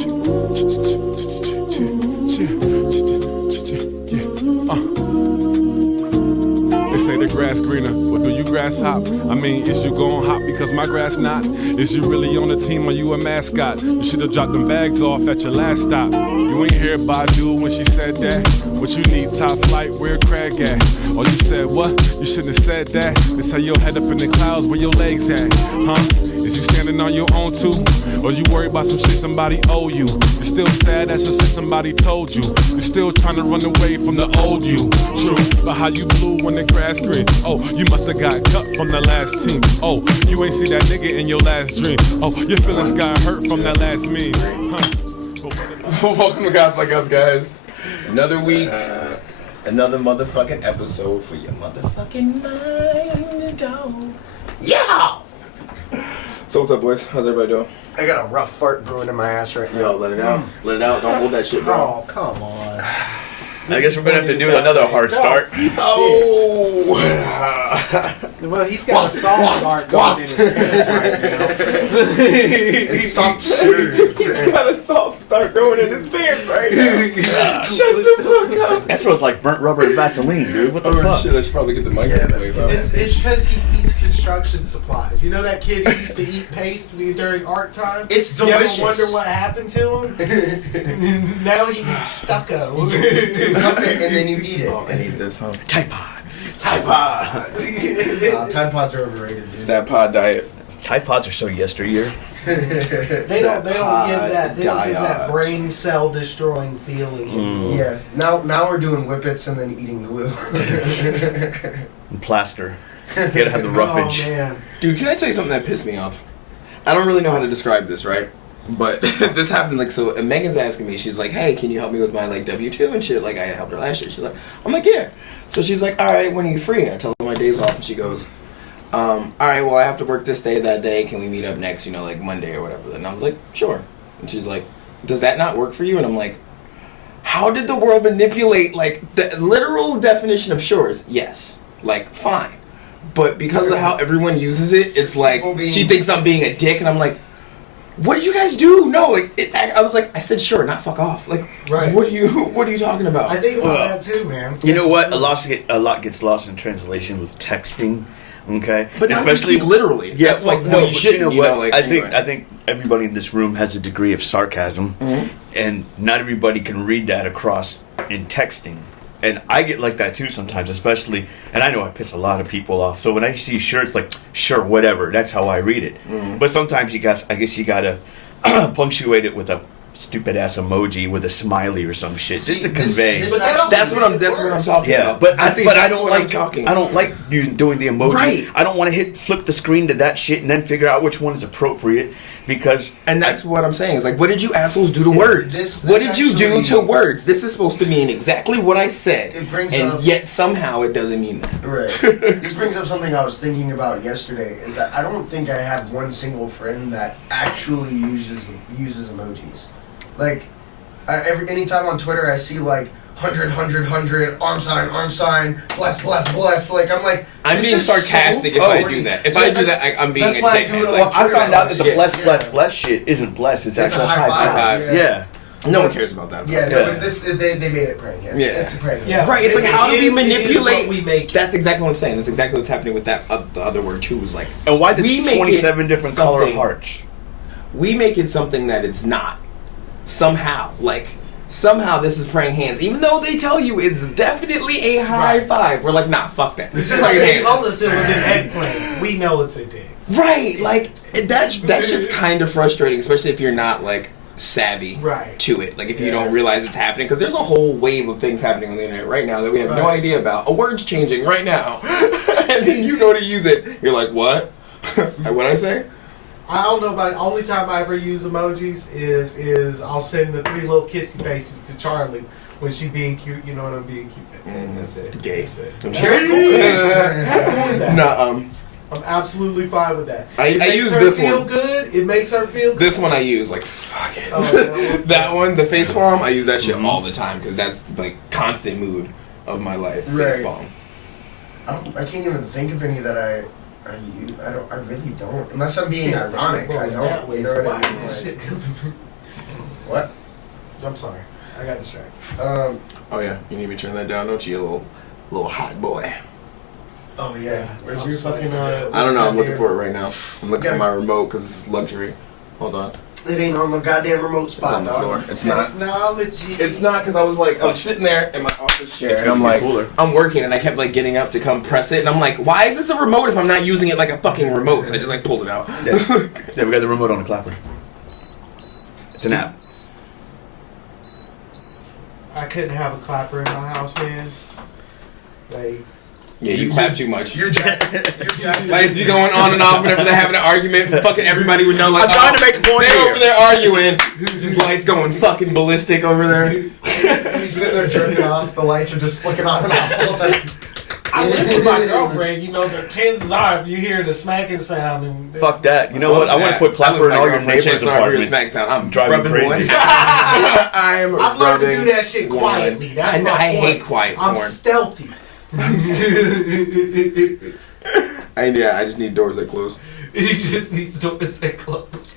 They say the grass greener, but do you grass hop? I mean, is you gon' hop because my grass not? Is you really on the team or you a mascot? You should've dropped them bags off at your last stop. You ain't hear Badu when she said that. What you need, top flight, where Craig at? Or you said what? You shouldn't have said that. They say your head up in the clouds, where your legs at? Huh? Is you standing on your own too? Or you worried about some shit somebody owe you? You're still sad that some shit somebody told you. You're still trying to run away from the old you. True, but how you blew when the grass green? Oh, you must've got cut from the last team. Oh, you ain't see that nigga in your last dream. Oh, your feelings got hurt from that last meme. Welcome to Gods Like Us, guys. Another week, another motherfucking episode for your motherfucking mind, dog. Yeah! So what's up, boys? How's everybody doing? I got a rough fart brewing in my ass right now. Yo, let it out. Let it out. Don't hold that shit, bro. Oh, come on. I guess we're gonna have to do another hard start. Oh! Well, he's got a soft start going in his pants right now. It's soft shirt. He's got a soft start going in his pants right now. Shut the fuck up. That smells like burnt rubber and Vaseline, dude. What the fuck? Shit, I should probably get the mics in place. It's because he eats construction supplies. You know that kid who used to eat paste during art time? It's delicious. You ever wonder what happened to him? Now he eats stucco. And then you eat it. I need this, huh? Tide Pods. Tide Pods. Tide Pods are overrated, dude. It's that pod diet. Tide Pods are so yesteryear. They don't give that brain cell destroying feeling anymore. Yeah. Now we're doing whippets and then eating glue. And plaster. You gotta have the roughage. Oh man. Dude, can I tell you something that pissed me off? I don't really know how to describe this, right? But this happened, like, so Megan's asking me, she's like, hey, can you help me with my, like, W-2 and shit? Like, I helped her last year. She's like, I'm like, yeah. So she's like, all right, when are you free? I tell her my day's off, and she goes, all right, well, I have to work this day, that day. Can we meet up next, like, Monday or whatever? And I was like, sure. And she's like, does that not work for you? And I'm like, how did the world manipulate, like, the literal definition of sure is yes. Like, fine. But because of how everyone uses it, it's like, she thinks I'm being a dick, and I'm like, what did you guys do? No, like I was like, I said sure, not fuck off. Like, right. What are you talking about? I think about that too, man. You know what? A lot gets lost in translation with texting. Okay, but especially literally. Yeah, that's like no, you shouldn't. You know what? Like, I think everybody in this room has a degree of sarcasm, and not everybody can read that across in texting. And I get like that too sometimes, especially, and I know I piss a lot of people off. So when I see sure, it's like, sure, whatever. That's how I read it. But sometimes I guess you gotta punctuate it with a stupid ass emoji with a smiley or some shit, just to convey. That's what I'm talking about. But I don't like doing the emoji. Right. I don't want to flip the screen to that shit and then figure out which one is appropriate. And that's what I'm saying. It's like, what did you assholes do to words? What did you do to words? This is supposed to mean exactly what I said. Yet somehow it doesn't mean that. Right. This brings up something I was thinking about yesterday, is that I don't think I have one single friend that actually uses emojis. Like, anytime on Twitter I see, like, 100, arm sign, bless. Like, I'm like, I'm being sarcastic if I do that. If I do that, I'm being a dickhead. Well, I found out that the bless shit isn't bless. It's actual high five. Yeah. No one cares about that. Yeah, no, but they made it prank. Yeah. It's a prank. Yeah. Right, it's like, how do we manipulate? That's exactly what I'm saying. That's exactly what's happening with that the other word, too, is like, and why the 27 different color hearts? We make it something that it's not. Somehow this is praying hands, even though they tell you it's definitely a high five. We're like, nah, fuck that. It's just like they told us it was an eggplant. We know it's a dick. Right, like that shit's kind of frustrating, especially if you're not like savvy to it. Like if you don't realize it's happening, because there's a whole wave of things happening on the internet right now that we have no idea about. A word's changing right now, and then you go to use it, you're like, what? What'd I say? I don't know about. Only time I ever use emojis is I'll send the 3 little kissy faces to Charlie when she being cute. You know what I'm being cute. That's it. Gay. That's it. No, I'm absolutely fine with that. I use this one. It makes her feel good. This one I use like fuck it. That one, the face palm, I use that shit all the time because that's like constant mood of my life. Face palm. I can't even think of any that I really don't. Unless I'm being ironic, I don't. You know what I mean? What? I'm sorry. I got distracted. Oh yeah, you need me to turn that down, don't you, you little hot boy? Oh yeah. Where's I'm your sweating. fucking? I don't know. I'm looking for it right now. I'm looking for my remote because it's luxury. Hold on. It ain't on the goddamn remote It's spot. on the floor. It's not. Technology. It's not because I was sitting there in my office chair It's and I'm gonna be like, cooler. I'm working and I kept like getting up to come press it and I'm like, why is this a remote if I'm not using it like a fucking remote? So I just like pulled it out. Yeah, yeah, we got the remote on the clapper. It's an app. I couldn't have a clapper in my house, man. Like, Yeah, you clap too much. You're Lights be going on and off whenever they're having an argument. And fucking everybody would know. Like, I'm trying to make a point they're here. over there arguing. Just lights going fucking ballistic over there. He's sitting there jerking off. The lights are just flicking on and off all the time. I live with my girlfriend. You know, the chances are if you hear the smacking sound and Fuck that. You know what? I want to put clapper in all your neighbors' apartments. I'm Driving rubbing crazy. one. I am I've learned to rubbing do that shit quietly. one. That's my I point. hate quiet I'm porn. stealthy. I just need doors that close. He just needs doors that close.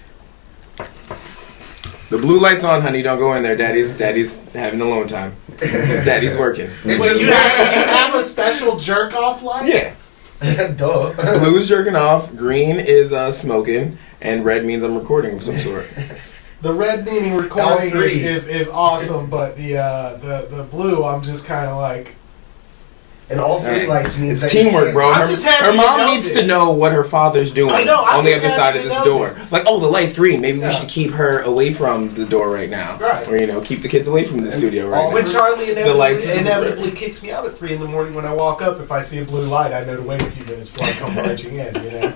The blue light's on, honey. Don't go in there. Daddy's having alone time. Daddy's working. Wait, you have a special jerk off light? Yeah. Duh. Blue is jerking off. Green is smoking, and red means I'm recording of some sort. The red meaning recording All three. is awesome, but the blue, I'm just kind of like. And all three lights means It's that you teamwork, can't- bro. I'm just happy Her to mom know needs to this. know what her father's doing I know, I'm on the just other side happy of to this know door. this. Like, oh, the light's green. Maybe Yeah. we should keep her away from the door right now. Right. Or, keep the kids away from the studio right When now. Charlie The lights- inevitably kicks me out at 3 in the morning when I walk up, if I see a blue light, I know to wait a few minutes before I come marching in,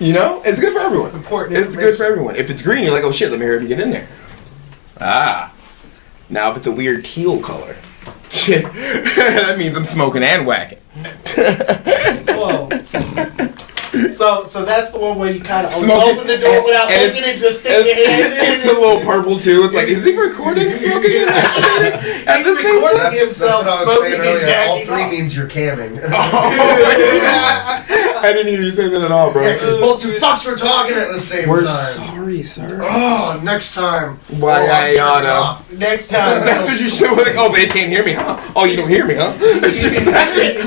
It's good for everyone. Important It's good for information. everyone. If it's green, you're like, oh shit, let me hurry up and get in there. Ah. Now if it's a weird teal color, shit, that means I'm smoking and whacking. Whoa. So that's the one where you kind of Smoking- open the door without and looking and just stick your hand in. It's a little purple too. It's like, is he recording smoking and masturbating at the same recording time? it. himself smoking and All jacking three off. means you're camming. I didn't hear you say that at all, bro. Yeah, 'cause both you fucks were talking at the same We're time. sorry, sir. Oh, next time. Why I'm I jerking oughta. off. Next time. That's what you should. Like, oh, they can't hear me, huh? Oh, you don't hear me, huh? That's it.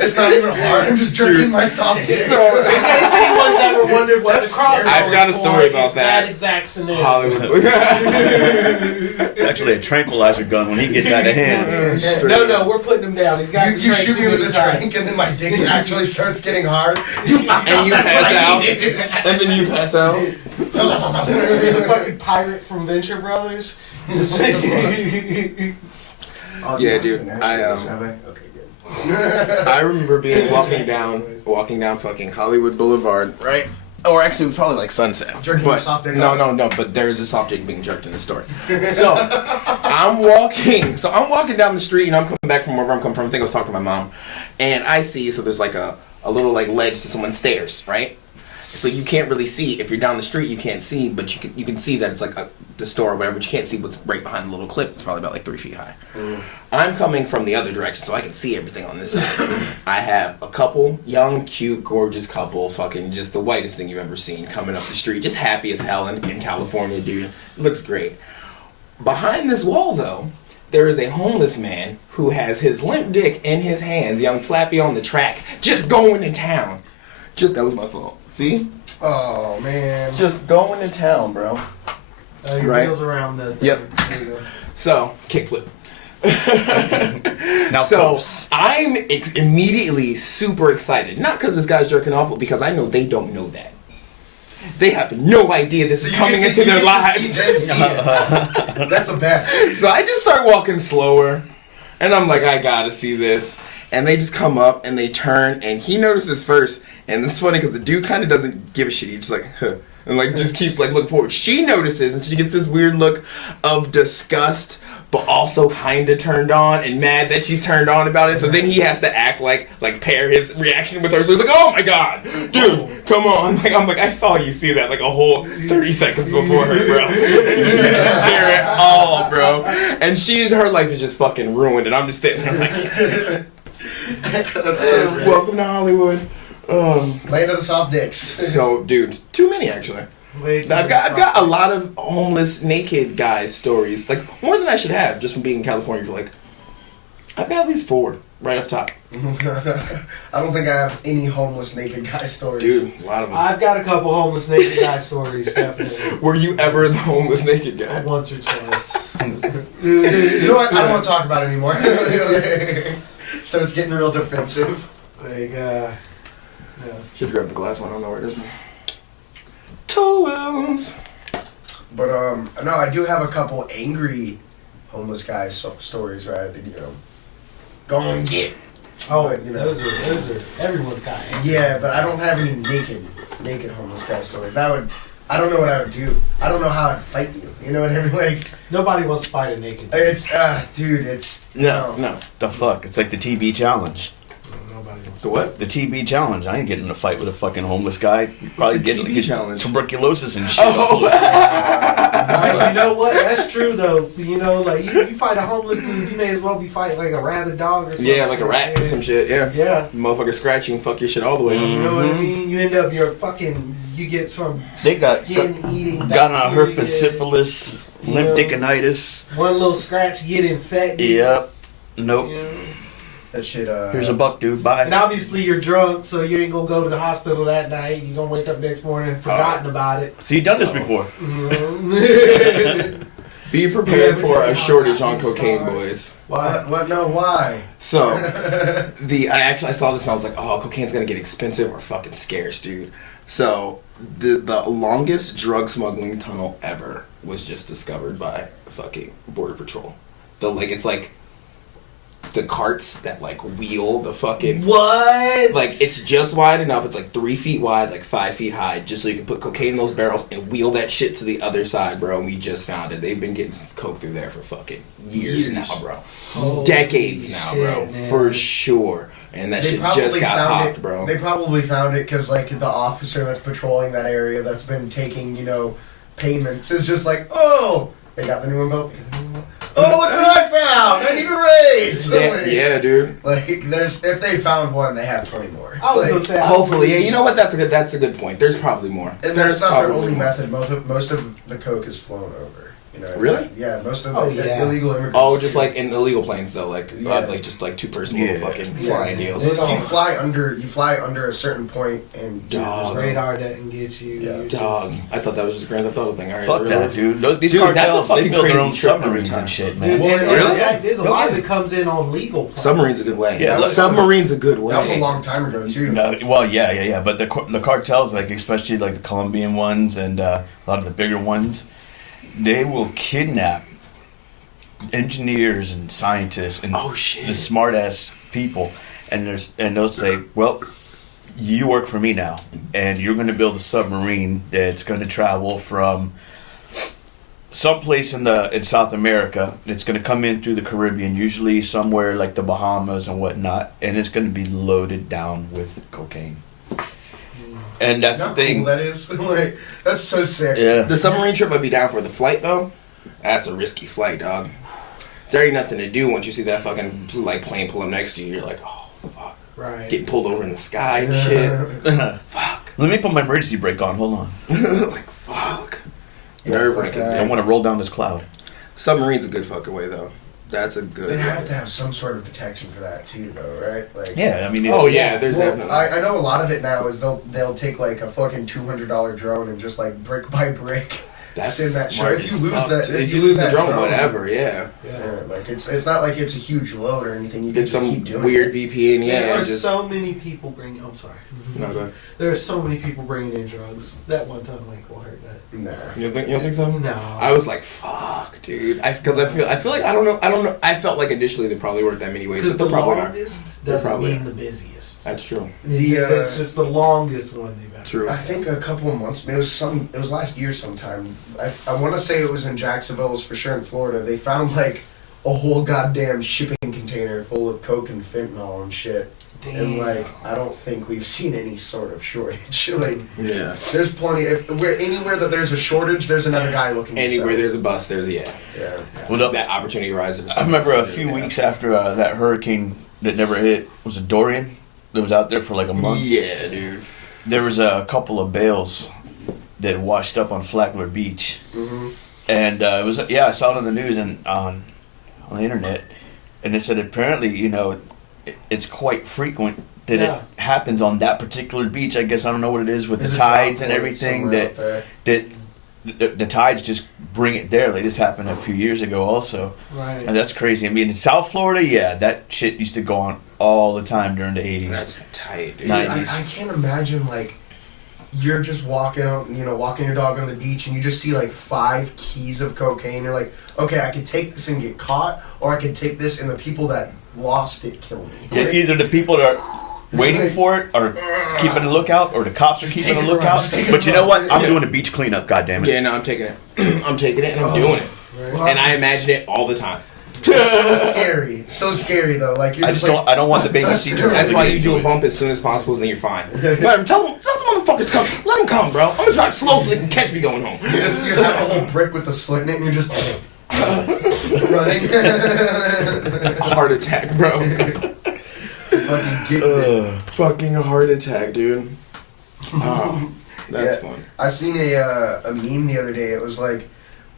It's not even hard. I'm just jerking myself. In case anyone's ever wondered what the crossover I've got a is story for, about it's that. exact scenario. Hollywood. It's actually a tranquilizer gun when he gets out of hand. No, we're putting him down. He's got You, the you tray shoot too me with many a times. drink and then my dick actually starts getting hard. You fucked And up. you That's what pass I out. needed. And then you pass out. You're the fucking pirate from Venture Brothers. Oh, Yeah, you dude, haven't I, actually um, this, have Okay, good. I remember walking down fucking Hollywood Boulevard, right? Or actually, it was probably like Sunset. Jerking but, your soft dick No, off. no, no. But there's a soft dick being jerked in the story. So I'm walking down the street, and I'm coming back from wherever I'm coming from. I think I was talking to my mom, and I see there's like a little like ledge to someone's stairs, right? So you can't really see if you're down the street. You can't see, but you can see that it's like the store or whatever. But you can't see what's right behind the little cliff. It's probably about like 3 feet high. I'm coming from the other direction, so I can see everything on this side. I have a couple, young, cute, gorgeous couple, fucking just the whitest thing you've ever seen, coming up the street, just happy as hell in California, dude. Looks great. Behind this wall, though, there is a homeless man who has his limp dick in his hands, young Flappy on the track, just going to town. That was my fault. See? Oh, man. Just going to town, bro. Your Right. wheels around the. Yep. There you go. So, kickflip. Now, So post. I'm immediately super excited, not because this guy's jerking off, but because I know they don't know that. They have no idea this is coming into their lives. That's the best. So I just start walking slower, and I'm like, I gotta see this. And they just come up and they turn, and he notices first. And it's funny because the dude kind of doesn't give a shit. He's just like, huh. And like just keeps like looking forward. She notices, and she gets this weird look of disgust, but also kind of turned on and mad that she's turned on about it. So then he has to act like pair his reaction with her. So he's like, oh my god, dude, come on. Like I'm like, I saw you see that like a whole 30 seconds before her, bro. You didn't care at all, bro. And her life is just fucking ruined, and I'm just sitting there like, That's so great. welcome to Hollywood. Land of the soft dicks. So, dude, too many actually. Way too I've many got a lot of homeless naked guys stories, like more than I should have, just from being in California for like. I've got at least 4 right off top. I don't think I have any homeless naked guy stories. Dude, a lot of them. I've got a couple homeless naked guy stories, definitely. Were you ever the homeless naked guy? Once or twice. You know what? I don't want to talk about it anymore. So it's getting real defensive. Like, yeah. Should grab the glass one. I don't know where it is. Towels. But no, I do have a couple angry homeless guy stories, right? Go and get. Oh, But, you know. those are everyone's got. Yeah, but I don't have any naked homeless guy stories. I don't know what I would do. I don't know how I'd fight you. You know what I mean? Like, Nobody wants to fight a naked. it's, dude, it's No. The fuck? It's like the TB challenge. Nobody wants. So what? The TB challenge. I ain't getting in a fight with a fucking homeless guy. You'd probably the get TB like, challenge? tuberculosis and shit. Oh. Like, you know what? That's true though. You know, like you fight a homeless dude, you may as well be fighting like a rabid dog or something. Yeah, like a rat or some shit. Yeah. Yeah. Motherfucker scratch you and fuck your shit all the way. You know what I mean? You end up you get some They got skin-eating got on bacteria. herpes, syphilis, lymphdiconitis. One little scratch, get infected. Yep. Nope. You know? that shit. Here's a buck, dude. Bye. And obviously you're drunk, so you ain't gonna go to the hospital that night. You're gonna wake up next morning and forgotten about it. So you done this So- before? You know? Be prepared Yeah, for a but shortage tell me on about these cocaine, scars. boys. What? No, why? So, I saw this and I was like, oh, cocaine's gonna get expensive or fucking scarce, dude. So, the longest drug smuggling tunnel ever was just discovered by fucking Border Patrol. It's like the carts that like wheel the fucking What? like it's just wide enough. It's like 3 feet wide, like 5 feet high, just so you can put cocaine in those barrels and wheel that shit to the other side, bro. And we just found it. They've been getting some coke through there for fucking years now, bro. Holy Decades now, bro, shit, man. for sure. And that shit just got popped, it, bro. They probably found it because like the officer that's patrolling that area that's been taking payments is just like, oh, they got the new envelope. Oh, look what I found! I need a raise. Yeah, dude. Like if they found one, they have 20 more. I was Like, gonna say, Hopefully, yeah. You know what? That's a good point. There's probably more. and There's that's not their probably only more. method. Most of the coke is flown over. Really? Yeah, most of Oh, the yeah. illegal immigrants. Oh, just like in illegal planes though, like Yeah. just like 2-person Yeah. little fucking Yeah. flying deals. If you fly under a certain point and Dog. radar doesn't get you. Yeah. You're Dog, just- I thought that was just Grand Theft Auto thing. All right, Fuck really? that, dude. These Dude, that's a cartels, they fucking build their crazy own trip every submarines time. and shit, Dude, man. and Really? the fact is, a No lot of way. it comes in on legal. planes. Submarine's a good way. Yeah, look- Submarine's a good way. that was a long time ago too. No, well, yeah. But the cartels, like especially like the Colombian ones and a lot of the bigger ones, they will kidnap engineers and scientists and Oh, shit. the smart ass people, and they'll say, well, you work for me now, and you're going to build a submarine that's going to travel from someplace in South America. It's going to come in through the Caribbean, usually somewhere like the Bahamas and whatnot, and it's going to be loaded down with cocaine. And that's How the thing. cool that is. Like, that's so sick. Yeah. The submarine trip I'd be down for. The flight though, that's a risky flight, dog. There ain't nothing to do once you see that fucking like plane pull up next to you. You're like, oh fuck, Right. getting pulled over in the sky and shit. Fuck. Let me put my emergency brake on. Hold on. Like fuck. Yeah, Nerve fuck wracking. that. I want to roll down this cloud. Submarine's a good fucking way though. That's a good. They have way. to have some sort of detection for that too, though, right? Like, Yeah, I mean. Oh it's- yeah, there's well, definitely. I know a lot of it now is they'll take like a fucking $200 drone and just like brick by brick That's send that shit. smart If you as lose fuck, that, dude. If you lose the drone, whatever. Yeah. Yeah. Yeah, like it's not like it's a huge load or anything. You can Get just some keep doing weird it. VPN. There Yeah. are Just. so many people bringing. I'm sorry. No, go ahead. There are so many people bringing in drugs. That one ton ain't gonna hurt that. Nah. You don't think so? No. I was like, fuck, dude. Because I feel like I don't know. I felt like initially there probably weren't that many ways, Because but the there probably are. longest There doesn't probably mean are. the busiest. That's true. It's just the longest one they've ever. True. I think a couple of months. It was last year sometime. I want to say it was in Jacksonville. It was for sure in Florida. They found like a whole goddamn shipping container full of coke and fentanyl and shit. And like, I don't think we've seen any sort of shortage. Like, Yeah. there's plenty. Anywhere that there's a shortage, there's another guy looking. to Anywhere sell. there's a bus, there's yeah. Yeah. Well, That opportunity rises. I remember a few weeks after that hurricane that never hit was a Dorian that was out there for like a month. Yeah, dude. There was a couple of bales that washed up on Flagler Beach, Mm-hmm. and it was I saw it on the news and on the internet, and it said apparently it's quite frequent that it happens on that particular beach. I guess I don't know what it is with There's the a drop tides and point everything somewhere out there. that the tides just bring it there. Like this happened a few years ago also, Right. and that's crazy. I mean, in South Florida, that shit used to go on all the time during the 80s. That's tight, dude. Dude, I 90s. can't imagine like you're just walking your dog on the beach and you just see like 5 keys of cocaine. You're like, okay, I could take this and get caught, or I could take this and the people that lost it kill me. Yeah, either the people that are waiting for it are keeping a lookout, or the cops are Just keeping take a it around, lookout. just take it But you know around. what? I'm doing a beach cleanup. Goddamn it! Yeah, no, I'm taking it. I'm taking it and I'm doing it. Fuck, And I it's- imagine it all the time. It's so scary. So scary though. Like you're I just just like, don't. I don't want the baby seat. That's why you do a bump as soon as possible, so then you're fine. Whatever, tell the motherfuckers to come. Let them come, bro. I'm gonna drive slow so they can catch me going home. you have a whole brick with a slit in it and you're just running. Heart attack, bro. Fucking get it. Fucking heart attack, dude. Oh, that's Yeah. fun. I seen a meme the other day. It was like,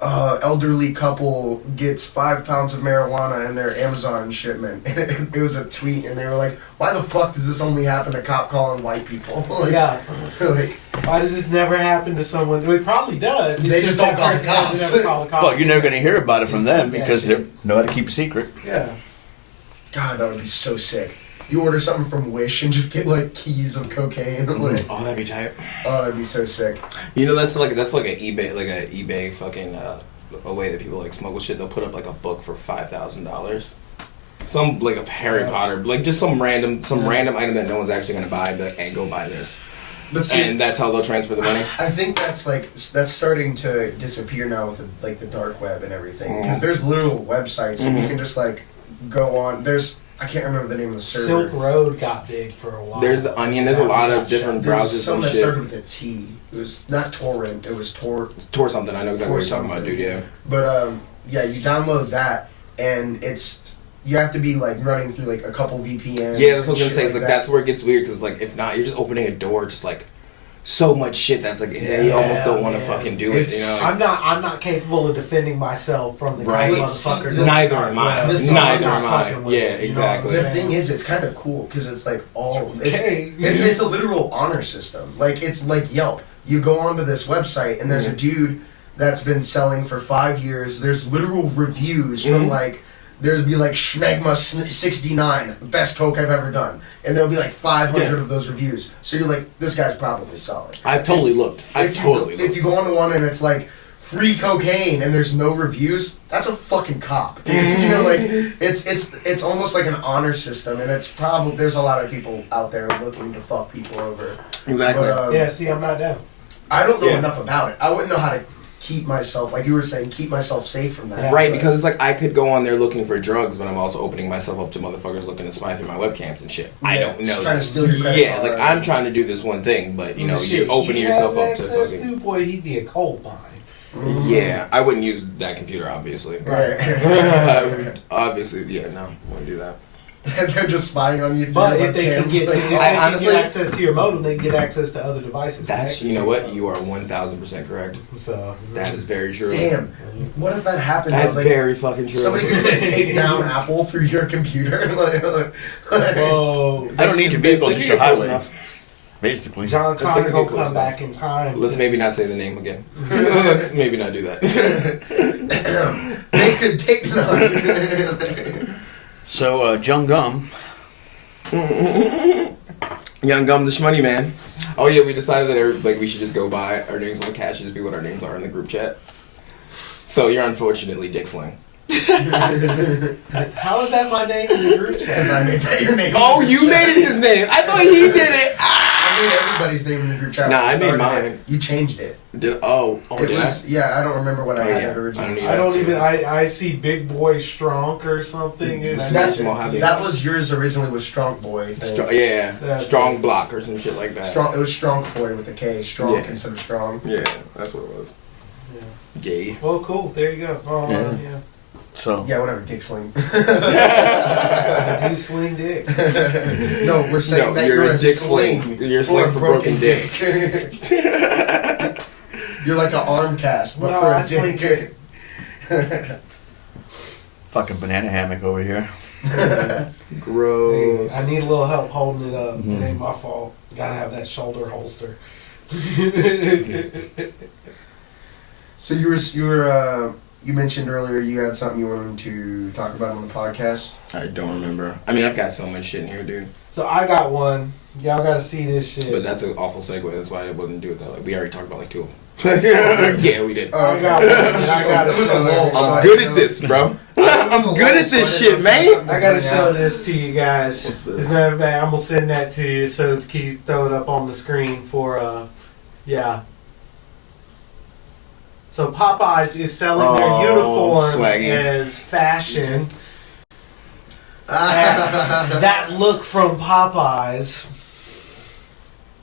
elderly couple gets 5 pounds of marijuana in their Amazon shipment. And it was a tweet, and they were like, why the fuck does this only happen to cop calling white people? Like, Yeah. like, Why does this never happen to someone? It probably does. It's They just don't that call the person doesn't cops. ever call the cops. Well, you're never going to hear about it from them Yeah, because they shit. know how to keep a secret. Yeah. God, that would be so sick. You order something from Wish and just get like keys of cocaine. Like, Oh, that'd be tight. oh, that'd be so sick. You know, that's like an eBay fucking a way that people like smuggle shit. They'll put up like a book for $5,000. Some like a Harry Potter, like just some random item that no one's actually gonna buy. Be like, hey, go buy this, But see, and that's how they'll transfer the money. I think that's starting to disappear now with like the dark web and everything. Because there's literal websites and you can just like go on. I can't remember the name of the server. Silk Road got big for a while. There's the Onion. There's a lot of different There was browsers some and that shit. started with a T. It was not torrent. It was tor. Tor something. I know exactly Tor what you're talking about, something. dude. Yeah. But yeah, you download that and you have to be like running through like a couple VPNs. Yeah, that's what I was and gonna shit say. It's like that's where it gets weird because like if not, you're just opening a door, just like so much shit that's like you almost don't want to man. fucking do it. It's- You know. I'm not capable of defending myself from the Right. kind of Let's see, motherfuckers. the- Neither am I. Listen, Neither I'm am not I. fucking with Yeah, it, you know what I'm exactly. The saying? thing is, it's kind of cool because it's like all Okay. it's a literal honor system. Like it's like Yelp. You go onto this website and there's a dude that's been selling for 5 years. There's literal reviews from like there'd be like Schmegma 69, best Coke I've ever done, and there'll be like 500 of those reviews. So you're like, this guy's probably solid. I've totally looked. If you go onto one and it's like free cocaine and there's no reviews, that's a fucking cop. Dude. You know, like it's almost like an honor system, and it's probably there's a lot of people out there looking to fuck people over. Exactly. But, Yeah, see, I'm not down. I don't know Yeah. enough about it. I wouldn't know how to keep myself, like you were saying, keep myself safe from that. Right, But- because it's like I could go on there looking for drugs, but I'm also opening myself up to motherfuckers looking to spy through my webcams and shit. I Yeah, don't it's know. trying to steal your credit Yeah, card. like I'm trying to do this one thing, but you know, Shit, you're opening he yourself has up to access fucking. boy, he'd be a coal mine. Yeah, I wouldn't use that computer, obviously. Right. Obviously, yeah, no, wouldn't do that. They're just spying on you. Through But your if they webcam. can get to, if they I can honestly- get access to your modem, they can get access to other devices. That's connected you know to what it. you are 1,000% correct. So That is very true. Damn, what if that happened? That's like, very fucking true. somebody could just like, take down Apple through your computer. whoa, I don't need your vehicle, They just can your get close highway. enough. Basically. John They Connor can will get close come enough. back in time. Let's to- maybe not say the name again. Let's maybe not do that. They could take no. So, Jung Gum. Young Gum the Shmoney Man. Oh yeah, we decided that we should just go by our names on cash, just be what our names are in the group chat. So you're unfortunately Dick Sling. How is that my name in the group Because chat? I made that your name. Oh, you made it his name. I thought he did it. I made everybody's name in the group chat. Nah, when I made started mine. it. You changed it. It It was yeah. I don't remember what I Oh, had yeah. it originally. I don't even- I see Big Boy Strong or something. and Smash I- Mojave. That was yours originally. Was Strong Boy. Thing. Yeah, That's Strong it. Block or some shit like that. Strong. It was Strong Boy with a K. Strong Yeah. instead of Strong. Yeah, that's what it was. Yeah. Gay. Well, cool. There you go. Oh, Yeah. yeah. So, Yeah, whatever. Dick Sling. I do sling dick. No, we're saying No, that you're you're a a dick sling. sling. You're a sling for broken dick. You're like an arm cast, but No, for a that's like dick. Fucking banana hammock over here. Gross. Hey, I need a little help holding it up. It ain't my fault. Gotta have that shoulder holster. So you mentioned earlier you had something you wanted to talk about on the podcast. I don't remember. I mean, I've got so much shit in here, dude. So I got one. Y'all gotta see this shit. But that's an awful segue. That's why I wouldn't do it that way. We already talked about like 2 of them. Yeah, we did. I got one. And I gotta It was a show lull, it. so I'm I good didn't at know- this, bro. It was a I'm lull, good at so this I shit, didn't know if man. I gotta something show out. this to you guys. What's this? As a matter of fact, I'm gonna send that to you so Keith throw it up on the screen for yeah. So Popeyes is selling their uniforms swaggy. as fashion. That look from Popeyes.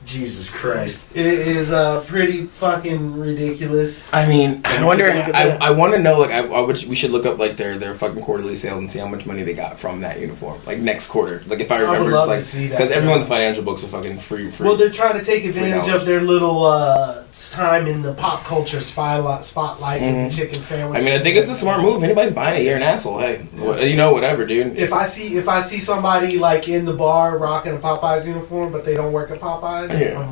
Jesus Christ. It is pretty fucking ridiculous. I mean, I wonder. Look at that. I want to know. Like, we should look up like their fucking quarterly sales and see how much money they got from that uniform. Like next quarter. Like if I I would remember, love it's to like see that. because everyone's financial books are fucking free. Well, they're trying to take advantage $3. of their little time in the pop culture spotlight with the chicken sandwich. I mean, I think it's a smart move. If anybody's buying it, you're an asshole. Hey, whatever, dude. If I see somebody like in the bar rocking a Popeyes uniform, but they don't work at Popeyes, Yeah.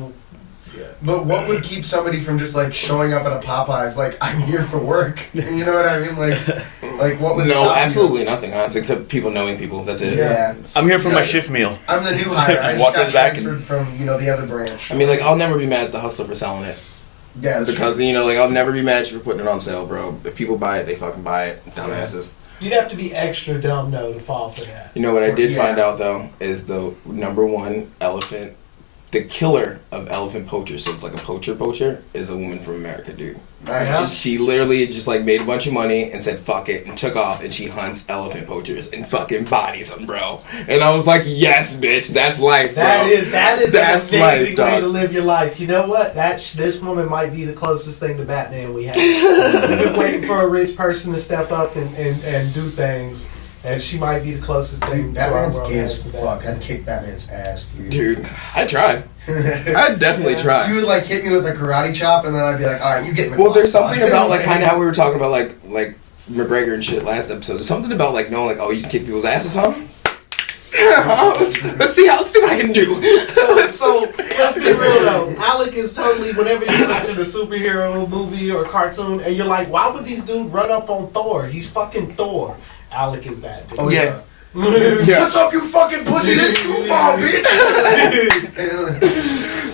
But what would keep somebody from just like showing up at a Popeyes like I'm here for work? You know what I mean? Like what would No, stop absolutely nothing, honestly, except people knowing people. That's you? it. Yeah. I'm here for my shift meal. I'm the new hire. I Just just walk got in the back transferred from the other branch. I mean, like, I'll never be mad at the hustler for selling it. Yeah, that's Because, true. like, I'll never be mad at you for putting it on sale, bro. If people buy it, they fucking buy it. Dumbasses. You'd have to be extra dumb though to fall for that. You know what I did Yeah. find out, though, is the #1 elephant, the killer of elephant poachers, so it's like a poacher, is a woman from America, dude. Nice. Yeah. She literally just, like, made a bunch of money and said, fuck it, and took off, and she hunts elephant poachers and fucking bodies them, bro. And I was like, yes, bitch, that's life, bro. That is That's an amazing life, way dog. to live your life. You know what? This woman might be the closest thing to Batman we have. We've been waiting for a rich person to step up and do things, and she might be the closest thing Dude, to our Batman's world gay has as to fuck. that. I'd kick Batman's ass, dude. Dude, I'd try. I'd definitely Yeah. try. You would like hit me with a karate chop, and then I'd be like, "All right, you get in the Well, car." there's something about like kind of how we were talking about like McGregor and shit last episode. There's something about like knowing like, oh, you can kick people's asses, huh? let's see what I can do. So let's be real though. Alec is totally whenever you're watching a superhero movie or cartoon, and you're like, why would these dudes run up on Thor? He's fucking Thor. Alec is that dude. Oh, Yeah. yeah. What's up, you fucking pussy? This Duval, bitch.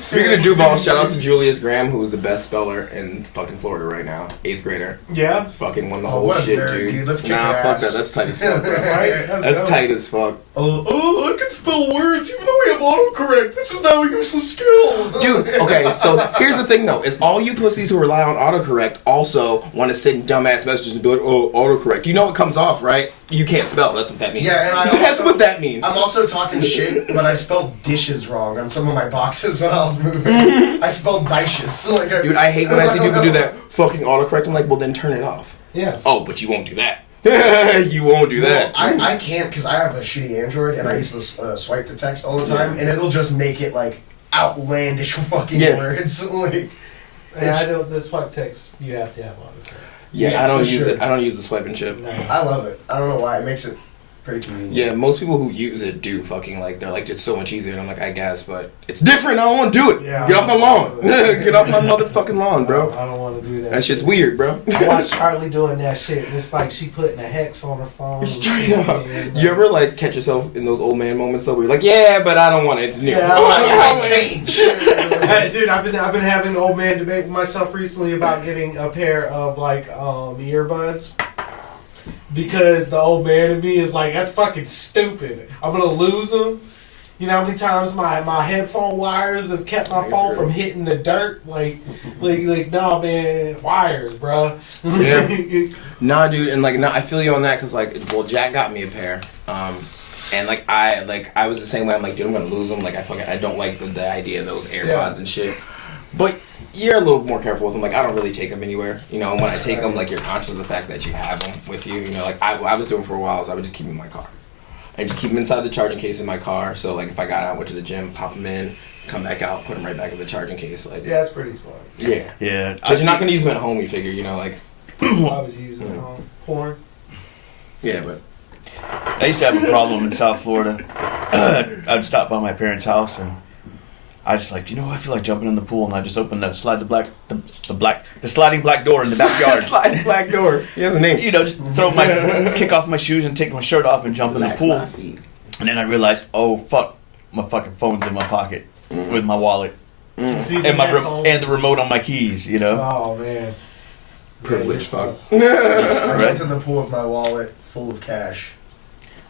Speaking of Duval, shout out to Julius Graham, who is the best speller in fucking Florida right now. 8th grader. Yeah. Fucking won the Oh, whole what a shit, nerd, dude. dude. Let's kick nah, her fuck ass. that. That's tight as fuck, bro. Right? That's dope. tight as fuck. Oh, I can spell words even though we have autocorrect. This is now a useless skill. Dude, okay, so here's the thing though, is all you pussies who rely on autocorrect also want to send dumbass messages and be like, oh, autocorrect. You know it comes off, right? You can't spell, that's what that means. Yeah, and I that's also- what that means. I'm also talking shit, but I spelled dishes wrong on some of my boxes when I was moving. I spelled dishes. Like, Dude, I hate when I see people do that fucking autocorrect. I'm like, well then turn it off. Yeah. Oh, but you won't do that. You won't do that. Well, I can't because I have a shitty Android and I use to swipe the text all the time, and it'll just make it like outlandish fucking Yeah. words. Like, Yeah, I don't. The swipe text you have to have autocorrect. Yeah, I don't for use sure. it. I don't use the swiping chip. No. I love it. I don't know why. It makes it pretty convenient. Yeah, most people who use it do fucking like they're like it's so much easier. And I'm like, I guess, but it's different. I don't want to do it. Yeah, Get off my I lawn. don't wanna do it. Get off my motherfucking lawn, bro. I don't want to do that. That shit's weird, bro. I watched Charlie doing that shit, and it's like she putting a hex on her phone. and Straight shit, up. and, You ever like catch yourself in those old man moments though, where you're like, yeah, but I don't want it. It's new. Yeah, I'm like, change. Hey, dude, I've been having an old man debate with myself recently about getting a pair of like earbuds. Because the old man in me is like, that's fucking stupid. I'm gonna lose them. You know how many times my headphone wires have kept my phone from hitting the dirt? Like, nah, man, wires, bro. Yeah. Nah, dude, and like, nah, I feel you on that because like, well, Jack got me a pair, and I was the same way. I'm like, dude, I'm gonna lose them. Like, I don't like the idea of those AirPods Yeah. and shit. But you're a little more careful with them. Like, I don't really take them anywhere. You know, and when I take them, like, you're conscious of the fact that you have them with you. You know, like I was doing for a while, is I would just keep them in my car. I just keep them inside the charging case in my car. So like, if I got out, went to the gym, pop them in, come back out, put them right back in the charging case. Like, Yeah, that's pretty smart. yeah. Yeah. Because you're not going to use them at home, you figure, you know, like. I was using porn. Yeah, but. I used to have a problem in South Florida. I'd stop by my parents' house and I just like, I feel like jumping in the pool, and I just open the sliding black door in the backyard. Sliding black door. He has a name. Just kick off my shoes and take my shirt off and jump in the pool. And then I realized, oh fuck, my fucking phone's in my pocket with my wallet and the remote on my keys. Oh man, privilege fuck. I jumped in the pool with my wallet full of cash.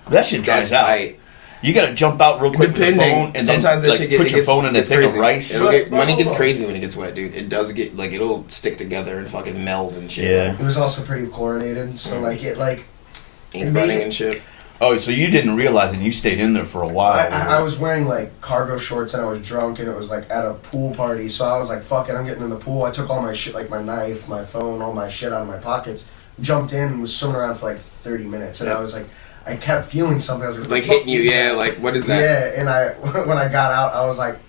That shit dries out. Tight. You gotta jump out real quick with your phone and sometimes then that shit put your phone in a thing of rice. Money gets crazy when it gets wet, dude. It does get it'll stick together and fucking meld and shit. Yeah. It was also pretty chlorinated, so ain't running and shit. Oh, so you didn't realize it? You stayed in there for a while. I was wearing cargo shorts and I was drunk and it was at a pool party, so I was like, fuck it, I'm getting in the pool. I took all my shit, my knife, my phone, all my shit out of my pockets, jumped in and was swimming around for 30 minutes, and I was like, I kept feeling something. I was like hitting you, yeah, what is that? Yeah, and when I got out, I was like,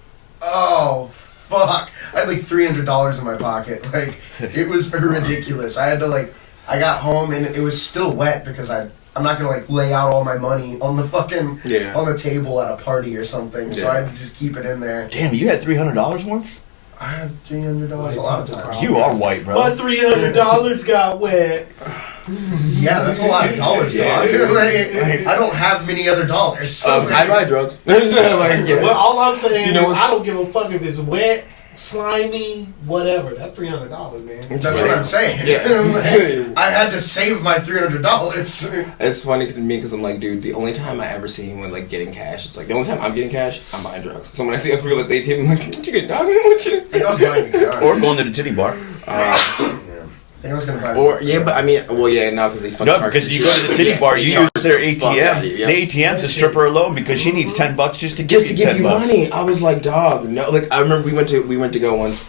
oh fuck, I had $300 in my pocket. It was ridiculous. I had to I got home and it was still wet because I'm not gonna lay out all my money on the fucking on the table at a party or something. So I had to just keep it in there. Damn, you had $300 once? I had $300 a lot of times. You are white, bro. My $300 got wet. Yeah, that's a lot of dollars, dog. I don't have many other dollars. So I buy drugs. Well, all I'm saying is I don't give a fuck if it's wet, slimy, whatever. That's $300, man. That's what I'm saying. Yeah. I had to save my $300. It's funny to me because I'm like, dude, the only time I ever see anyone getting cash, it's the only time I'm getting cash, I'm buying drugs. So when I see other people at the ATM, I'm like, what you get, dog? What you? I was buying a gun. Or going to the titty bar. I think I was gonna buy. Or but I mean, no, because they fucking no, because you go to the titty bar, you use their ATM. The ATM's a stripper alone because she needs $10 just to give you money. I was like, dog, no. I remember we went to go once,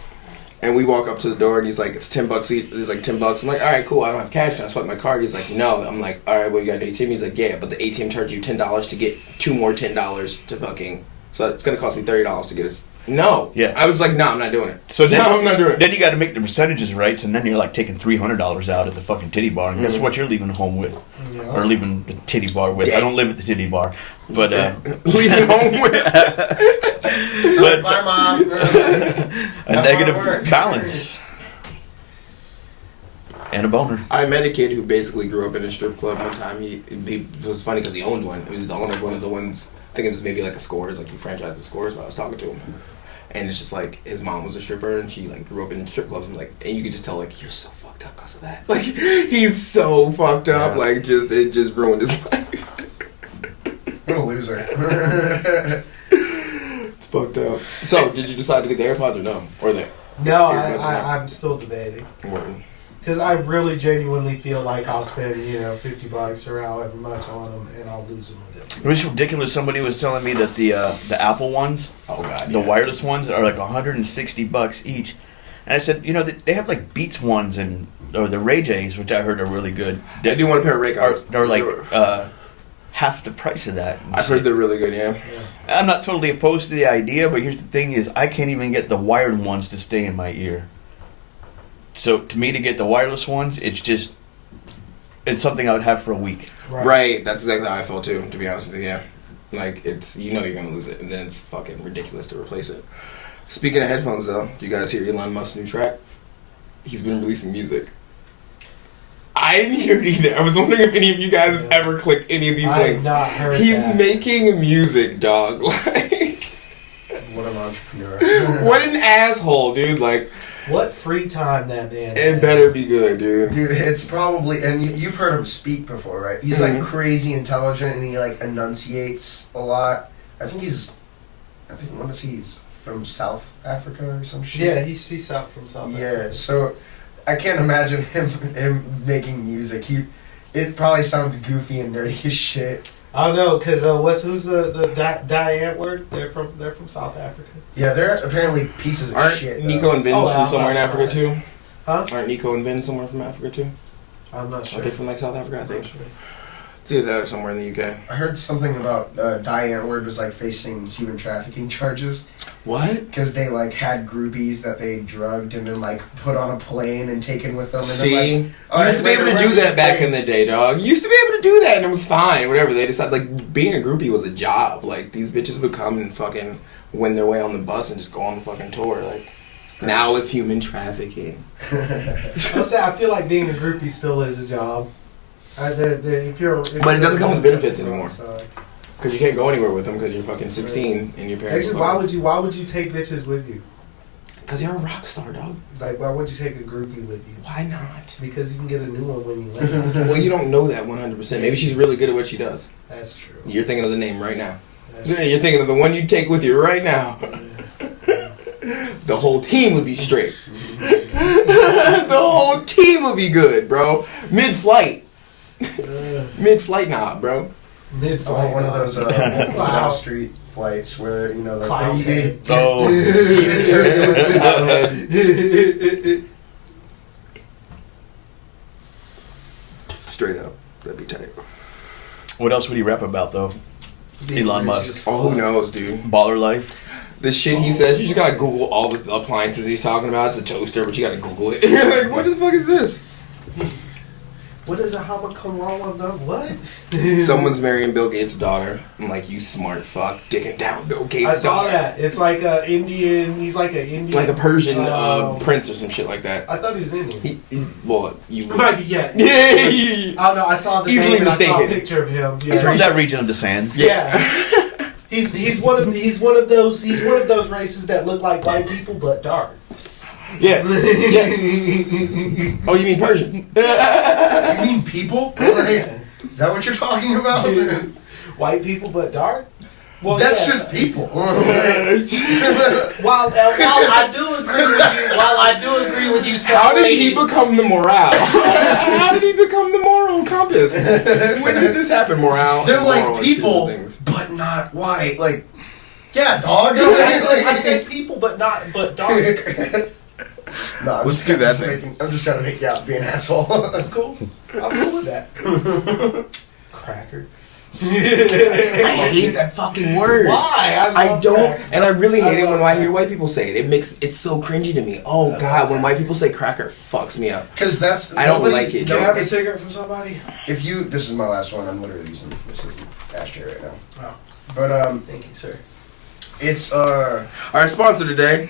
and we walk up to the door, and he's like, it's $10 each. He's like $10. I'm like, all right, cool. I don't have cash. Can I swipe my card? He's like, no. I'm like, all right, well, you got an ATM? He's like, yeah, but the ATM charged you $10 to get two more $10 to fucking. So it's gonna cost me $30 to get us. No. Yeah. I was like, no, I'm not doing it. So then, I'm not doing it. Then you got to make the percentages right, and then you're taking $300 out at the fucking titty bar, and guess what? You're leaving home with, or leaving the titty bar with. I don't live at the titty bar, but leaving home with. But bye, mom. a negative balance and a boner. I met a kid who basically grew up in a strip club one time. He was funny because he owned one. He was the owner of one of the ones. I think it was maybe a Scores, he franchised the Scores, but I was talking to him. And it's just his mom was a stripper and she grew up in strip clubs and you could just tell you're so fucked up because of that. He's so fucked up. Yeah. It just ruined his life. What a loser. It's fucked up. So, did you decide to get the AirPods or no? Or the No, I'm still debating. Because I really genuinely feel I'll spend $50 or however much on them and I'll lose them with it. It was ridiculous. Somebody was telling me that the Apple ones, the wireless ones, are $160 each. And I said, they have Beats ones or the Ray J's, which I heard are really good. I do want a pair of Ray Guards. They're half the price of that. I've heard they're really good, yeah. I'm not totally opposed to the idea, but here's the thing: is I can't even get the wired ones to stay in my ear. So to me, to get the wireless ones, it's something I would have for a week. Right. That's exactly how I felt too, to be honest with you, yeah. It's, you're going to lose it, and then it's fucking ridiculous to replace it. Speaking of headphones, though, do you guys hear Elon Musk's new track? He's been releasing music. I didn't hear it either. I was wondering if any of you guys have ever clicked any of these links. I have not heard He's making music, dog. What an entrepreneur. What an asshole, dude. What free time that man has. It better be good, dude. Dude, it's probably, and you've heard him speak before, right? He's crazy intelligent and he enunciates a lot. I think he's from South Africa or some shit. Yeah, he's from South Africa. Yeah, so I can't imagine him making music. It probably sounds goofy and nerdy as shit. I don't know, because who's the Diane word? They're from South Africa. Yeah, they're apparently pieces of shit. Aren't Nico and Vin's from somewhere in Africa surprised. too? Huh? Aren't Nico and Vin somewhere from Africa too? I'm not sure. Are they from South Africa? I think. Sure. It's either that or somewhere in the UK. I heard something about Diane Ward was like facing human trafficking charges What? because they like had groupies that they drugged and then like put on a plane and taken with them. And See, then, like, you used to be able to do that back in the day, dog. You used to be able to do that and it was fine. Whatever. They decided, like, being a groupie was a job. Like, these bitches would come and fucking win their way on the bus and just go on the fucking tour. Like, now it's human trafficking. I'll say I feel like being a groupie still is a job. But But it doesn't come with benefits anymore. Because you can't go anywhere with them because you're fucking 16 and your parents. Actually, why would you take bitches with you? Because you're a rock star, dog. Like, why would you take a groupie with you? Why not? Because you can get a new one when you leave. Well, you don't know that 100%. Maybe she's really good at what she does. That's true. You're thinking of the name right now. That's Yeah, you're thinking of the one you take with you right now. The whole team would be straight. The whole team would be good, bro. Mid-flight. Mid-flight knob, bro. Mid-flight. one of those Wall Street flights where, you know, Clown head. Oh. Straight up. That'd be tight. What else would he rap about though? Elon Musk. Oh, who knows, dude? Baller life. The shit he says, you just gotta Google all the appliances he's talking about. It's a toaster, but you gotta Google it. You're like, what the fuck is this? What is a Hamakamala? What? Someone's marrying Bill Gates' daughter. I'm like, you smart fuck, dicking down Bill Gates' I saw daughter. that. It's like a Indian. He's like an Indian. Like a Persian prince or some shit like that. I thought he was Indian. Well, you. Might be, yeah. Yeah. I don't know. I saw the Easily name and I saw a mistaken. picture of him. He's Yeah. from that region of the sands. Yeah. He's one of those races that look like white people but dark. Yeah. Yeah. Oh, you mean Persians? You mean people? Like, is that what you're talking about? White people but dark? Well, That's yeah. just people. While I do agree with you, How did he become the morale? How did he become the moral compass? When did this happen, morale? They're Moral like and people, shit things. but not white. Like, yeah, dog. I said people but dark. No, Let's do that thing. I'm just trying to make you out to be an asshole. That's cool. I'm cool with that. Cracker. I hate that fucking word. Why? I don't, cracker. and I really hate it love when I that. hear white people say it. It's so cringy to me. Oh God, when white people say cracker, fucks me up. Because that's I don't like it. Do you have a If, cigarette from somebody? if you, this is my last one. I'm literally using this as an ashtray right now. Wow. But Thank you, sir. it's Our sponsor today,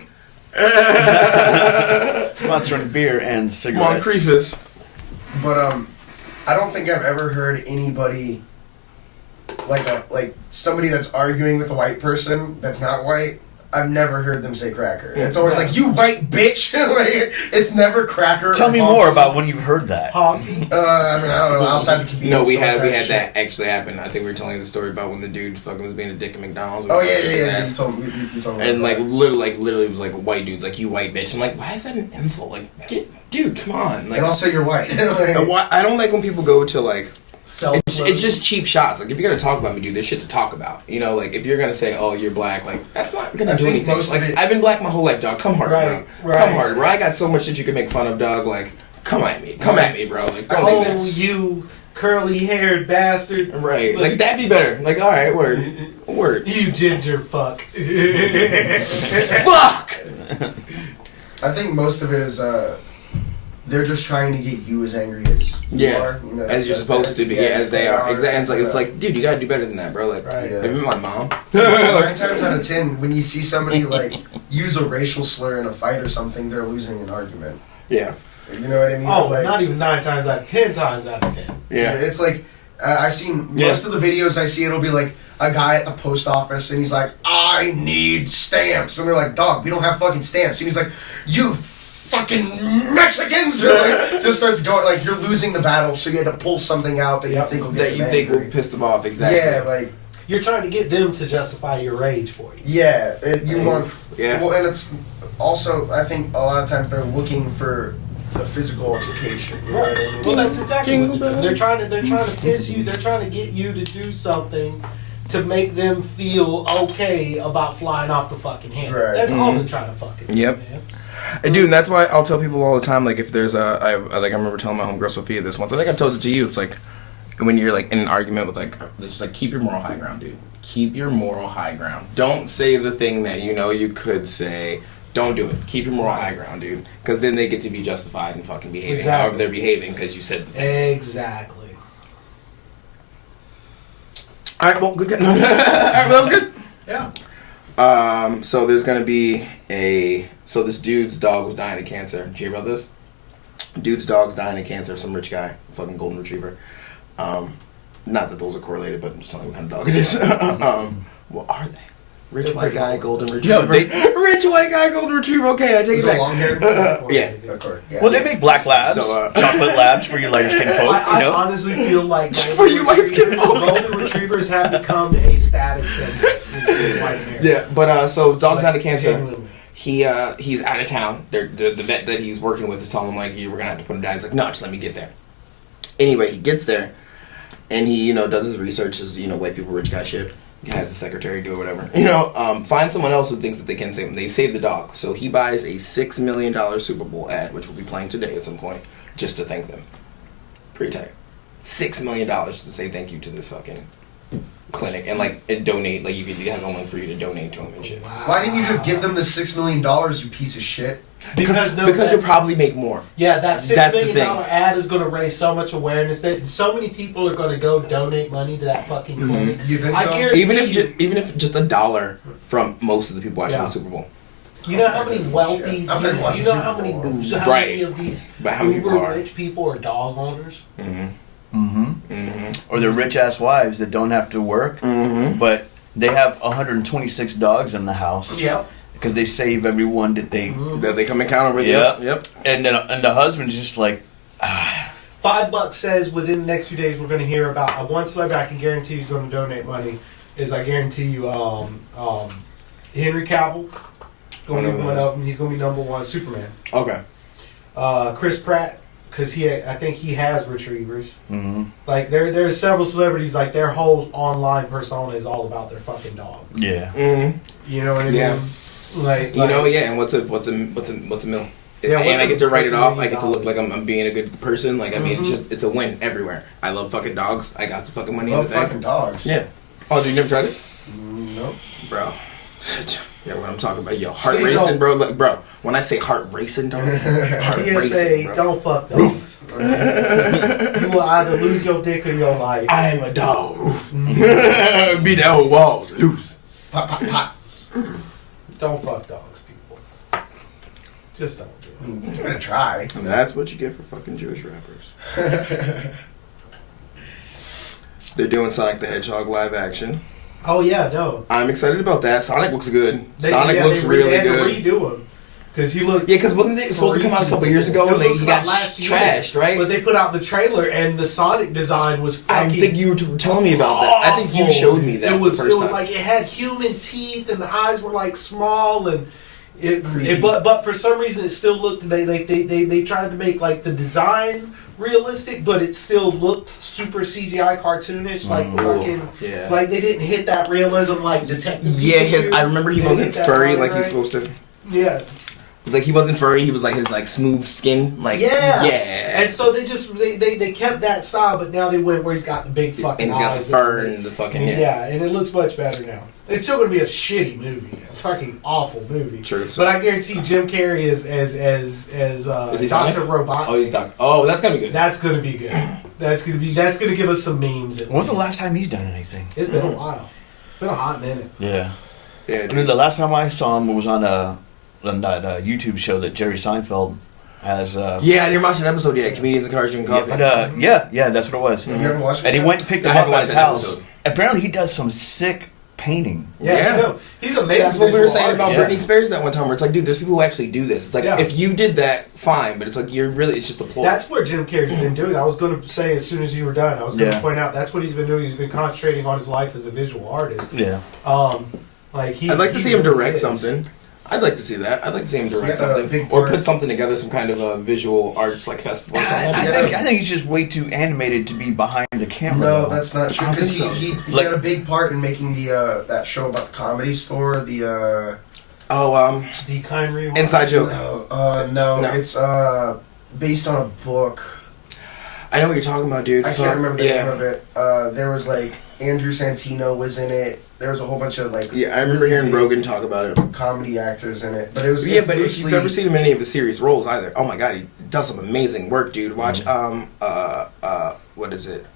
Sponsoring beer and cigarettes. Moncriefus. But I don't think I've ever heard anybody like somebody that's arguing with a white person that's not white. I've never heard them say cracker. It's always like, you white bitch. Like, it's never cracker. Tell or me honky. more about when you've heard that. Honky. I mean, I don't know. Outside the convenience No, we store had type that shit. actually happen. I think we were telling the story about when the dude fucking was being a dick at McDonald's. Oh yeah. You told me. You told me. And about literally it was like white dudes, like, you white bitch. I'm like, why is that an insult? Like, dude, come on. that. Like, And also, you're white. Like, I don't like when people go to like. Self-love. It's just cheap shots. Like, if you're gonna talk about me, dude, there's shit to talk about. You know, like, if you're gonna say, oh, you're black, like, that's not gonna I do think anything. most of Like, it- I've been black my whole life, dog. Come hard, Right, bro. right. Come hard, bro. I got so much shit you can make fun of, dog. Like, come at me. Come at me, bro. Like, don't Oh, think that's... you curly-haired bastard. Right. Like, that'd be better. Like, alright, word. Word. You ginger fuck. Fuck! I think most of it is they're just trying to get you as angry as you are. You know, as you're as supposed to be. Yeah, as they are. Exactly. It's Yeah. like, dude, you gotta do better than that, bro. Like, Right. Yeah. even my mom. 9 times out of 10, when you see somebody like use a racial slur in a fight or something, they're losing an argument. Yeah. You know what I mean? Oh, Like, not even 9 times out of 10 times out of 10. Yeah. It's like I've seen most of the videos I see. It'll be like a guy at the post office, and he's like, "I need stamps," and they're like, "Dog, we don't have fucking stamps." And he's like, "You fucking Mexicans!" Or like, just starts going like you're losing the battle, so you had to pull something out that you think will get That you them think will angry. piss them off, exactly. Yeah, like You're trying to get them to justify your rage for you. yeah, you want Yeah. Well, and it's also I think a lot of times they're looking for a physical altercation. You know what I mean? Well, that's exactly what Jingle they're trying to piss you. They're trying to get you to do something to make them feel okay about flying off the fucking handle. Right. That's all they're trying to fucking do, Yep. man. And dude, and that's why I'll tell people all the time, like, if there's I remember telling my homegirl Sophia this once, I think I've told it to you, it's like, when you're like in an argument with like, just like keep your moral high ground, dude. Keep your moral high ground. Don't say the thing that you know you could say. Don't do it. Keep your moral high ground, dude. Because then they get to be justified and fucking behaving however they're behaving because you said the thing. Exactly. All right, well, good. All right, well, that was good. Yeah. So there's gonna be so this dude's dog was dying of cancer. Did you hear about this? Dude's dog's dying of cancer. Some rich guy, fucking golden retriever. Not that those are correlated, but I'm just telling you what kind of dog it is. What are they? Rich white guy, golden retriever. Rich white guy, golden retriever. Okay, I take it back. Long hair? Yeah. Well, they make black labs, So, chocolate labs for your lighter skin folk. I You know, honestly feel like For you white skin folk. golden retrievers have become a status symbol in white America. Yeah, but so dog's out of cancer. Genuinely. He's out of town. The vet that he's working with is telling him like, we're gonna have to put him down. He's like, no, just let me get there. Anyway, he gets there, and he does his research, as white people rich guy shit. He has a secretary do it, whatever. Find someone else who thinks that they can save him. They save the dog, so he buys a $6 million Super Bowl ad, which will be playing today at some point, just to thank them. Pretty tight. $6 million to say thank you to this fucking clinic and donate. Like he has a link for you to donate to him and shit. Why didn't you just give them the $6 million, you piece of shit? Because you'll probably make more. Yeah, that That's the $6 million thing. ad is going to raise so much awareness that so many people are going to go donate money to that fucking clinic. You think I so? guarantee Even if just $1 from most of the people watching the Super Bowl. You know how many wealthy, Shit. I've been watching you know Super how many, Bowl. how many of these But how many uber people are? rich people are dog owners? or their rich ass wives that don't have to work, but they have 126 dogs in the house. Yep. Because they save everyone that they. That they come encounter with. Yep. And the husband's just like, $5 says within the next few days we're going to hear about one celebrity I can guarantee who's going to donate money. Is I guarantee you, Henry Cavill going to be one of them. He's going to be number one. Superman. Okay. Chris Pratt, because I think he has retrievers. mm-hmm. Like there's several celebrities like their whole online persona is all about their fucking dog. yeah. Mm-hmm. You know what I mean? Yeah. Like And what's a mill? Yeah, and I get to write it off. $1 I get to look like million? I'm being a good person. Like I mean, it's a win everywhere. I love fucking dogs. I got the fucking money in Love the bank. fucking dogs. Yeah. Oh, did you never tried it, Nope. bro? Yeah, what I'm talking about, yo, heart Please racing, don't. bro. Like, bro, when I say heart racing, dog, heart PSA, racing, bro. don't fuck dogs. You will either lose your dick or your life. I am a dog. Beat the old walls loose. Pop, pop, pop. Don't fuck dogs, people. Just don't do it. I'm gonna try. And that's what you get for fucking Jewish rappers. They're doing Sonic the Hedgehog live action. Oh yeah, no. I'm excited about that. Sonic looks good. They looks really had good. to redo him because he looked. Yeah, because wasn't it supposed to come out a couple years ago? It was And supposed he to come got out last year. trashed, right? But they put out the trailer and the Sonic design was fucking. I think you were telling me about that. I think you awful. showed me that It was the first time. like it had human teeth and the eyes were like small and but for some reason it still looked they tried to make like the design realistic, but it still looked super CGI cartoonish, like fucking yeah. like they didn't hit that realism like Detective Yeah, Pikachu. I remember he They wasn't hit that furry line like he's right. supposed to. Yeah. Like he wasn't furry. He was like his like smooth skin. Like Yeah. yeah. And so they kept that style, but now they went where he's got the big fucking And he's got eyes. the fur and the fucking yeah, and it looks much better now. It's still going to be a shitty movie, a fucking awful movie. True. But I guarantee Jim Carrey is he Dr. Sonic? Robotnik. Oh, he's Doc. Oh, that's gonna be good. That's going to be good. That's going to give us some memes. At When's the least. last time he's done anything? It's been a while. It's been a hot minute. Yeah. Yeah, I dude. mean, the last time I saw him was on that YouTube show that Jerry Seinfeld has. Yeah, I didn't watch an episode yet. Comedians and Cars Drinking Coffee. But yeah, that's what it was. You haven't watched it? And he yet? went and picked I him up haven't at watched his that house. episode. Apparently, he does some sick painting. Yeah. Yeah. No, he's amazing. That's what we were saying about Yeah. Britney Spears that one time. Where it's like, dude, there's people who actually do this. It's like Yeah. if you did that, fine. But it's like it's just a ploy. That's what Jim Carrey's been doing. I was going to say as soon as you were done, I was going to Yeah. point out that's what he's been doing. He's been concentrating on his life as a visual artist. Yeah. Like I'd like to he see him really direct is. something. I'd like to see that. I'd like to see him direct Yeah, something, big or part. put something together, some kind of a visual arts like festival. Or something. I think he's just way too animated to be behind the camera. No, though. that's not true. I don't Because think so. he Like- had a big part in making the that show about the Comedy Store. The Be kind, rewind. Inside Joke. no, No. it's based on a book. I know what you're talking about, dude. I can't remember the name of it. There was like Andrew Santino was in it. There was a whole bunch of like Yeah, I remember hearing Rogan talk about it. comedy actors in it, but it was Yeah, but if you've ever seen him in any of his serious roles either, oh my god, he does some amazing work, dude. Watch what is it?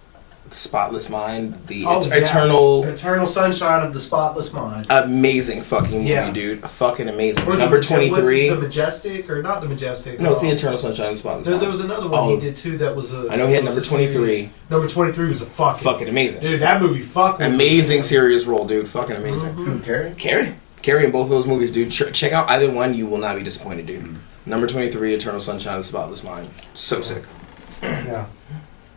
Spotless Mind, the Eternal Sunshine of the Spotless Mind. amazing fucking movie, dude. Fucking amazing. Or Number 23. The Majestic, or not the Majestic? No, it's the Eternal Sunshine of the Spotless Mind. There was another one he did too that was a. I know he had number 23. Number 23 was a fucking amazing. Dude, that movie fucking Amazing serious role, dude. Fucking amazing. Who, Carrie? Carrie in both of those movies, dude. Check out either one. You will not be disappointed, dude. Number 23, Eternal Sunshine of the Spotless Mind. So sick. Yeah.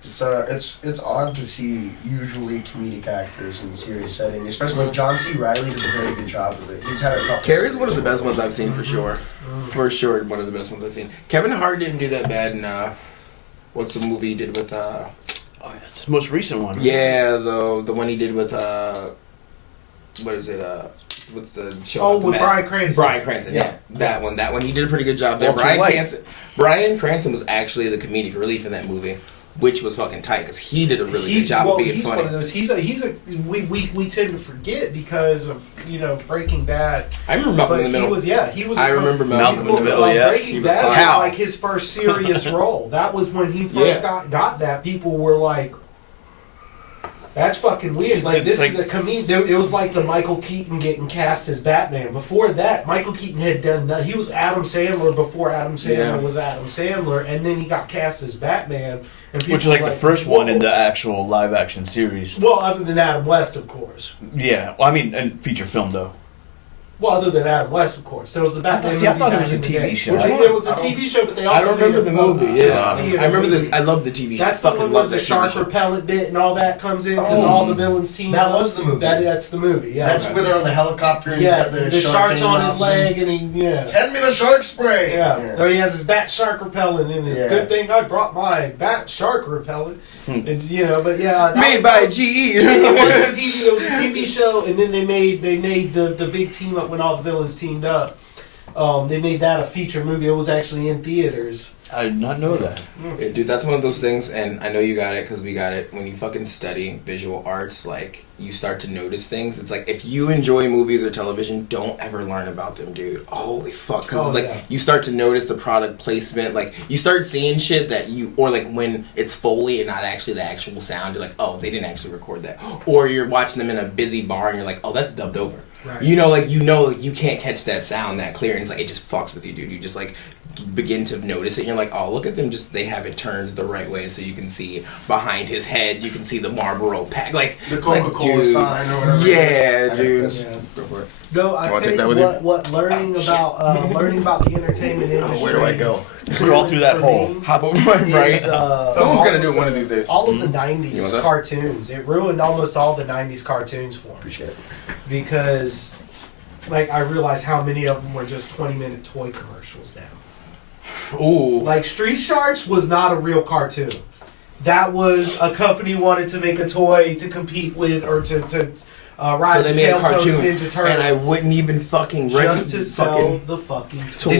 It's odd to see usually comedic actors in serious setting, especially like John C. Reilly does a very good job of it. He's had a couple. Carrie's one of the best ones I've seen for sure. For sure, one of the best ones I've seen. Kevin Hart didn't do that bad in what's the movie he did with It's the most recent one. yeah, the one he did with what is it what's the show? Oh, about the with Met? Bryan Cranston. Bryan Cranston, yeah. That one he did a pretty good job there. Walter White. Bryan Cranston was actually the comedic relief in that movie, which was fucking tight because he did a really good job of being he's funny. One of those. We tend to forget because of Breaking Bad. I remember Malcolm But in the Middle. he was. I remember Malcolm in the Middle. yeah. Breaking He was Bad fine. was How? like his first serious role. That was when he first got that. People were like, "That's fucking weird." Like It's this is a comedian. It was like the Michael Keaton getting cast as Batman. Before that, Michael Keaton had done. He was Adam Sandler before Adam Sandler was Adam Sandler, and then he got cast as Batman. And people Which was like were the first one in "Whoa." the actual live action series. Well, other than Adam West, of course. Yeah, well, I mean, and feature film though. Well, other than Adam West, of course. There was the Batman. See, I thought it movie was back a in the TV day. show. Which Which one? there was a TV show, but they also I remember made the a movie. Yeah, theater I remember movie. I love the TV. That's the fucking one love where the that shark TV show. repellent bit and all that comes in because all the villains team. That up. was the movie. That's the movie. Yeah. That's where they're on the helicopter and yeah. he's got The shark's in on mouth his leg and he Hand me the shark spray. Yeah. Or he has his bat shark repellent in it. Yeah. Good thing I brought my bat shark repellent. And, but yeah. that Made was- by that was- GE. It was a TV show, and then they made the big team up when all the villains teamed up. They made that a feature movie. It was actually in theaters. I did not know that. Yeah, dude, that's one of those things, and I know you got it because we got it. When you fucking study visual arts, like, you start to notice things. It's like, if you enjoy movies or television, don't ever learn about them, dude. Holy fuck. Because, you start to notice the product placement. Like, you start seeing shit that or, like, when it's Foley and not actually the actual sound, you're like, oh, they didn't actually record that. Or you're watching them in a busy bar, and you're like, oh, that's dubbed over. Right. You can't catch that sound that clear, and it's like, it just fucks with you, dude. You just, like, begin to notice it, and you're like, oh, look at them, they have it turned the right way so you can see behind his head, you can see the Marlboro pack, like The it's like, Coca-Cola dude, sign or whatever. yeah, dude. Yeah. Go for it. No, I wanna tell take that you with you? what learning about the entertainment industry. Where do I go? Crawl through that for hole. me Hop over my brain. is, Someone's gonna do it one of these days. all of the You want 90s that? cartoons. It ruined almost all the 90s cartoons for me. Appreciate it. Because, like, I realized how many of them were just 20-minute toy commercials now. Ooh. Like, Street Sharks was not a real cartoon. That was a company wanted to make a toy to compete with or to ride So they the made a tailcoat of cartoon, Ninja Turtles. and I wouldn't even fucking just to sell the fucking toy.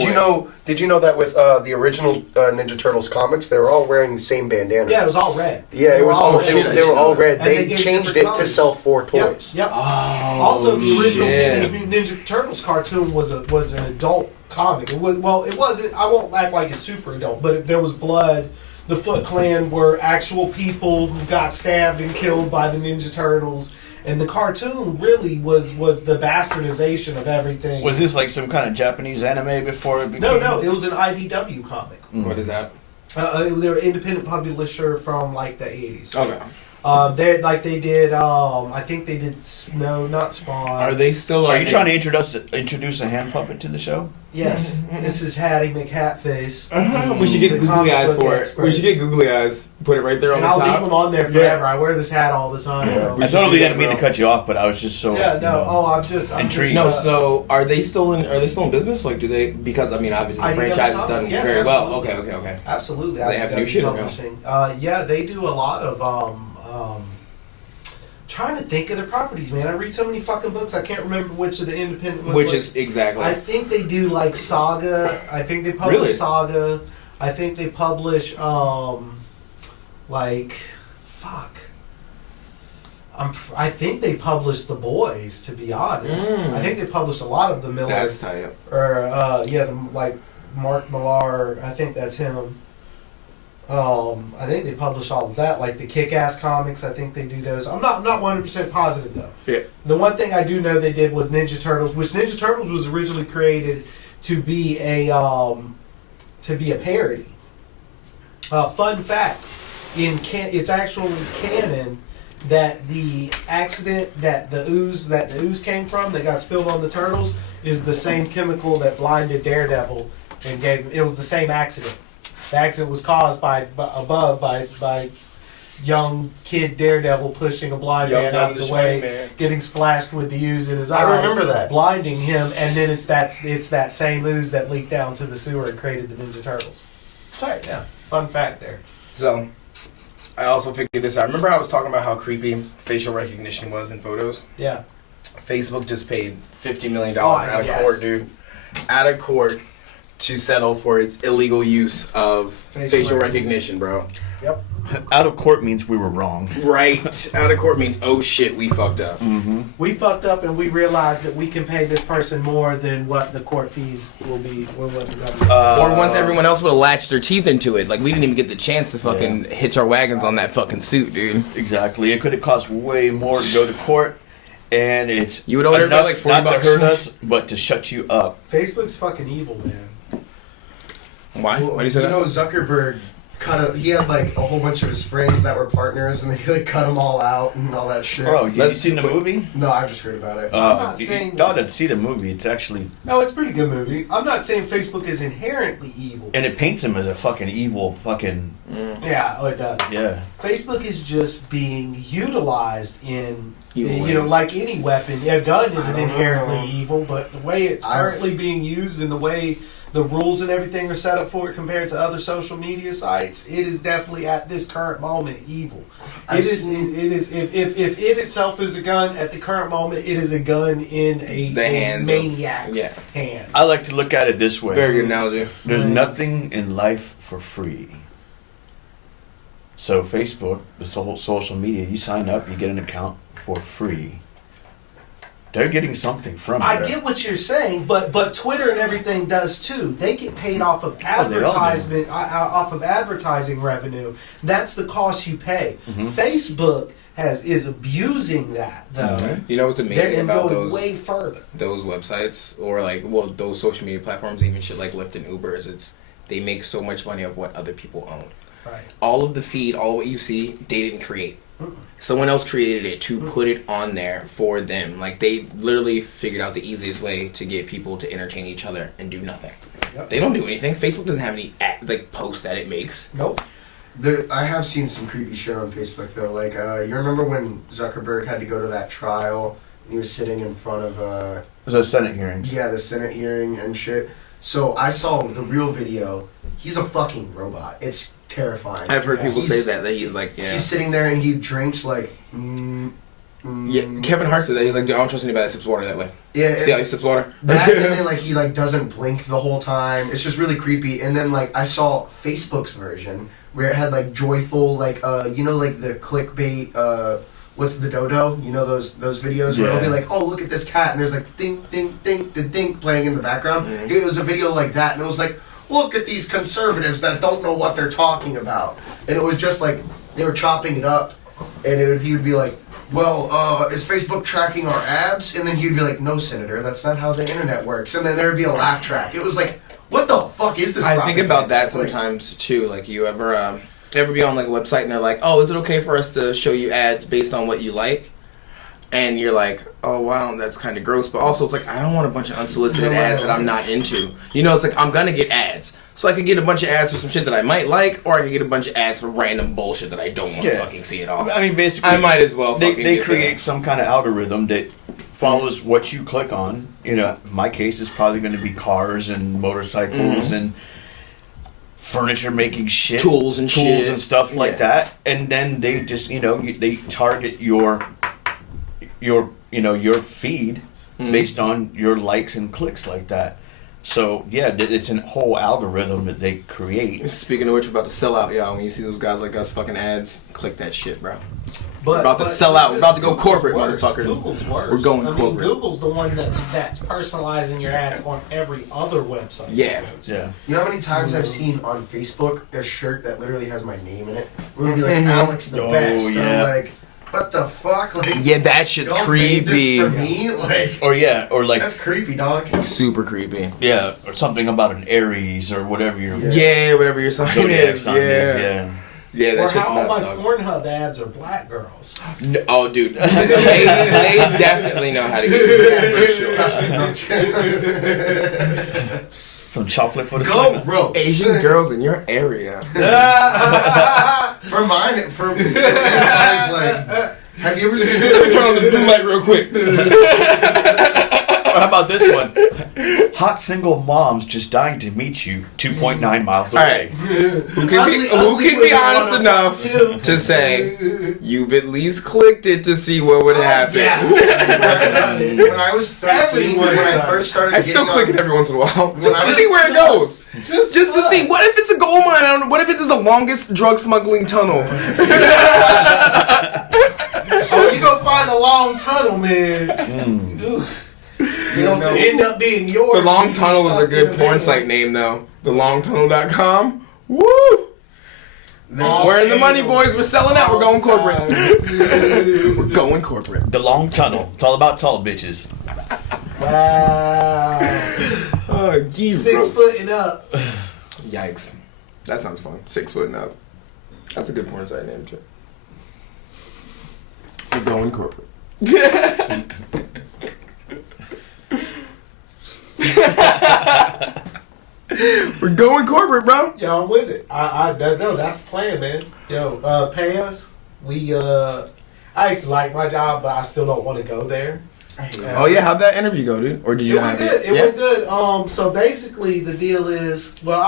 Did you know that with the original Ninja Turtles comics, they were all wearing the same bandana? Yeah, it was all red. Yeah, They it were was all. shit, I They were didn't all know red. And they They gave changed different it to colors. sell 4 Yep, toys. yep. Oh, Also, the original shit. Teenage Mutant Ninja Turtles cartoon was an adult comic. It wasn't. I won't act like it's super adult, but there was blood. The Foot Clan were actual people who got stabbed and killed by the Ninja Turtles, and the cartoon really was the bastardization of everything. Was this like some kind of Japanese anime before it became? No, it was an IDW comic. What is that? They're an independent publisher from like the 80s. Okay. They did. I think they did. No, not Spawn. Are they still? Are you trying to introduce a hand puppet to the show? Yes, this is Hattie McHatface. We should get The googly comic eyes book for expert. it. We should get googly eyes. Put it right there on And the I'll top. leave them on there forever. I wear this hat all the time. I totally didn't mean to cut you off, but I was just so. Yeah, no. I'm Intrigued. No, just, so are they still in business? Like, do they? Because I mean, obviously the IDW franchise has Comics, done yes, very well. absolutely. Okay. absolutely. They have new IDW shit around. publishing. Yeah, they do a lot of. Trying to think of their properties, man. I read so many fucking books, I can't remember which of the independent ones. Which like, is exactly. I think they do like Saga. I think they publish Really? Saga. I think they publish Like, fuck. I think they published The Boys, to be honest. I think they published a lot of the Miller. That's tight. Or, like Mark Millar, I think that's him. I think they publish all of that, like the Kick-Ass comics. I think they do those. I'm not 100% positive though. Yeah. The one thing I do know they did was Ninja Turtles, which Ninja Turtles was originally created to be a parody. Fun fact: it's actually canon that the accident that the ooze came from that got spilled on the turtles is the same chemical that blinded Daredevil and it was the same accident. The accident was caused by young kid Daredevil pushing a blind man out of the way, getting splashed with the ooze in his eyes. I remember that. Blinding him, and then it's that same ooze that leaked down to the sewer and created the Ninja Turtles. That's right, yeah. Fun fact there. So, I also figured this out. Remember I was talking about how creepy facial recognition was in photos? Yeah. Facebook just paid $50 million out of court, dude. Out of court to settle for its illegal use of facial recognition, bro. Yep. Out of court means we were wrong. Right. Out of court means, oh shit, we fucked up. Mm-hmm. We fucked up and we realized that we can pay this person more than what the court fees will be, or what the government or once everyone else would have latched their teeth into it. Like, we didn't even get the chance to fucking hitch our wagons on that fucking suit, dude. Exactly. It could have cost way more to go to court, and it's you would order enough like $40 not to hurt us, but to shut you up. Facebook's fucking evil, man. Why? Well, Why do you say that? know, Zuckerberg he had like a whole bunch of his friends that were partners, and he like cut them all out and all that shit. Bro, you seen the movie? No, I just heard about it. I'm not saying... You ought see the movie. It's actually... No, it's a pretty good movie. I'm not saying Facebook is inherently evil. And it paints him as a fucking evil fucking... Yeah, it does. Yeah. Facebook is just being utilized in... Evil like any weapon. A gun isn't inherently evil, but the way it's currently being used and the way the rules and everything are set up for it compared to other social media sites, it is definitely at this current moment evil. It is. If it itself is a gun at the current moment, it is a gun in a maniac's hand. I like to look at it this way. Very good analogy. There's nothing in life for free. So Facebook, the social media, you sign up, you get an account for free. They're getting something from it. I get what you're saying, but Twitter and everything does too. They get paid off of advertisement, off of advertising revenue. That's the cost you pay. Mm-hmm. Facebook is abusing that though. Mm-hmm. You know what's amazing about those way further. Those websites or those social media platforms, even shit like Lyft and Uber, is they make so much money of what other people own. Right. All of the feed, all what you see, they didn't create. Someone else created it to put it on there for them. Like, they literally figured out the easiest way to get people to entertain each other and do nothing. Yep. They don't do anything. Facebook doesn't have any posts that it makes. Nope. I have seen some creepy shit on Facebook though. Like, you remember when Zuckerberg had to go to that trial and he was sitting in front of was those Senate hearings? Yeah, the Senate hearing and shit. So I saw the real video. He's a fucking robot. It's terrifying. I've heard people say that he's like, he's sitting there and he drinks like. Kevin Hart said that. He's like, dude, I don't trust anybody that sips water that way. Yeah. See how he sips water? That and then he doesn't blink the whole time. It's just really creepy. And then I saw Facebook's version where it had joyful the clickbait. What's the dodo? You know those videos where it'll be like, oh, look at this cat, and there's ding ding ding ding ding playing in the background. Mm-hmm. It was a video like that, and it was like, look at these conservatives that don't know what they're talking about. And it was just they were chopping it up, and he would be like, well, is Facebook tracking our abs? And then he'd be like, no, Senator, that's not how the internet works. And then there would be a laugh track. It was like, what the fuck is this? I think about that sometimes too. Like, you ever be on a website and they're like, oh, is it okay for us to show you ads based on what you like? And you're like, oh, wow, that's kind of gross. But also, it's I don't want a bunch of unsolicited ads that I'm not into. It's I'm going to get ads. So I could get a bunch of ads for some shit that I might like, or I could get a bunch of ads for random bullshit that I don't want to fucking see at all. I mean, basically, I might as well they create some kind of algorithm that follows what you click on. In my case, it's probably going to be cars and motorcycles and furniture making shit. Tools and stuff like that. And then they just, they target your feed based on your likes and clicks like that. So yeah, it's a whole algorithm that they create. Speaking of which, we're about to sell out, y'all. When you see those guys like us fucking ads, click that shit, bro. But, We're about to sell out. We're about to go corporate, worse. motherfuckers. Google's worse. We're going I mean, corporate. Google's the one that's personalizing your ads on every other website. Yeah. Yeah. You know how many times I've seen on Facebook a shirt that literally has my name in it? We're gonna be like, Alex the Oh, best. And yeah. I'm like, what the fuck? Like, Yeah, that shit's y'all made creepy. this for me? Like, Or like that's creepy, dog. Super creepy. yeah, or something about an Aries or whatever your Yeah, whatever your sign zodiac is. sign Yeah. is. Yeah. Yeah, Or that shit's how all my nuts, dog. Pornhub ads are black girls. No, oh, dude. they definitely know how to get you. Some chocolate for the Go segment. roast. Asian girls in your area. For mine, for it's always like, have you ever seen? Turn on this blue light real quick. How about this one? Hot single moms just dying to meet you 2.9 miles All away. right. Who can be honest enough to say you've at least clicked it to see what would happen? When I was 13, when I first started I getting still click it on, every once in a while When just I to was- see where it goes. Just To see what if it's a gold mine? I don't know. What if it's the longest drug smuggling tunnel? So you gonna find a long tunnel, man. Oof. You know, to end up being yours. The Long Tunnel is a good porn site name, though. TheLongTunnel.com. Woo! We're in the money, boys. We're selling out. We're going corporate. We're going corporate. The long tunnel. It's all about tall bitches. Wow. Oh, gee, 6 foot and up. Yikes. That sounds fun. 6 foot and up. That's a good porn site name, too. We're going corporate. We're going corporate, bro. Yo, I'm with it. No, that's the plan, man. Yo, pay us. I used to like my job, but I still don't want to go there. Oh yeah, how'd that interview go, dude? Or did you It have went good. it? It went good. So basically, the deal is, well,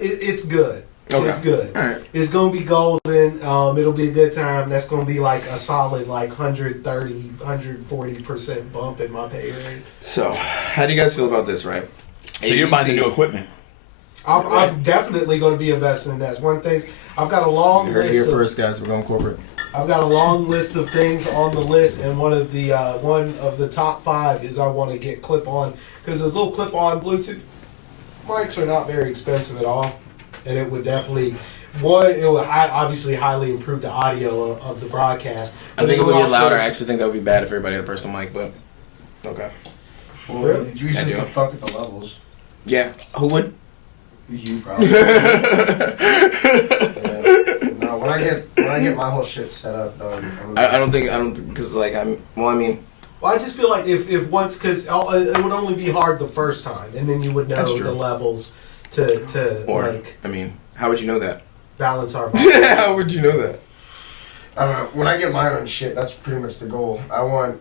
it's good. Okay. It's good. All right. It's gonna be golden. It'll be a good time. That's gonna be like a solid 130, 140% bump in my pay rate. So, how do you guys feel about this, right? So you're buying the new equipment. I'm definitely going to be investing in that. It's one of the things. I've got a long You heard it list here of, first, guys. We're going corporate. I've got a long list of things on the list, and one of the top 5 is I want to get clip-on, because those little clip-on Bluetooth mics are not very expensive at all, and it would definitely it would obviously highly improve the audio of the broadcast. I think it would get also- louder. I actually think that would be bad if everybody had a personal mic, but okay. well, Really? you usually I do. have to fuck with the levels. Yeah, who would? You probably. Yeah. No, when I get my whole shit set up done, I don't think because like I mean, Well, I just feel like if once, because it would only be hard the first time, and then you would know That's true. the levels to or like I mean, how would you know that? balance our volume. How would you know that? I don't know. When I get my own shit, that's pretty much the goal. I want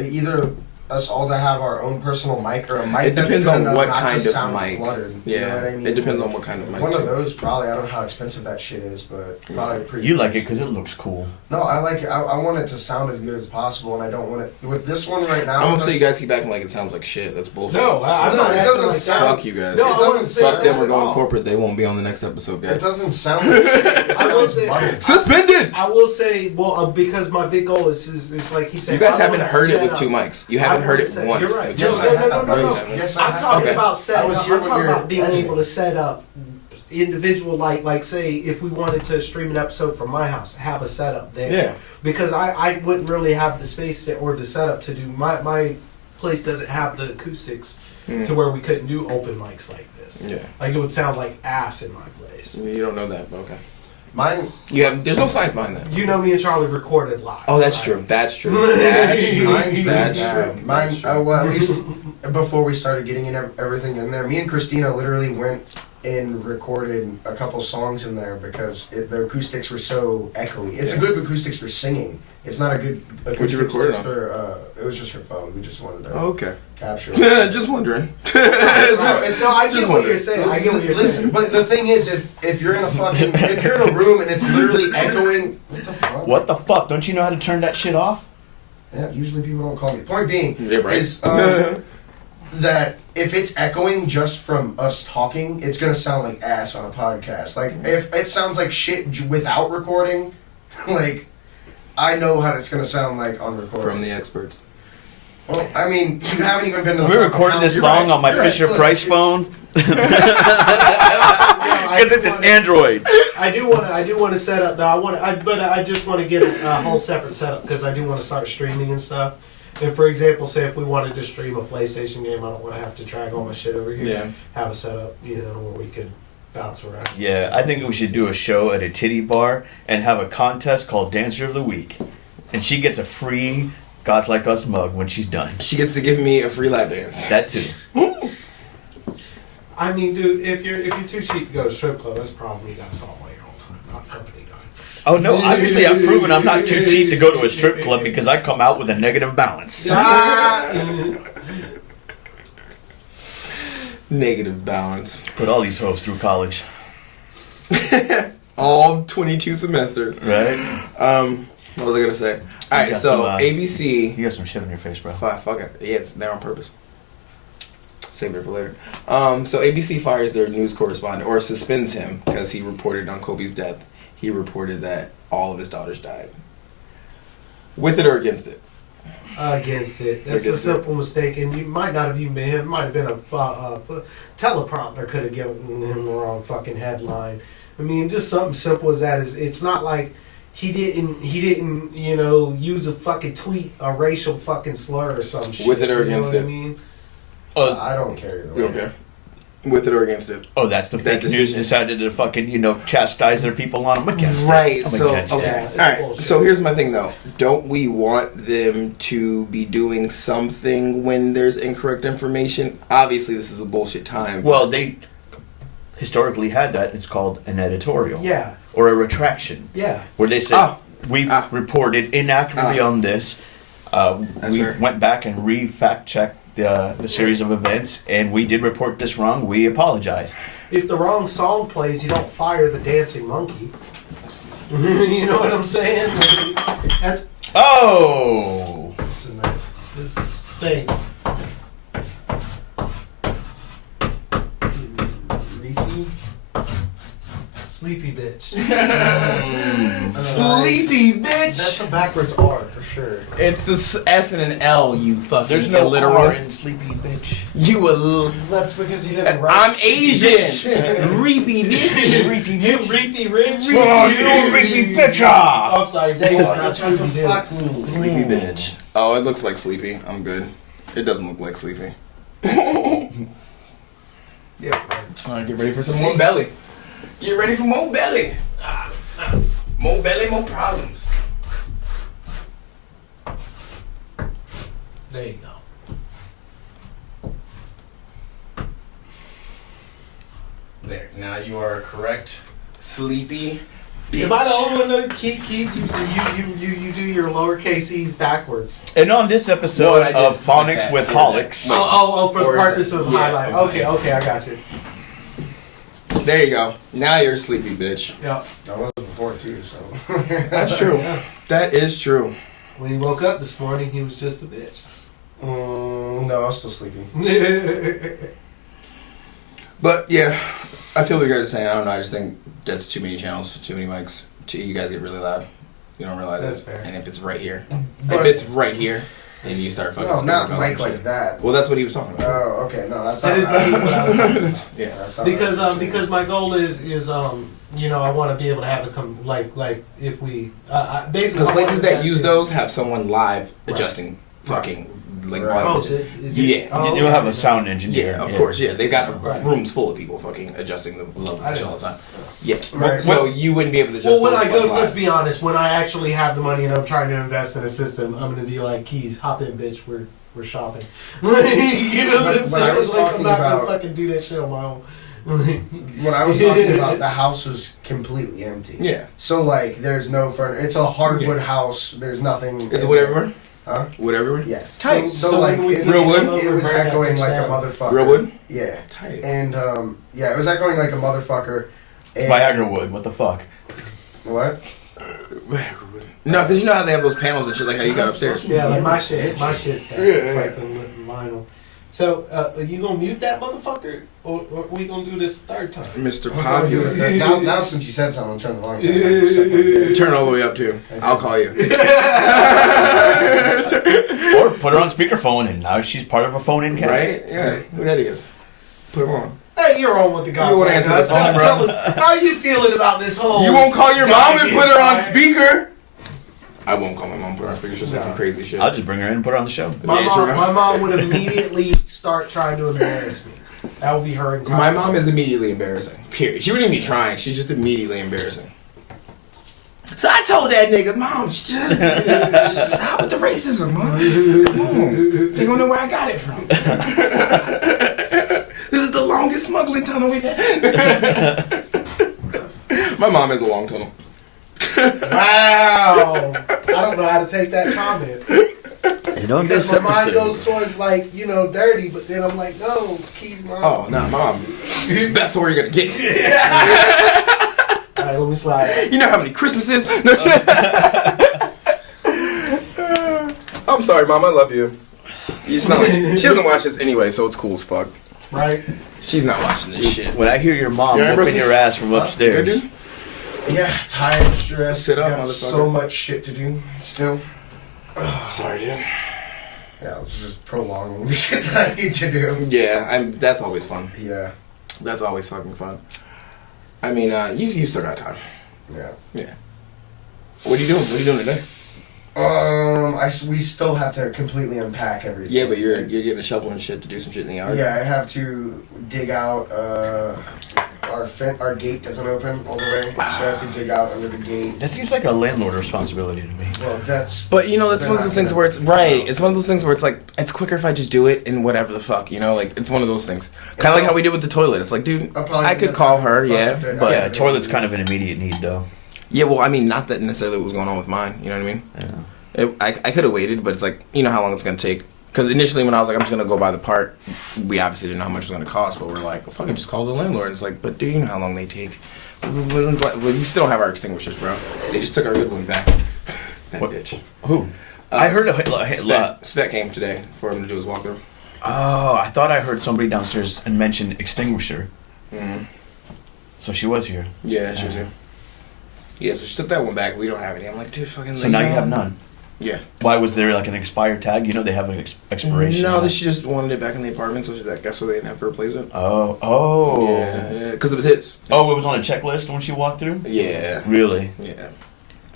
either us all to have our own personal mic or a mic It that's depends good on enough what not kind to of sound mic. cluttered, Yeah, you know what I mean? it depends on what kind of mic. One of too. those probably. I don't know how expensive that shit is, but probably pretty. You like it nice. because it looks cool. No, I like it. I want it to sound as good as possible, and I don't want it with this one right now. I'm gonna say you guys keep acting like it sounds like shit. That's bullshit. No, I'm No, not it acting doesn't like sound- that. Fuck you guys. No, It I doesn't wasn't saying Fuck sound them. that We're at going all. corporate. They won't be on the next episode, It guys. doesn't sound like shit. It I will sounds say- muddled. Suspended. I will say, well, because my big goal is like he said. You guys I haven't wanna heard it set with up- 2 mics. You I haven't heard wanna it set- once. You're right. Yes, no. I have. I'm Yes, I have. talking Okay. about setting I was up. here I'm when talking we were about being editing. able to set up individual, like say if we wanted to stream an episode from my house, have a setup there. Yeah. Because I wouldn't really have the space or the setup to do my place doesn't have the acoustics to where we couldn't do open mics like this. Yeah. Like it would sound like ass in my place. You don't know that, but okay. Mine. Yeah, there's no science behind that. You know, me and Charlie recorded live. Oh, that's right? true. That's true. That's true. Mine's That's bad. true. Mine, That's true. well, at least before we started getting everything in there, me and Christina literally went and recorded a couple songs in there because the acoustics were so echoey. It's a good acoustics for singing. It's not a good acoustics record it on? for. It was just her phone. We just wanted to Oh, okay. capture it. Just wondering. No, I get just what wondering. you're saying. I get what you're Listen, saying. but the thing is, if you're in a fucking, if you're in a room and it's literally echoing, what the fuck? What the fuck? Don't you know how to turn that shit off? Yeah, usually people don't call me. Point being Yeah, right. is that if it's echoing just from us talking, it's gonna sound like ass on a podcast. Like if it sounds like shit without recording, like I know how it's gonna sound like on recording. From the experts. Well, I mean, you haven't even been to the We recorded this song on my Fisher Price phone because it's an Android. I do want to set up though. But I just want to get a whole separate setup because I do want to start streaming and stuff. And for example, say if we wanted to stream a PlayStation game, I don't want to have to drag all my shit over here. Yeah. Have a setup, where we could bounce around. Yeah, I think we should do a show at a titty bar and have a contest called Dancer of the Week, and she gets a free Gods Like Us mug when she's done. She gets to give me a free lap dance. That too. I mean, dude, if you're too cheap to go to strip club, that's a problem you got to solve by your own time, not company time. Oh no, obviously I've proven I'm not too cheap to go to a strip club because I come out with a negative balance. Negative balance. Put all these hoes through college. All 22 semesters. Right? What was I gonna say? Alright, got so some, ABC. You got some shit on your face, bro. Fuck it. Yeah, it's there on purpose. Save it for later. So ABC fires their news correspondent, or suspends him, because he reported on Kobe's death. He reported that all of his daughters died. With it or against it? Against it. That's a simple mistake, and you might not have even been him. It might have been a teleprompter could have given him the wrong fucking headline. I mean, just something simple as that. It's not like he didn't use a fucking tweet, a racial fucking slur or some shit. With it or against it? I mean? I don't care either way. Okay. With it or against it? Oh, that's the fake news decided to fucking, chastise their people on them against right, it. so, against okay. it. Alright, so here's my thing though. Don't we want them to be doing something when there's incorrect information? Obviously, this is a bullshit time. Well, they historically had that. It's called an editorial. Yeah. Or a retraction. Yeah. Where they said, we reported inaccurately on this. We went back and re-fact checked the series of events, and we did report this wrong. We apologize. If the wrong song plays, you don't fire the dancing monkey. You know what I'm saying? That's Oh! this is nice. This thanks. Leafy. Sleepy bitch. Sleepy bitch! That's a backwards R for sure. It's a S and an L, you fucking There's no illiterate. R in sleepy bitch. You a That's because you didn't write. I'm sleepy Asian! bitch. Reapy bitch! You reapy rich. Oh, you reapy bitch! I'm sorry, Zay. Oh, Not you tried to Sleepy Dude. fuck me. Sleepy bitch. Oh, it looks like Sleepy. I'm good. It doesn't look like Sleepy. Yeah. Get ready for some more belly. Get ready for more belly. More belly, more problems. There you go. There. Now you are correct. Sleepy bitch. Am I the only one that keys you do your lowercase e's backwards? And on this episode No, I of did. Phonics Okay. with Yeah. Holics, For the Or is purpose it- of yeah, highlighting. okay. Okay, I got you. There you go. Now you're a sleepy bitch. Yeah. I was before too, so. That's true. Yeah. That is true. When he woke up this morning, he was just a bitch. No, I was still sleepy. But yeah, I feel what you guys are saying. I don't know. I just think that's too many channels, too many mics. You guys get really loud. You don't realize That's it. fair. And if it's right here, But- if it's right here, then you start fucking. No, screaming not about Mike some like shit. that. Well, that's what he was talking Oh, about. okay. No, that's That not is right. what I was talking about. Yeah. That's not Because right. because my goal is I want to be able to have it come like if we basically Because I places want that to use invest those have someone live Right. adjusting fucking like Right. volume. Yeah. you'll have a sound engineer. Yeah, of course. Yeah, they got Right. rooms full of people fucking adjusting the level I pitch know. all the time. Yeah, Right. so you wouldn't be able to adjust. Well, when those I go, fucking let's live. be honest. When I actually have the money and I'm trying to invest in a system, I'm going to be like, "Keys, hop in, bitch. We're shopping." You know what I'm When saying? I was Like, I'm talking not about- going to fucking do that shit on my own. When I was talking about the house was completely empty. Yeah, So like, there's no furniture. It's a hardwood house. There's nothing. it's in wood there. everywhere. Huh? Wood everywhere. Yeah. Tight. So, So like, when we it, put real it wood? over, it was burn that echoing bitch like a down. motherfucker. Real wood. Yeah. Tight. And yeah, it was echoing like a motherfucker. And Viagra wood. What the fuck? What? No, because you know how they have those panels and shit, like how you got upstairs. Yeah, like my shit's down. It's like the vinyl. So, are you gonna mute that motherfucker, or are we gonna do this third time? Mr. I'm Pop, gonna do it. Now since you said something, turn the volume down. turn all the way up too. I'll call you. Or put her on speakerphone, and now she's part of a phone-in cast. Right? Yeah. Who that is? Put him on. Hey, you're on with the Gods You won't Like answer Us. the phone, bro. Tell us, how are you feeling about this whole... You won't call your guy mom and getting put her on fired? speaker? I won't call my mom and put her on speaker. She'll say some crazy shit. I'll just bring her in and put her on the show. My Yeah, true enough. mom would immediately start trying to embarrass me. That would be her entire... My mom is immediately embarrassing. Period. She wouldn't even be trying. She's just immediately embarrassing. So I told that nigga, Mom, just stop with the racism, Mom. Come on. They gonna know where I got it from. This is the longest smuggling tunnel we've had. My mom has a long tunnel. Wow. I don't know how to take that comment. You know, Because my mind goes towards, like, you know, dirty, but then I'm like, no, Key's mom. Oh, no, Mom. That's where you're gonna get. All right, let me slide. You know how many Christmases? No, I'm sorry, Mom. I love you. It's not like she doesn't watch this anyway, so it's cool as fuck. Right? She's not watching this shit. When I hear your mom You all right, whooping bro? your ass from You good, upstairs, dude? Yeah, tired, stressed. Sit up, got motherfucker. so much shit to do still. Sorry, dude. Yeah, it was just prolonging the shit that I need to do. Yeah, that's always fun. Yeah, That's always fucking fun. I mean, you still got time. yeah. Yeah. What are you doing? What are you doing today? We still have to completely unpack everything. Yeah, but you're getting a shovel and shit to do some shit in the yard. Yeah, I have to dig out. Our gate doesn't open all the way, so I have to dig out under the gate. that seems like a landlord responsibility to me. Well, that's. But you know, that's They're one of those not things gonna- where it's right. It's one of those things where it's like it's quicker if I just do it and whatever the fuck, you know. Like it's one of those things. Kind of like how we did with the toilet. It's like, dude, I'll probably I could get call that her, fuck yeah, if it- but Yeah, toilet's kind of an immediate need, though. yeah. Well, I mean, not that necessarily what was going on with mine. You know what I mean? Yeah. I could have waited, but it's like, you know how long it's gonna take. Because initially when I was like, I'm just gonna go buy the part, we obviously didn't know how much it was gonna cost, but we're like, well, fucking just call the landlord. And it's like, but do you know how long they take? Well, we still don't have our extinguishers, bro. They just took our good one back. That What? bitch. Who? I heard a lot. Svet came today for him to do his walkthrough. Oh, I thought I heard somebody downstairs and mention extinguisher. Mm-hmm. So she was here. Yeah, she was here. Yeah, so she took that one back. We don't have any. I'm like, dude, fucking. So now you have none. Yeah. Why was there like an expired tag? You know they have an expiration. No, on it. she just wanted it back in the apartment, so I guess so they didn't have to replace it. Oh. Yeah, because it was his. Oh, it was on a checklist when she walked through? Yeah. Really? Yeah.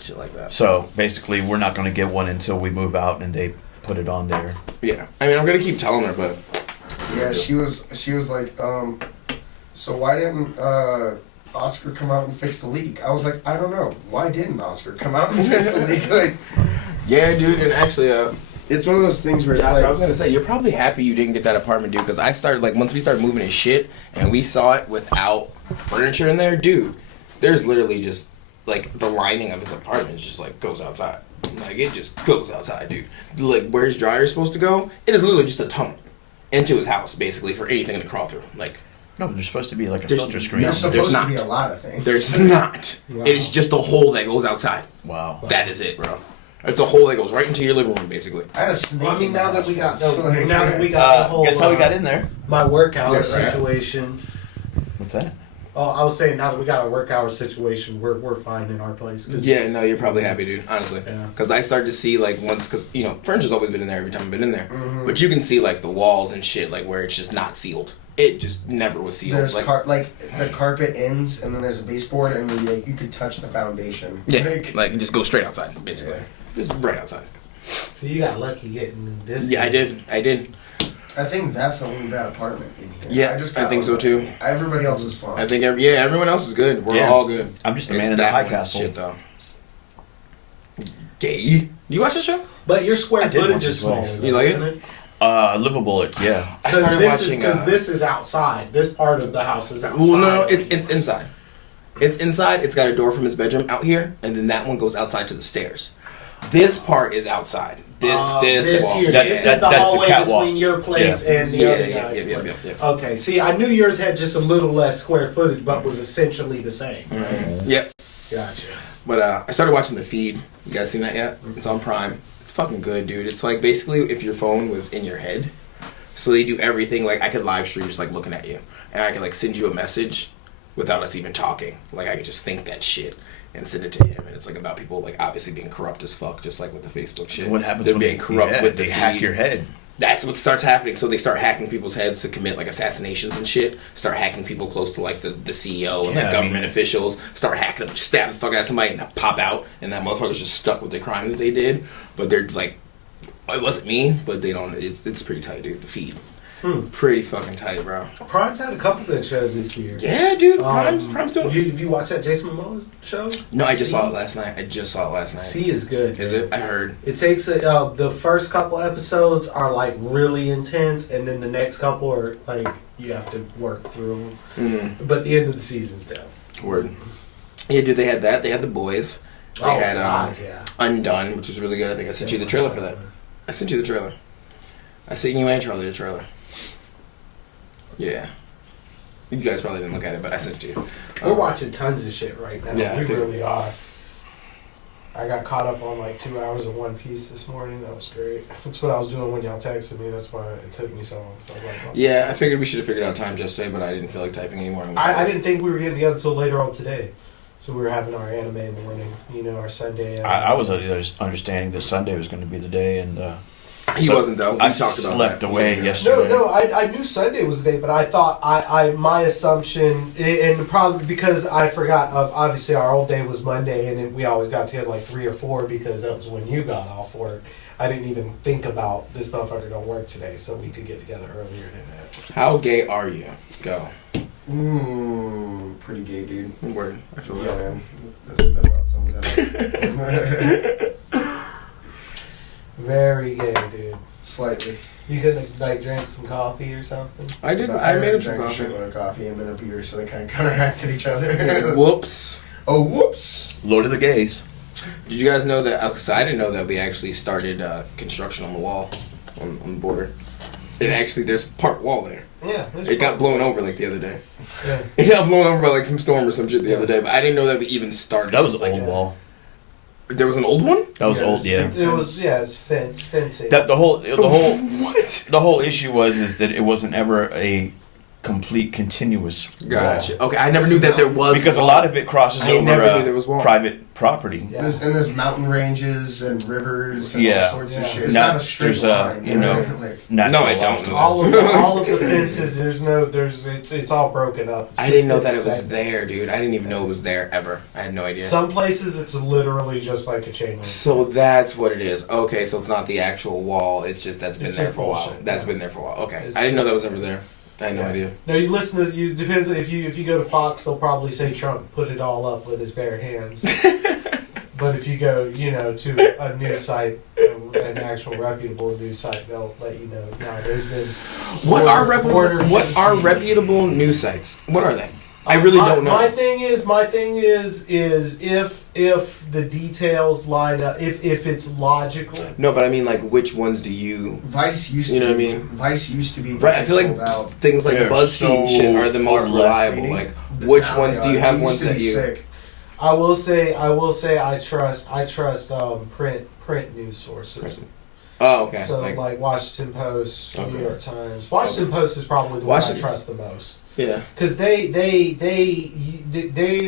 Shit like that. So basically, we're not going to get one until we move out and they put it on there. Yeah. I mean, I'm gonna keep telling her, but. Yeah, she was like, so why didn't Oscar come out and fix the leak? I was like, I don't know. Why didn't Oscar come out and fix the leak? Like, Yeah, dude, and actually, it's one of those things where it's Josh, like, I was gonna say you're probably happy you didn't get that apartment, dude. Because I started like once we started moving his shit and we saw it without furniture in there, dude. There's literally just like the lining of his apartment just like goes outside. Like it just goes outside, dude. Like where his dryer is supposed to go, it is literally just a tunnel into his house, basically for anything to crawl through. Like No, there's supposed to be like a There's- filter screen. there's no, supposed there's to be not. a lot of things. there's not. Wow. It is just a hole that goes outside. Wow. That is it, bro. It's a hole that goes right into your living room, basically. I had a snake. Well, I mean, in my now that house we got once. Like, now that we got the whole Guess how we got in there? my work hour Yeah, right. situation. What's that? Oh, I was saying now that we got a work hour situation, we're fine in our place. 'Cause Yeah, no, you're probably happy, dude. Honestly, Yeah. because I started to see like once, because you know, furniture's always been in there every time I've been in there, Mhm. but you can see like the walls and shit, like where it's just not sealed. It just never was sealed. There's Like, the carpet ends, and then there's a baseboard, and then, like, you could touch the foundation. yeah, Like, like it just goes straight outside, basically, just right outside. So you got lucky getting this. Yeah, I did. I think that's the only bad apartment in here. Yeah, I think so, too. Everybody else is fine. I think everyone else is good. We're Yeah. all good. I'm just a It's man in the that high one castle. shit though. Gay? Do you watch that show? But your square I did footage watch is it smaller, twice. though, You like isn't it? it? Livable, yeah. I Because started watching. this is outside. This part of the house is outside. Well, no, it's inside. It's inside. It's got a door from his bedroom out here, and then that one goes outside to the stairs. This part is outside. This wall. here. That- This that- is the that's the hallway catwalk. between your place Yeah. and the Yeah, other yeah, guy's yeah, place. yeah. Okay, see, I knew yours had just a little less square footage, but was essentially the same. Right? Yep. Gotcha. But I started watching The Feed. You guys seen that yet? It's on Prime. It's fucking good, dude. It's like basically if your phone was in your head. So they do everything. Like I could live stream just like looking at you, and I could like send you a message without us even talking. Like I could just think that shit and send it to him, and it's like about people like obviously being corrupt as fuck, just like with the Facebook shit. What happens They're when being corrupt with the they hack feed. your head? That's what starts happening. So they start hacking people's heads to commit like assassinations and shit. Start hacking people close to like the CEO and like government officials. Start hacking them, stab the fuck out of somebody and pop out, and that motherfucker's just stuck with the crime that they did. But they're like, it wasn't me, but they don't. It's pretty tight, dude. The feed, pretty fucking tight, bro. Prime's had a couple good shows this year. Yeah, dude. Prime's doing. Have you watched that Jason Momoa show? No, I just saw it last night. C is good. Is it? I heard. It takes the first couple episodes are like really intense, and then the next couple are like you have to work through them. But the end of the season's down. Word. Yeah, dude. They had that. They had The Boys. They had Undone, which was really good. I think I sent you the trailer for that. I sent you the trailer. I sent you and Charlie the trailer. Yeah. You guys probably didn't look at it, but I sent it to you. We're watching tons of shit right now. Yeah, we really are. I got caught up on like 2 hours of One Piece this morning. That was great. That's what I was doing when y'all texted me. That's why it took me so long. So I was like, well, yeah, I figured we should have figured out times yesterday, but I didn't feel like typing anymore. I didn't think we were getting together until later on today. So we were having our anime morning, our Sunday. I was understanding that Sunday was going to be the day, and he wasn't though. We I talked about slept that. away yesterday. No, I knew Sunday was the day, but I thought my assumption, and probably because I forgot. Obviously, our old day was Monday, and then we always got together like 3 or 4 because that was when you got off work. I didn't even think about this motherfucker don't work today, so we could get together earlier than that. How gay are you? Go. Pretty gay, dude. Word. I feel Yeah, that. man. That about sums that up. Very gay, dude. Slightly. You couldn't like drink some coffee or something? I did. But I made him some drank a coffee. shitload of coffee and then a beer, so they kind of counteracted each other. Whoops. Oh, whoops. Lord of the Gays. Did you guys know that? Because I didn't know that we actually started construction on the wall, on the border. It actually, there's part wall there. Yeah. It got blown over like the other day. Yeah. It got blown over by like some storm or some shit the other day, but I didn't know that we even started. That was an like old that. wall. There was an old one? That was old, yeah. It was, it's fencing. That the whole What? the whole issue was that it wasn't ever a complete continuous Gotcha. wall. Okay, I never knew that there was Because a lot of it crosses I over never knew there was wall. private property. Yeah. There's mountain ranges and rivers and Yeah. all sorts of Yeah. shit. It's Now, not a straight there's line. natural No, I don't. obstacles. all of the fences. It's all broken up. It's I just didn't know that it was segments. there, dude. I didn't even know it was there ever. I had no idea. Some places it's literally just like a chain link. So that's what it is. Okay, so it's not the actual wall. It's just that's been It's there just for a while. bullshit. That's Yeah. been there for a while. Okay, It's- I didn't know that was ever there. I had no idea. No, you listen to you. Depends if you go to Fox, they'll probably say Trump put it all up with his bare hands. But if you go, to a news site, an actual reputable news site, they'll let you know. Now, there's been What are border fencing. reputable news sites? What are they? I really don't know. My thing is if the details line up, if it's logical. No, but I mean, like, which ones do you? Vice used to You know what I be. mean? Vice used to be. Right, I feel like sold out. things like They're BuzzFeed and shit so are the most far left reliable. leaning. Like, which Nah, ones do you they have used ones to that be you? sick. I will say I trust print news sources. Oh, okay. So like Washington Post, New York Times. Washington Post is probably the one I trust the most yeah. because they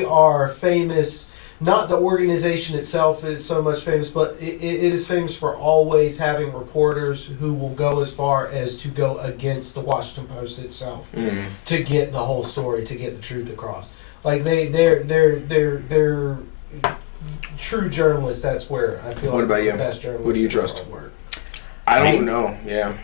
are famous. Not the organization itself is so much famous, but it is famous for always having reporters who will go as far as to go against the Washington Post itself to get the whole story, to get the truth across. Like they're true journalists. That's where I feel What like about you? the best journalists. What do you in the trust? world work. I Me? don't know. Yeah,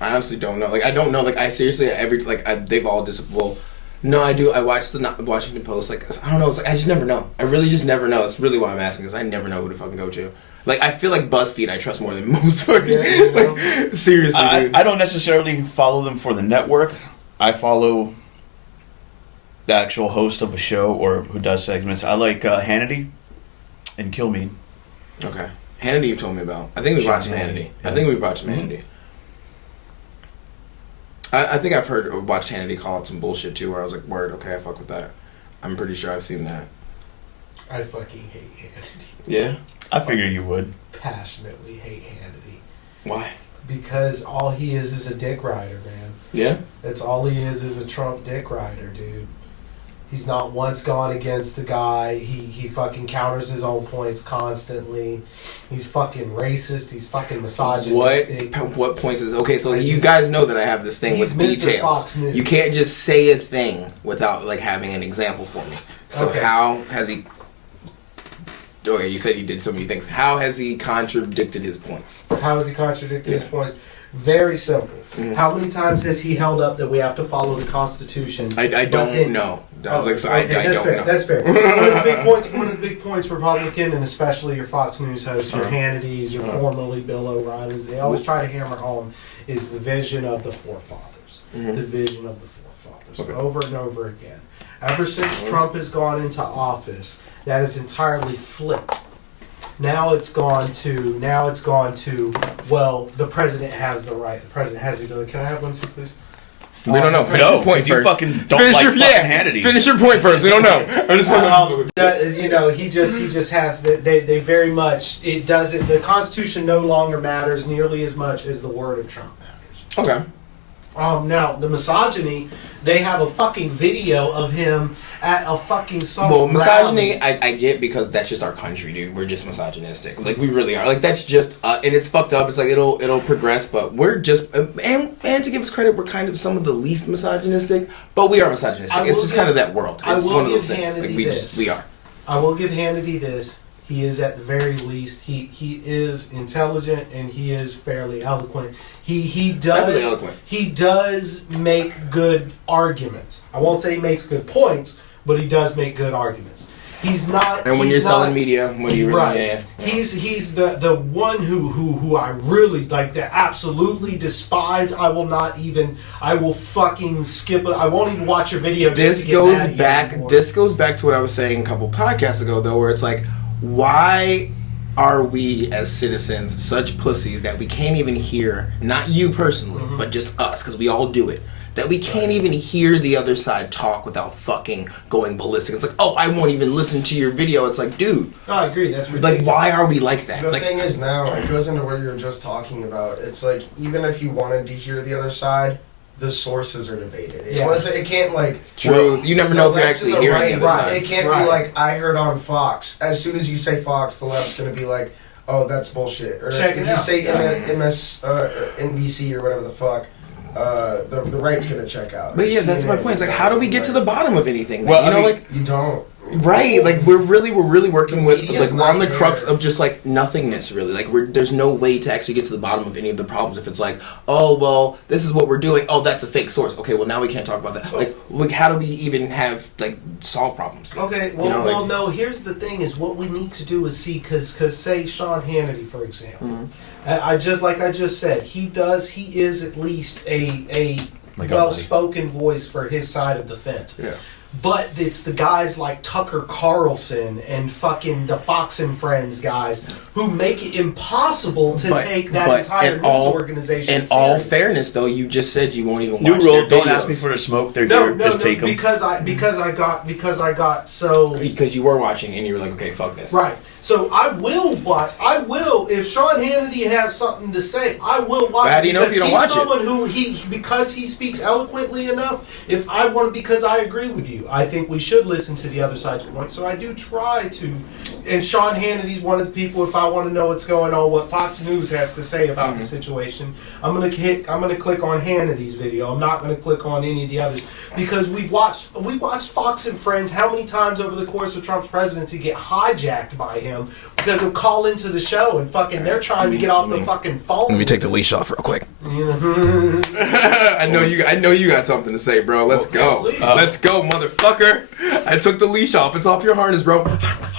I honestly don't know. Like, I don't know. Like, I seriously they've all well. No, I do. I watch the Washington Post. Like, I don't know. It's like I just never know. I really just never know. It's really why I'm asking, because I never know who to fucking go to. Like, I feel like BuzzFeed I trust more than most fucking. Yeah, you know? Like, seriously, dude. I don't necessarily follow them for the network. I follow the actual host of a show or who does segments. I like Hannity and Kilmeade. Okay. Hannity you've told me about. I think we've watched some Hannity. Yeah. I think we've watched some Hannity. I think I've watched Hannity call out some bullshit too, where I was like, word, okay, I fuck with that. I'm pretty sure I've seen that. I fucking hate Hannity. Yeah? I figure you would. Passionately hate Hannity. Why? Because all he is a dick rider, man. Yeah. That's all he is a Trump dick rider, dude. He's not once gone against the guy. He fucking counters his own points constantly. He's fucking racist. He's fucking misogynistic. What points is okay? So you guys know that I have this thing with Mr. details. Fox News. You can't just say a thing without like having an example for me. So Okay. how has he? Okay, you said he did so many things. How has he contradicted his points? How has he contradicted his points? Very simple. How many times has he held up that we have to follow the Constitution? I don't know. I was like, so I that's don't fair. know. That's fair. One of the big points, Republican, and especially your Fox News hosts, your Hannitys, your formerly Bill O'Reillys, they always try to hammer home is the vision of the forefathers. The vision of the forefathers, over and over again. Ever since Trump has gone into office, that is entirely flipped. Now it's gone to, well, the president has the right. The president has the ability. Can I have one too, please? We don't know. Finish your point you first. fucking don't Finish like your fucking Hannity. Finish your point first. We don't know. I'm just You know, he just has they very much, it doesn't, the Constitution no longer matters nearly as much as the word of Trump matters. Okay. Now the misogyny, they have a fucking video of him at a fucking some Well, misogyny, rally. I get because that's just our country, dude. We're just misogynistic. Like, we really are. Like, that's just, and it's fucked up. It's like, it'll progress, but we're just, and to give us credit, we're kind of some of the least misogynistic, but we are misogynistic. It's just kind of that world. It's one of those things. Like, we are. I will give Hannity this. He is at the very least, he is intelligent and he is fairly eloquent. He does make good arguments. I won't say he makes good points, but he does make good arguments. He's not. And when you're selling media, what do you really? Right. Yeah. He's the one who I really like, that absolutely despise. I will fucking skip it. I won't even watch your video. This goes back to what I was saying a couple podcasts ago, though, where it's like, why are we as citizens such pussies that we can't even hear, not you personally, but just us, because we all do it, that we can't even hear the other side talk without fucking going ballistic. It's like, oh, I won't even listen to your video. It's like, dude. No, I agree. That's ridiculous. Like, why are we like that? The Like, thing is now, it goes into what you were just talking about. It's like, even if you wanted to hear the other side, the sources are debated. It can't, like... True. You never know if you're actually hearing the other side. It can't be like, I heard on Fox. As soon as you say Fox, the left's going to be like, oh, that's bullshit. Or Check if it you out. say NBC or whatever the fuck, the right's going to check out. But yeah, that's my point. It's like, how do we get to the bottom of anything? Well, you know, like... You don't. Right, like we're really working with, media's like, we're on the not crux there. of just like nothingness, really. Like, there's no way to actually get to the bottom of any of the problems if it's like, oh well, this is what we're doing. Oh, that's a fake source. Okay, well now we can't talk about that. Like how do we even have solve problems? Okay, well, You know, no. Here's the thing: is what we need to do is see, because say Sean Hannity, for example, I just said, he is at least a well-spoken voice for his side of the fence. Yeah. But it's the guys like Tucker Carlson and fucking the Fox and Friends guys who make it impossible to take that entire news organization In all fairness, though, you just said you won't even New watch rule: their don't videos. ask me for the smoke. They're No, here. Just take them. because I got so Because you were watching and you were like, okay, fuck this. right. So I will watch. I will, if Sean Hannity has something to say, I will watch. But how do it, you know if because you don't he's watch it? someone who because he speaks eloquently enough. If I want, because I agree with you, I think we should listen to the other side's point. So I do try to. And Sean Hannity's one of the people. If I want to know what's going on, what Fox News has to say about the situation, I'm gonna click on Hannity's video. I'm not gonna click on any of the others, because we watched Fox and Friends how many times over the course of Trump's presidency get hijacked by him because he'll call into the show and fucking they're trying to get off the fucking phone. Let me take the leash off real quick. You know? I know you got something to say, bro. Let's go. Let's go, motherfucker. I took the leash off. It's off your harness, bro.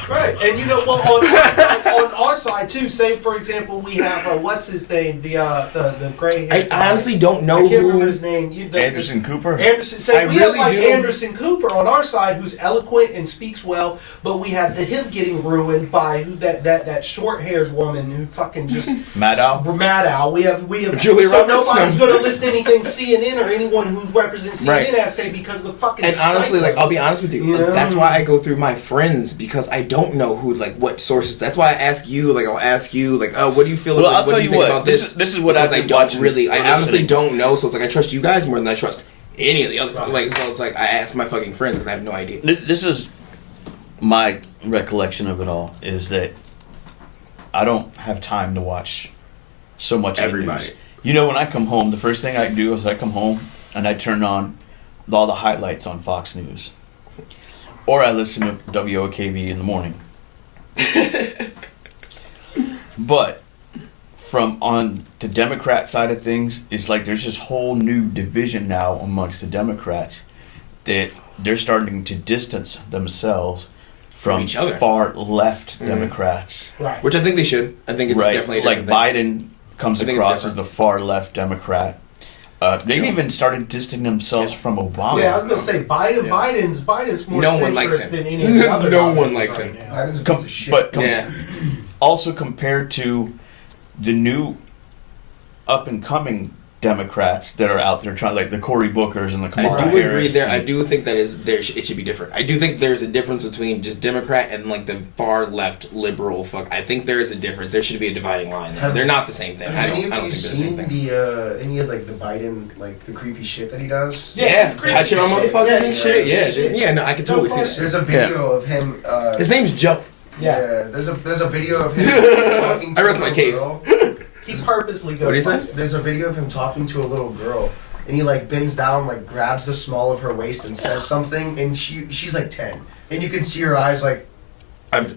Right, and you know, well, on our side too. Say, for example, we have what's his name, the gray. I honestly don't know I can't remember who. his name. Anderson Cooper. Anderson. Say I we really have do. Anderson Cooper on our side, who's eloquent and speaks well, but we have him getting ruined by that short-haired woman who fucking just Maddow. We have Julia so Roberts. nobody's going to listen to anything CNN or anyone who represents CNN Right. has to say, because the fucking. And honestly, psychos. I'll be honest with you. Yeah. That's why I go through my friends, because I don't don't know who, like, what sources. That's why I ask you. Like, I'll ask you, like, oh, what do you feel? Well, like, I'll tell you what. about this? This is what I've been watching. I honestly don't know. So it's like I trust you guys more than I trust any of the other. Like, so it's like I ask my fucking friends because I have no idea. This is my recollection of it all. Is that I don't have time to watch so much Everybody. news. You know, when I come home, the first thing I do is I come home and I turn on all the highlights on Fox News. Or I listen to WOKV in the morning. But from on the Democrat side of things, it's like there's this whole new division now amongst the Democrats that they're starting to distance themselves from each other. far left Democrats. Right. Which I think they should. I think it's Right, definitely a like different thing. Biden comes I think it's across different. as the far left Democrat. They've even started distancing themselves from Obama. Yeah, I was gonna say Biden. Yeah. Biden's more No one likes centrist him. than any of the other. No one nominees likes right him. now. Biden's a piece of shit. Yeah. Also compared to the new up and coming Democrats that are out there trying, like the Cory Bookers and the Kamala I do agree Harris. there. I do think that it should be different. I do think there's a difference between just Democrat and like the far left liberal fuck. I think there is a difference. There should be a dividing line. There. They're not the same thing. I Have don't any of think you they're the same seen thing. any of like the Biden, like the creepy shit that he does? Yeah, it's creepy touching on shit. motherfuckers Yeah, and it's shit. creepy Yeah, shit. yeah. No, I can totally see that. There's a video of him. His name's Joe. Yeah. There's a video of him talking to I rest a my little case. girl. He purposely goes. What do you say? like- There's a video of him talking to a little girl, and he like bends down, like grabs the small of her waist and says something, and she's like 10, and you can see her eyes like,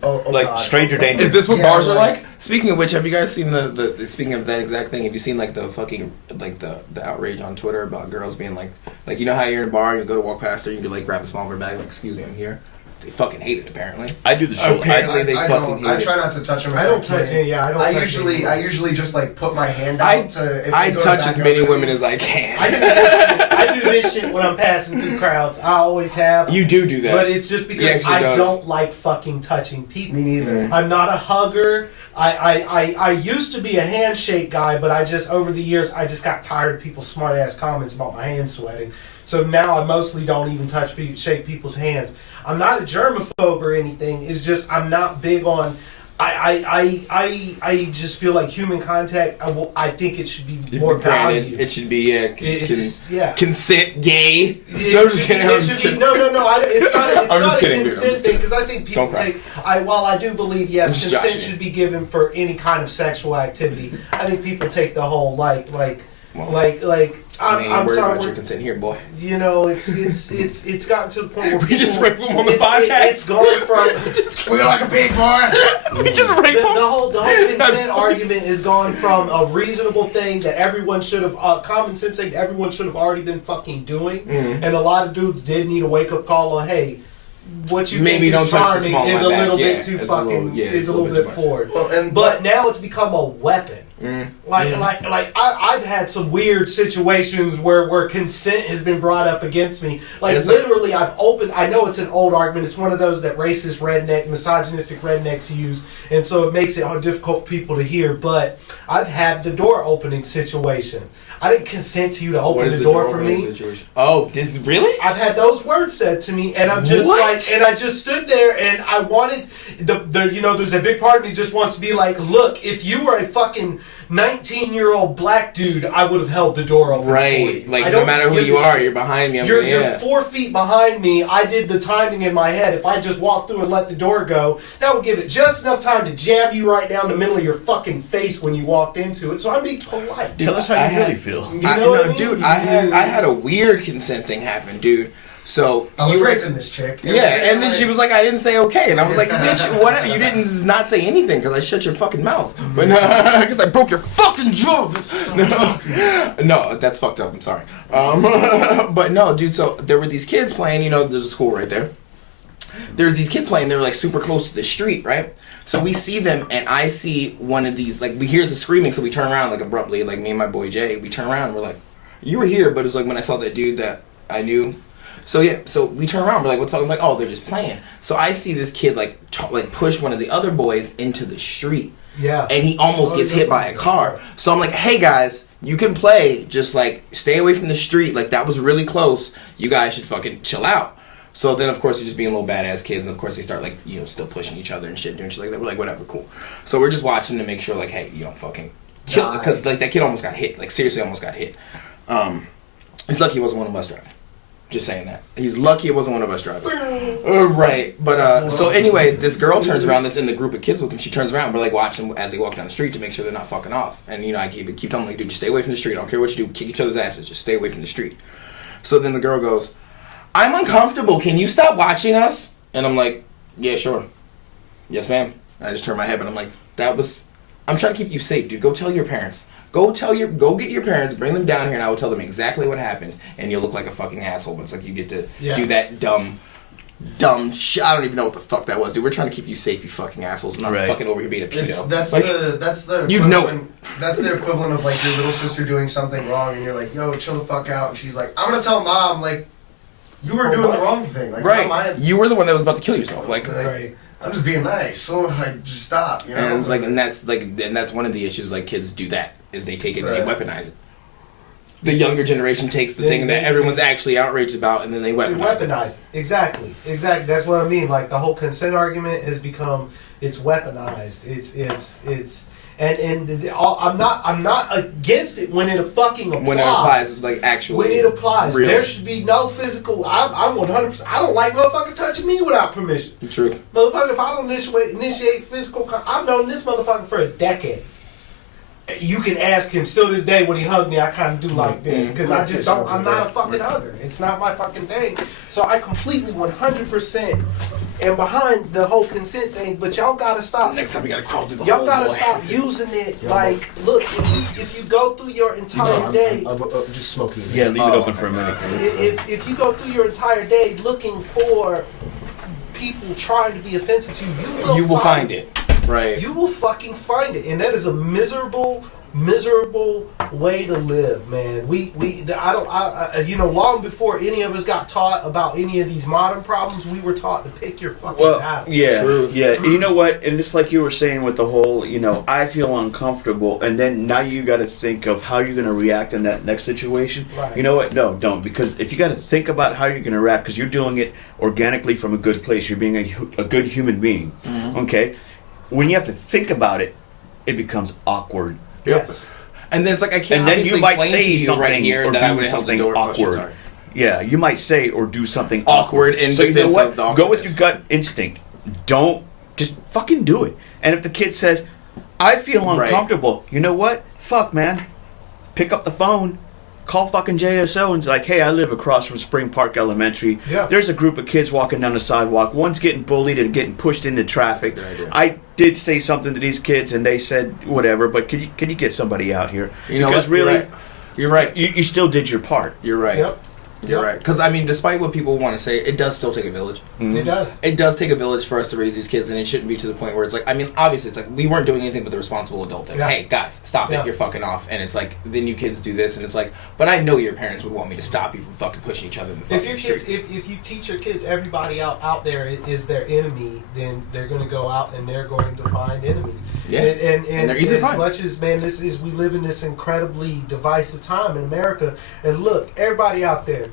oh like God. stranger danger. Is this what Yeah, bars are like- like? Speaking of which, have you guys seen the speaking of that exact thing? Have you seen like the fucking like the outrage on Twitter about girls being like you know how you're in a bar and you go to walk past her, you can like grab the small of her bag, like excuse me, I'm here. They fucking hate it apparently. I do the show. Apparently they fucking hate I it. try not to touch him. I don't touch any. Yeah, I don't. I touch usually any. just like put my hand out I to. If I we go to touch back as up many and- women as I can. I do this shit when I'm passing through crowds. I always have. You do that. But it's just because He actually I does. don't like fucking touching people. Me neither. I'm not a hugger. I used to be a handshake guy, but I just over the years I just got tired of people's smart ass comments about my hands sweating. So now I mostly don't even shake people's hands. I'm not a germaphobe or anything. It's just I'm not big on. I just feel like human contact. I think it should be more Granted, valued. it should be Yeah. consent gay. It No, I'm just should kidding. be- I'm it just should be- kidding. No, it's not. It's I'm just not a kidding, dude. I'm consent just thing because I think people Don't cry. While I do believe I'm yes, just consent joshing. should be given for any kind of sexual activity. I think people take the whole like. Well, I'm, ain't I'm worried sorry. about your we're- consent here, boy. You know, it's gotten to the point where We just people- raped him on the it's- podcast. It's gone from Squeal like a pig, boy. We just raped him. the whole consent argument has gone from a reasonable thing that everyone should have common sense thing that everyone should have already been fucking doing, Mm-hmm. and a lot of dudes did need a wake up call on hey. What you Maybe think don't is touch the charming small of is my a back. little Yeah, bit too it's a fucking little- yeah, is it's a little bit too much. forward. Well, and But now it's become a weapon. I've had some weird situations where consent has been brought up against me. Like It's literally, I know it's an old argument. It's one of those that racist misogynistic rednecks use, and so it makes it difficult for people to hear. But I've had the door opening situation. I didn't consent to you to What is open the the door for opening me. situation? Oh, this is really? I've had those words said to me, and I'm just What? like, and I just stood there, and I wanted there's a big part of me just wants to be like, look, if you were a fucking 19-year-old black dude, I would have held the door open for Right. you. Like, I no don't matter who give you a are, shit. you're behind me. You're 4 feet behind me. I did the timing in my head. If I just walked through and let the door go, that would give it just enough time to jam you right down the middle of your fucking face when you walked into it. So I'm being polite. Tell us how I you had- really feel. You know what I mean? Dude, I had a weird consent thing happen, dude. So I was you were- raping this chick. Yeah, and then she was like, I didn't say okay. And I was like, bitch, what? You didn't not say anything because I shut your fucking mouth. But because I broke your fucking jaw. No, that's fucked up. I'm sorry. But no, dude, so there were these kids playing, you know, there's a school right there. There's these kids playing, they were like super close to the street, right? So we see them, and I see one of these, like, we hear the screaming, so we turn around, like, abruptly, like, me and my boy Jay, we turn around, and we're like, you were here, but it's like when I saw that dude that I knew. So yeah, so we turn around, we're like, what the fuck? I'm like, oh, they're just playing. So I see this kid, like, push one of the other boys into the street. Yeah. And he almost gets hit by a car. So I'm like, hey, guys, you can play, just, like, stay away from the street. Like, that was really close. You guys should fucking chill out. So then, of course, they're just being little badass kids, and of course they start like still pushing each other and shit, doing shit like that. We're like, whatever, cool. So we're just watching to make sure, like, hey, you don't fucking kill, because like that kid almost got hit, like seriously almost got hit. He's lucky he wasn't one of us driving. Just saying that. He's lucky it wasn't one of us driving. Right. But, so anyway, this girl turns around that's in the group of kids with him. She turns around. We're, like, watching as they walk down the street to make sure they're not fucking off. And, I keep telling them, like, dude, just stay away from the street. I don't care what you do. Kick each other's asses. Just stay away from the street. So then the girl goes, I'm uncomfortable. Can you stop watching us? And I'm like, yeah, sure. Yes, ma'am. I just turn my head, but I'm like, I'm trying to keep you safe, dude. Go tell your parents. Go get your parents, bring them down here, and I will tell them exactly what happened, and you'll look like a fucking asshole. But it's like you get to do that dumb shit. I don't even know what the fuck that was, dude. We're trying to keep you safe, you fucking assholes, and I'm fucking over here being a pedo. That's the that's the equivalent of like your little sister doing something wrong, and you're like, yo, chill the fuck out, and she's like, I'm gonna tell mom, like, you were doing the wrong thing, like, right? You were the one that was about to kill yourself, like right. I'm just being nice, so like, just stop, you know. And it's like, and that's one of the issues. Like, kids do that, is they take it and they weaponize it. The younger generation takes the thing that everyone's actually outraged about, and then they weaponize it. Exactly. That's what I mean. Like, the whole consent argument has become, it's weaponized. I'm not against it when it fucking applies. When it applies, it's like actually. When it applies, real. there should be no physical. I'm 100%. I don't like motherfucker touching me without permission. The truth. Motherfucker, if I don't initiate physical, I've known this motherfucker for a decade. You can ask him still this day when he hugged me, I kind of do like this. Because I just don't, I'm not a fucking hugger. It's not my fucking thing. So I completely 100% am behind the whole consent thing, but y'all gotta stop. Next time you gotta crawl through the Y'all gotta stop using it. Like, look, if you go through your entire day. I'm just smoking. Yeah, leave it open for a minute. If you go through your entire day looking for people trying to be offensive to you, you will find it. Right. You will fucking find it, and that is a miserable way to live, man. Long before any of us got taught about any of these modern problems, we were taught to pick your fucking battles. Yeah. You know what? And it's like you were saying with the whole, I feel uncomfortable, and then now you got to think of how you're going to react in that next situation. Right. You know what? No, don't, because if you got to think about how you're going to react, because you're doing it organically from a good place, you're being a good human being. Mm-hmm. Okay. When you have to think about it, it becomes awkward. Yes. And then it's like I can't. And then you might say something right here or that I do would something awkward. Yeah, you might say or do something awkward in so defense of the Go awkwardness. with your gut instinct. Don't just fucking do it. And if the kid says, "I feel uncomfortable," you know what? Fuck, man. Pick up the phone. Call fucking JSO and say, like, hey, I live across from Spring Park Elementary. Yeah. There's a group of kids walking down the sidewalk. One's getting bullied and getting pushed into traffic. That's a good idea. I did say something to these kids, and they said whatever. But can you get somebody out here? You know because what? really, you're right. You still did your part. You're right. Yep. You're right. Because, I mean, despite what people want to say, it does still take a village. Mm-hmm. It does. It does take a village for us to raise these kids, and it shouldn't be to the point where it's like, I mean, obviously, it's like, we weren't doing anything but the responsible adult. Like, hey, guys, stop it. You're fucking off. And it's like, then you kids do this, and it's like, but I know your parents would want me to stop you from fucking pushing each other in the fucking street. If you teach your kids everybody out there is their enemy, then they're going to go out and they're going to find enemies. Yeah. And they're easy to find. As much as, man, we live in this incredibly divisive time in America. And look, everybody out there,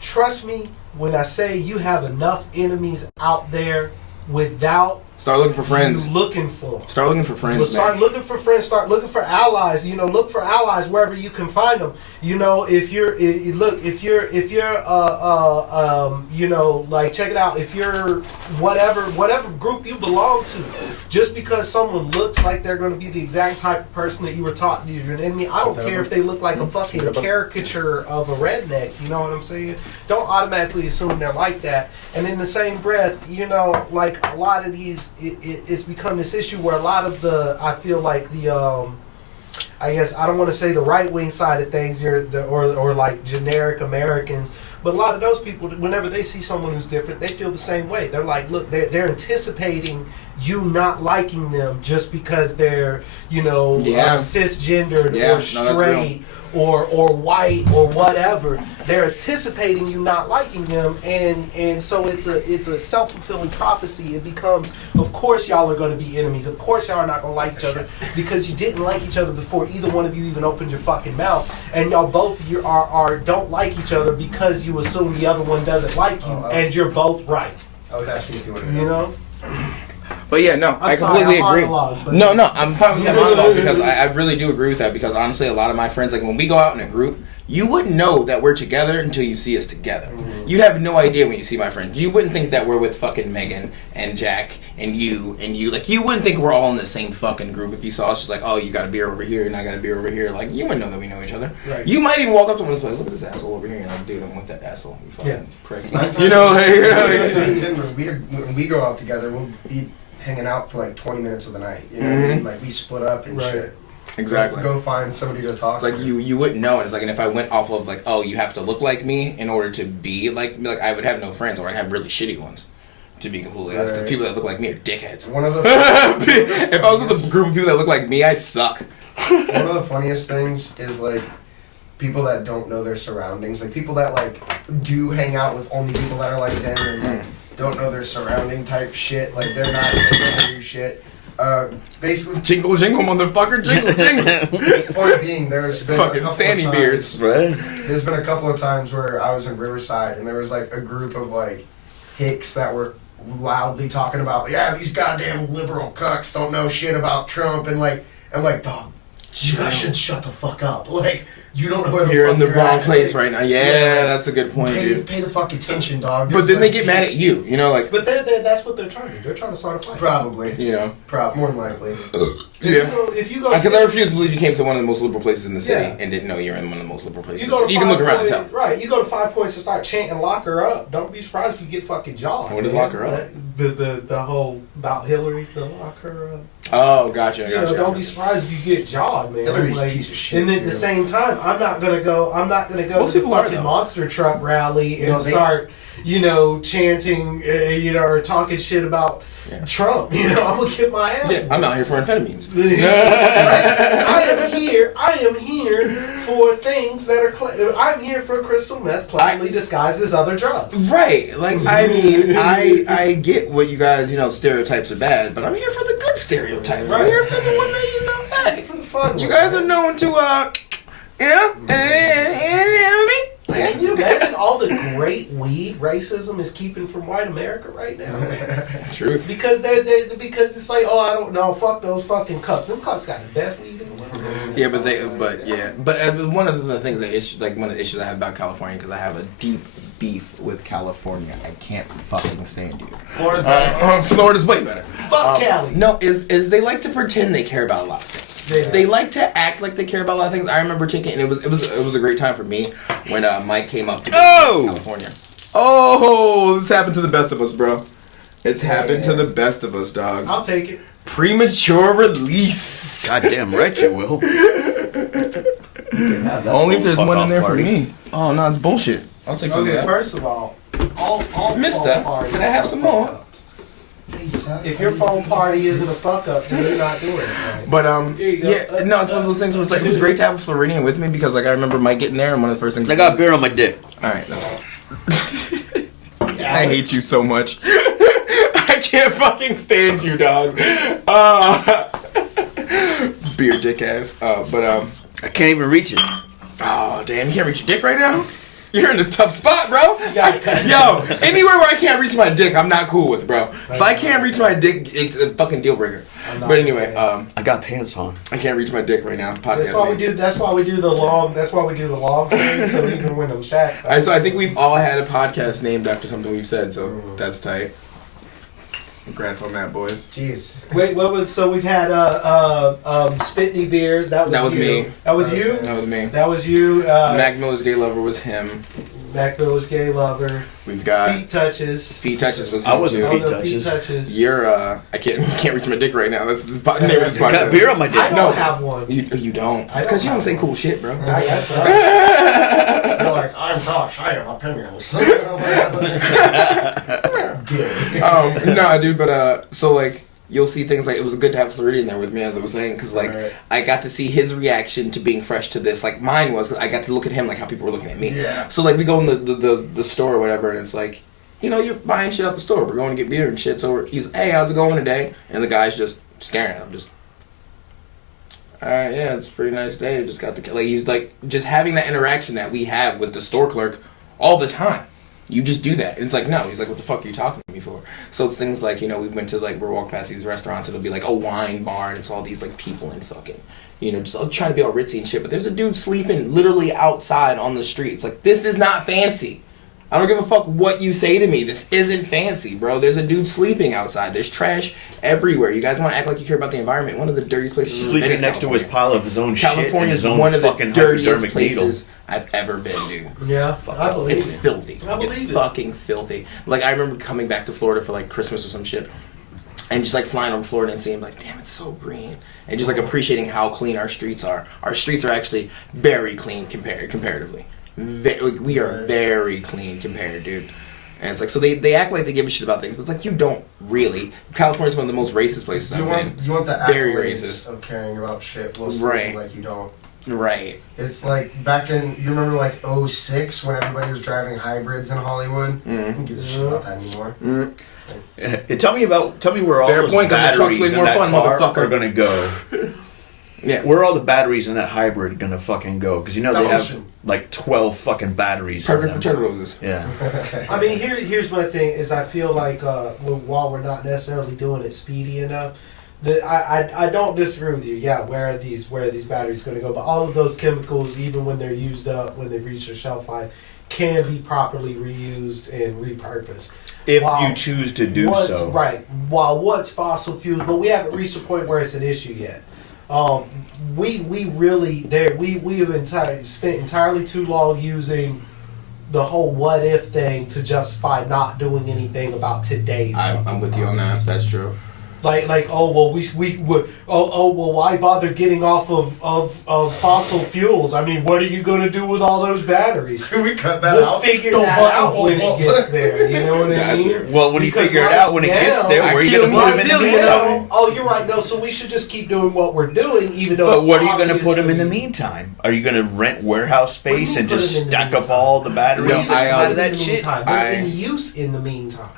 trust me when I say you have enough enemies out there without Start looking for friends. you looking for them. Start looking for friends, Start looking for friends. Start looking for allies. Look for allies wherever you can find them. If you're check it out. If you're whatever group you belong to, just because someone looks like they're going to be the exact type of person that you were taught you're an enemy, I don't care if they look like a fucking caricature of a redneck. You know what I'm saying? Don't automatically assume they're like that. And in the same breath, like a lot of these. It's become this issue where a lot of I feel like I guess I don't want to say the right wing side of things or like generic Americans, but a lot of those people, whenever they see someone who's different, they feel the same way. They're like, look, they're anticipating you not liking them just because they're, Yeah. cisgendered Yeah, or no, that's straight or white or whatever. They're anticipating you not liking them, and so it's a self-fulfilling prophecy. It becomes, of course y'all are going to be enemies. Of course y'all are not going to like each other because you didn't like each other before either one of you even opened your fucking mouth, and y'all both don't like each other because you assume the other one doesn't like you, and you're both right. I was asking if you wanted to You know? But yeah, no, I sorry, completely I'm agree. monologue, but- No, I'm fine with that monologue because I really do agree with that, because honestly, a lot of my friends, like when we go out in a group, you wouldn't know that we're together until you see us together. Mm-hmm. You'd have no idea when you see my friends. You wouldn't think that we're with fucking Megan and Jack and you. Like, you wouldn't think we're all in the same fucking group if you saw us just like, oh, you got a beer over here and I got a beer over here. Like, you wouldn't know that we know each other. Right. You might even walk up to one and be like, look at this asshole over here. And like, dude, I'm with that asshole. You fucking Yeah. prick. Nine You know, times like, when we go out together, we'll be hanging out for like 20 minutes of the night. You know what I mean? Like we split up and Right. shit. exactly. Go find somebody to talk It's like to. you wouldn't know. And it's like, and if I went off of like, oh, you have to look like me in order to be like I would have no friends, or I'd have really shitty ones. To be completely honest, 'cause Right. people that look like me are dickheads. One of the If I was with a group of people that look like me, I suck. one of the funniest things is like people that don't know their surroundings, like people that like do hang out with only people that are like them and like don't know their surrounding type shit. Like they don't do shit. Basically, Jingle, jingle, motherfucker, jingle, jingle. point being, there's been a Fucking couple Sandy of beers. times, Right? there's been a couple of times where I was in Riverside and there was like a group of like hicks that were loudly talking about, yeah, these goddamn liberal cucks don't know shit about Trump, and like I'm like, dog, you guys should shut the fuck up. Like, you don't know where the You're fuck in the you're wrong at. place Like, right now. Yeah, that's a good point, pay, dude. pay the fuck attention, dog. But Just, then they like, get mad at you. You know, like, But that's what they're trying to do. They're trying to start a fight. Probably. you know. More than likely. Yeah. If you go, Because I refuse to believe you came to one of the most liberal places in the city Yeah. and didn't know you're in one of the most liberal places. you go to You can look around and tell. Right, you go to 5 Points and start chanting "lock her up." Don't be surprised if you get fucking jawed. What is man. lock her up? The whole about Hillary, the lock her up. Oh, gotcha, You know, don't be surprised if you get jawed, man. Hillary's a piece of shit, And at too. the same time, I'm not gonna go Most to the people are, fucking though. monster truck rally and No, they- start, chanting, or talking shit about Yeah. Trump. I'm gonna get my ass. Yeah, whooped. I'm out here for amphetamines. I am here for things that are. I'm here for crystal meth, pleasantly disguised as other drugs. Right. Like, I mean, I get what you guys, stereotypes are bad, but I'm here for the good stereotype. I'm Right. here for the one that, hey, For the fun. you ones, guys are man. known to, Can you imagine all the great weed racism is keeping from white America right now? Truth. Because because it's like, oh, I don't know, fuck those fucking cucks. Them cucks got the best weed in the world. Yeah, but one of the things one of the issues I have about California, because I have a deep beef with California. I can't fucking stand you. Florida's better. Florida's way better. Fuck Cali. No, is they like to pretend they care about a lot of things. They like to act like they care about a lot of things. I remember taking, and it was a great time for me when Mike came up to California. Oh, this happened to the best of us, bro. It's happened to the best of us, dog. I'll take it. Premature release. Goddamn right you will. Only if there's Fuck one in off there party. for me. Oh no, it's bullshit. I'll take some of Okay, that. first of all Missed phone that. parties Can I have are some more? fuck-ups. If your phone party isn't a fuck up, then you're not doing it right. But Here you go. yeah, no, it's one of those things where it's like it was great to have a Floridian with me, because like I remember Mike getting there and one of the first things I got beer on my dick. All right, that's I hate you so much. I can't fucking stand you, dog. Beer dick ass. I can't even reach it. Oh damn, you can't reach your dick right now? You're in a tough spot, bro. gotta cut it Yo, anywhere where I can't reach my dick, I'm not cool with, bro. If I can't reach my dick, it's a fucking deal breaker. But anyway, I got pants on. I can't reach my dick right now. Podcast That's why we name. do. That's why we do the long. That's why we do the long thing. So even when I'm shacked, So I think we've all had a podcast named after something we've said, so that's tight. Congrats on that, boys. Jeez. Wait, what was? So we've had Spitney beers. That was That was you. me. That was you. That was me. That was you. Mac Miller's Gay Lover was him. Mac Miller's Gay Lover. We've got Feet touches. Feet Touches was I him wasn't too. Feet Oh, no, touches. Feet touches. You're I can't reach my dick right now. That's the name of this I got podcast. beer on my I dick. don't have one. You don't. I It's because you don't don't say have cool shit, bro. I guess so. You're like, I'm Josh, I have opinions. No, dude, but so like you'll see things like, it was good to have Floridian there with me, as I was saying, because, like, Right. I got to see his reaction to being fresh to this. Like, mine was, I got to look at him like how people were looking at me. Yeah. So, like, we go in the store or whatever, and it's like, you know, you're buying shit out the store. We're going to get beer and shit. So he's, hey, how's it going today? And the guy's just staring at him, just, all right, yeah, it's a pretty nice day. Just got the, like, he's like, just having that interaction that we have with the store clerk all the time. You just do that. And it's like, no. He's like, what the fuck are you talking to me for? So it's things like, you know, we went to, like, we're walking past these restaurants, it'll be like a wine bar, and it's all these, like, people in fucking, you know, just trying to be all ritzy and shit. But there's a dude sleeping literally outside on the street. It's like, this is not fancy. I don't give a fuck what you say to me. This isn't fancy, bro. There's a dude sleeping outside. There's trash everywhere. You guys want to act like you care about the environment. One of the dirtiest places in the Sleeping next to his pile of his own California shit. is and his one own of the fucking dirtiest hypodermic needle. places I've ever been, dude. Yeah, I believe It's it. filthy. I believe it's it. fucking filthy. Like, I remember coming back to Florida for, like, Christmas or some shit, and just, like, flying over Florida and seeing, like, damn, it's so green. And just, like, appreciating how clean our streets are. Our streets are actually very clean comparatively. We are very clean compared, dude. And it's like, so they act like they give a shit about things, but it's like, you don't really. California's one of the most racist places You I've want been. you want the Very accolades racist. of caring about shit while Right. sleeping like you don't. Right. It's like back in, you remember like 06 when everybody was driving hybrids in Hollywood? Who gives a shit about that anymore? Tell me where all Fair those point, 'cause the truck's batteries way in more that fun, car motherfucker. are gonna go. Yeah. Where are all the batteries in that hybrid gonna fucking go? Because you know The they have ocean. like 12 fucking batteries. in Perfect for them. turtle roses. Yeah. I mean, here's my thing: is I feel like while we're not necessarily doing it speedy enough, I don't disagree with you. Yeah, where are these batteries going to go? But all of those chemicals, even when they're used up, when they've reached their shelf life, can be properly reused and repurposed. If While you choose to do so. Right. While what's fossil fuels, but we haven't reached a point where it's an issue yet. We really we have spent entirely too long using the whole what if thing to justify not doing anything about today's. I'm with you on that. That's true. Like oh well we would well why bother getting off of fossil fuels? I mean, what are you going to do with all those batteries? Can we cut that We'll out? figure Don't that button out when all- it gets there. You know what I Gotcha. mean? Well, when you Because figure it right out when it gets now- there, I where are you killed gonna put my them in the million meantime? dollars. Oh, you're right. No, so we should just keep doing what we're doing, even though. But it's what are you going to put them in the obviously- meantime? Are you going to rent warehouse What do you space mean and put just them in the stack up meantime? all the batteries No, I, out of in that the shit? meantime. They're I- in use in the meantime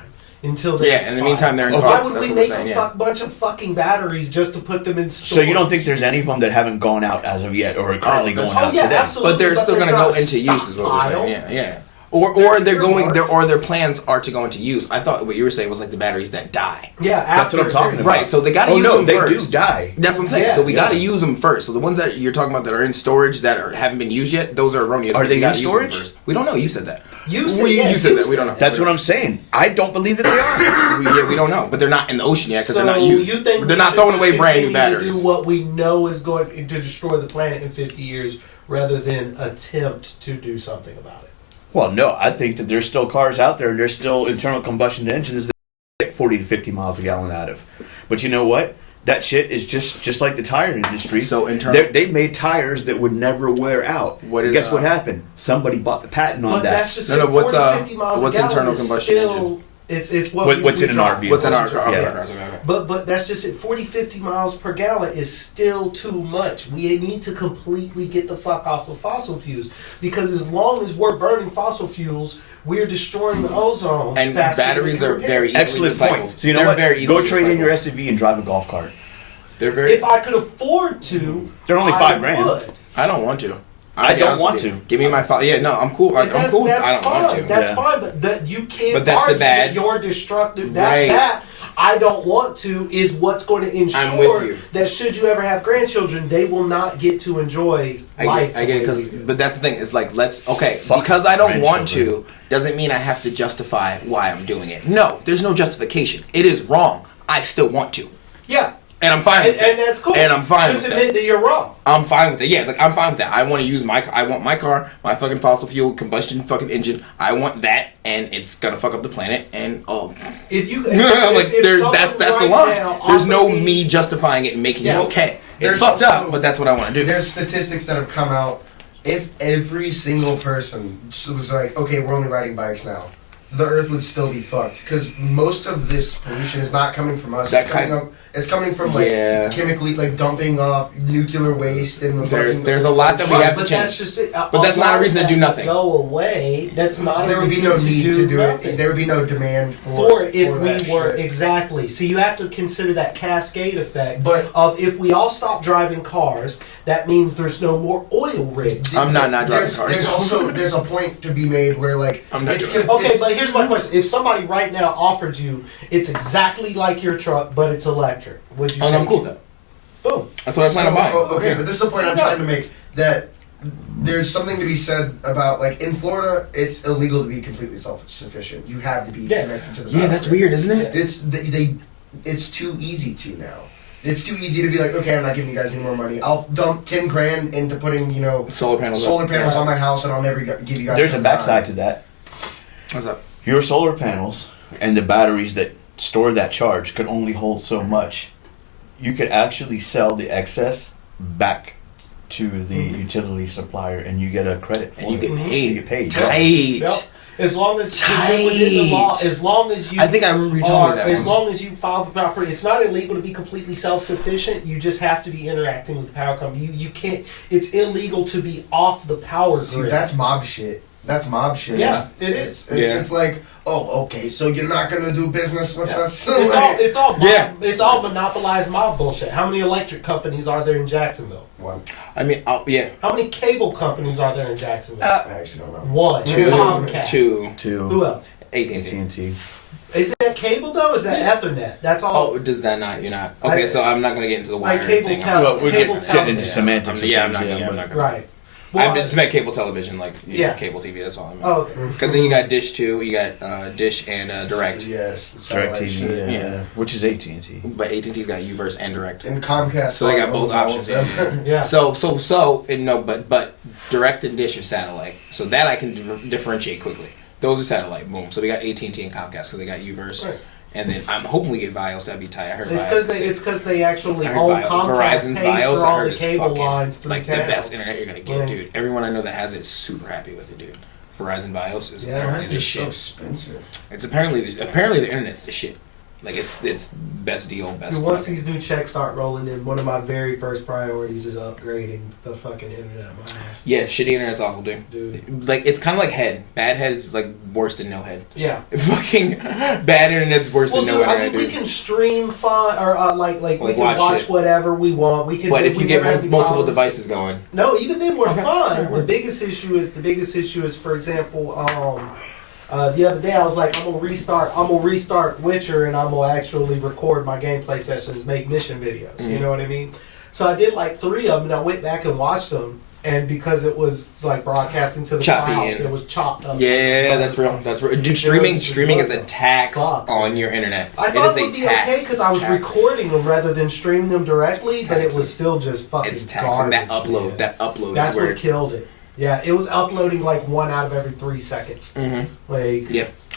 until they Yeah, in the expire. meantime, they're in Okay. Why cars. would That's we what we're make saying, a yeah. bunch of fucking batteries just to put them in So stores? you don't think there's any of them that haven't gone out as of yet, or are currently going Oh out yeah, today? absolutely. But they're still there's going to go not a into use, is what we're stockpile. saying. Yeah. Or they're going, earmarked. or their plans are to go into use. I thought what you were saying was like the batteries that die. Yeah, That's what I'm talking about. Right, so they got to Oh use no, them they first. do die. That's what I'm saying. Yes, so we got to yeah. use them first. So the ones that you're talking about that are in storage that haven't been used yet, those are erroneous. Are We they gotta in use them storage? first. We don't know. You said that. You said, You said that. We don't know. That's what I'm saying. I don't believe that they are. we don't know. But they're not in the ocean yet because So they're not used. you think They're we not should throwing just away brand new continue to batteries. do what we know is going to destroy the planet in 50 years, rather than attempt to do something about it? Well, no, I think that there's still cars out there and there's still internal combustion engines that get 40 to 50 miles a gallon out of. But you know what? That shit is just like the tire industry. So internal- They've made tires that would never wear out. What is, Guess what happened? Somebody bought the patent on But that. that's just No, no, 40 what's, 50 miles what's a gallon internal is combustion still, engine? It's what What's we in an drive. RV? What's in our car? Yeah. Okay. But that's just it. 40, 50 miles per gallon is still too much. We need to completely get the fuck off of fossil fuels, because as long as we're burning fossil fuels, we're destroying the ozone. And faster than batteries we can are repair very it. Excellent easily point. recycled. So you know They're what? very Go easily trade in your recycled. SUV and drive a golf cart. They're very. If I could afford to, They're only I $5,000. would. I don't want to. I I'll be don't honest want with you. to. Give me my file. Yeah, no, I'm cool. And I'm cool. That's I don't fine. want to. That's Yeah. fine, but that you can't But that's the argue bad- that you're destructive. That Right. that I don't want to is what's going to I'm ensure with you. that should you ever have grandchildren, they will not get to enjoy life. I get it, the way we do. but that's the thing. It's like okay, Fuck because I don't want grandchildren. to doesn't mean I have to justify why I'm doing it. No, there's no justification. It is wrong. I still want to, Yeah. and I'm fine with it. And that's cool. And I'm fine Just with admit that. that you're wrong. I'm fine with it. Yeah, like I'm fine with that. I want to use I want my car, my fucking fossil fuel combustion fucking engine. I want that, and it's gonna fuck up the planet. And If you like there's someone that's the right line. now There's no offered me justifying it and making Yeah. it okay. There's It's fucked also- up, but that's what I want to do. There's statistics that have come out. If every single person was like, okay, we're only riding bikes now, the Earth would still be fucked because most of this pollution is not coming from us. It's coming from like chemically, like dumping off nuclear waste and there's a lot that we have to change. That's just it. But that's not a reason to do nothing. Go away. That's not. There would be no need to do it. There would be no demand for if we were exactly. So you have to consider that cascade effect. But of if we all stop driving cars, that means there's no more oil rigs. I'm not driving cars. There's a point to be made where like okay, but here's my question: if somebody right now offered you, it's exactly like your truck, but it's electric, would you? Oh, no, I'm cool with that. Boom. That's what I plan on buying. Okay, but this is the point I'm trying to make. That there's something to be said about like in Florida, it's illegal to be completely self-sufficient. You have to be connected to the power that's grid. weird, isn't it? It's too easy to now. It's too easy to be like, okay, I'm not giving you guys any more money. I'll dump $10,000 into putting, solar panels on my house, and I'll never give you guys. There's a backside to that. What's up? Your solar panels and the batteries that store that charge can only hold so much. You could actually sell the excess back to the utility supplier, and you get a credit. And you get paid. You get paid. Tight. Yep. As long as you're within the law, as long as you, I think I remember you telling me that. As long as you file the property, it's not illegal to be completely self-sufficient. You just have to be interacting with the power company. You can't. It's illegal to be off the power grid. See, that's mob shit. That's mob shit. Yeah, it is. It's like, oh, okay, so you're not gonna do business with us. It's all monopolized mob bullshit. How many electric companies are there in Jacksonville? One. I mean, How many cable companies are there in Jacksonville? I actually don't know. One. Comcast. Two. Who else? AT&T. Is that cable though? Or is that Ethernet? That's all. Oh, does that not? You're not. Okay, so I'm not gonna get into the wire like cable thing. We're getting television. into semantics. I'm not gonna. Right. I just meant cable television, like cable TV. That's all I meant. Oh, okay. Because then you got Dish too. You got Dish and Direct. Yes. Direct TV, which is AT&T. But AT&T's got Uverse and Direct. And Comcast. So they got both options. Yeah. So and no, but Direct and Dish are satellite. So that I can differentiate quickly. Those are satellite. Boom. So we got AT&T and Comcast. So they got Uverse. Right. And then I'm hoping we get Vios. That'd be tight. I heard it's because they actually own Comcast. Verizon's paid Vios. for I all heard the it's cable fucking lines through like town. the best internet you're gonna get, Right. dude. Everyone I know that has it is super happy with it, dude. Verizon Vios is Verizon is shit. so expensive. It's apparently the internet's the shit. Like it's best deal, best. Once these new checks start rolling in, one of my very first priorities is upgrading the fucking internet at my house. Yeah, shitty internet's awful, dude. Like it's kind of like head. Bad head is like worse than no head. Yeah. Fucking bad internet's worse than no internet. I mean, we can stream fine, or like we can watch shit. whatever we want. We can. But if you get multiple devices going, no, even then we're fine. The biggest issue is, for example, the other day I was like, I'm gonna restart Witcher, and I'm gonna actually record my gameplay sessions, make mission videos. You know what I mean? So I did like 3 of them, and I went back and watched them, and because it was like broadcasting to the cloud, it was chopped up. Yeah, that's real. That's real. Dude, streaming is a tax on your internet. I thought it would be okay because I was recording them rather than streaming them directly, but it was still just fucking taxing. That upload. That's what killed it. Yeah, it was uploading like 1 out of every 3 seconds. Like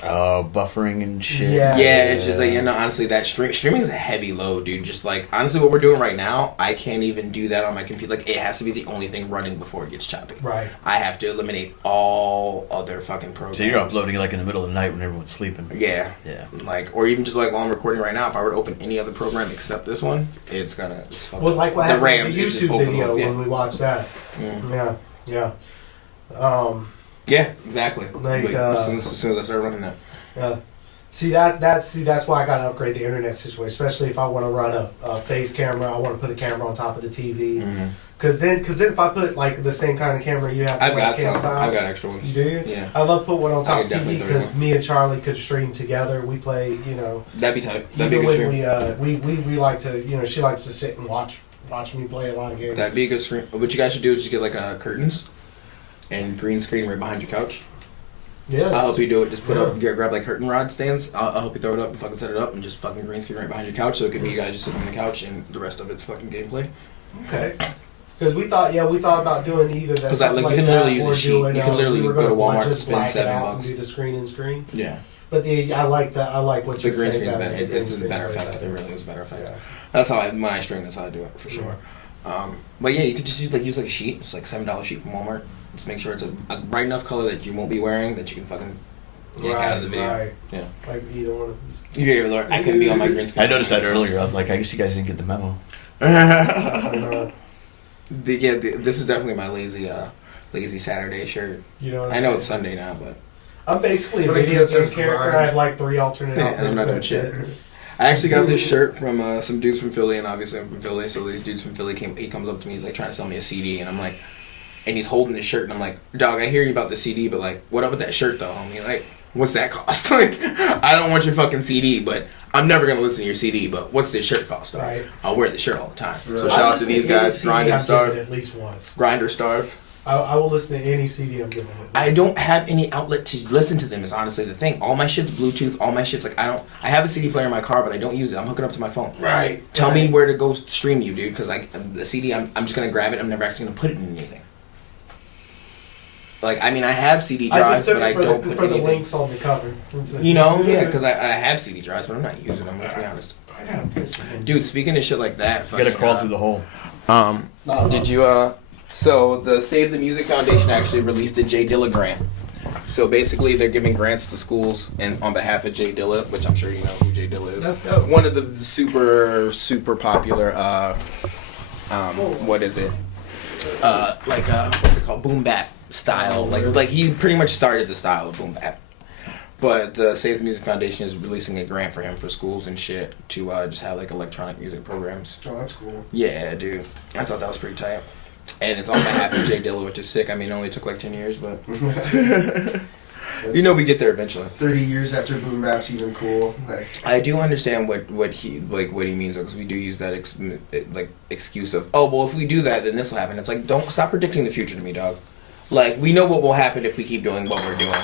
buffering and shit. Yeah, it's just like honestly, that streaming is a heavy load, dude. Just like honestly, what we're doing right now, I can't even do that on my computer. Like it has to be the only thing running before it gets choppy. Right. I have to eliminate all other fucking programs. So you're uploading like in the middle of the night when everyone's sleeping. Yeah. Yeah. Like, or even just like while I'm recording right now, if I were to open any other program except this one, it's well, like what happened in the YouTube video when we watched that. Yeah. Yeah, exactly. Like as soon as I start running that. That's why I gotta upgrade the internet situation, especially if I want to run a face camera. I want to put a camera on top of the TV. Because then if I put like the same kind of camera you have, I've got extra ones. You do? Yeah. I love to put one on top of the TV because me and Charlie could stream together. We play, That'd be tight. That'd be a good stream. We like to, she likes to sit and watch me play a lot of games. That'd be a good stream. What you guys should do is just get like curtains and green screen right behind your couch. Yeah, I'll help you do it. Just grab like curtain rod stands. I'll help you throw it up and fucking set it up and just fucking green screen right behind your couch. So it could be you guys just sitting on the couch and the rest of it's fucking gameplay. Okay. Because we thought about doing either that. Because you can literally use a sheet. You can literally go to Walmart and spend $7 and do the screen. Yeah. But I like that. I like what the you're saying. The green screen's better. It's a better effect. It really is a better effect. Yeah. That's how when I stream. That's how I do it for sure. But yeah, you could just use like a sheet. It's like $7 sheet from Walmart. Just make sure it's a bright enough color that you won't be wearing, that you can fucking yank out of the video. Right. Yeah. Like either one of these. Yeah, Lord, I couldn't be on my green screen. I noticed that earlier. I was like, I guess you guys didn't get the memo. This is definitely my lazy Saturday shirt. You know what I I'm know saying? it's Sunday now, but I'm basically So a it video says game character. grind. I have like 3 alternate Yeah, outfits. and I'm not doing and shit. I actually got this shirt from some dudes from Philly, and obviously I'm from Philly, so these dudes from Philly he comes up to me, he's like trying to sell me a CD, and I'm like, and he's holding the shirt, and I'm like, dog, I hear you about the CD, but like, what up with that shirt though, homie? Like, what's that cost? Like, I don't want your fucking CD, but I'm never gonna listen to your CD, but what's this shirt cost? Dog? Right. I'll wear this shirt all the time. Right. So shout out to these guys, Grind and I've given Starve. it at least once. Grind or Starve. I will listen to any CD I'm giving it. I don't have any outlet to listen to them is honestly the thing. All my shit's Bluetooth, all my shit's like, I have a CD player in my car, but I don't use it. I'm hooking up to my phone. Right. Tell me where to go stream you, dude, because like the CD, I'm just gonna grab it. I'm never actually gonna put it in anything. Like, I mean, I have CD I drives, just took but I it for don't the, put for the anything. links on the cover. That's it. You know, yeah, because I have CD drives, but I'm not using them. Let's be honest. I gotta piss man. Dude, speaking of shit like that, You gotta fucking, crawl through the hole. did you so the Save the Music Foundation actually released a Jay Dilla grant. So basically, they're giving grants to schools and on behalf of Jay Dilla, which I'm sure you know who Jay Dilla is. That's dope. One of the super popular what is it? What's it called? Boom bap style. Like he pretty much started the style of boom bap. But the Save the Music Foundation is releasing a grant for him for schools and shit to just have like electronic music programs. Oh, that's cool. Yeah, dude. I thought that was pretty tight. And it's on behalf of Jay Dilla, which is sick. I mean, it only took like 10 years, but you know we get there eventually. 30 years after boom bap's even cool. Like, I do understand what he means, because we do use that excuse of, oh, well, if we do that, then this will happen. It's like, don't stop predicting the future to me, dog. Like, we know what will happen if we keep doing what we're doing.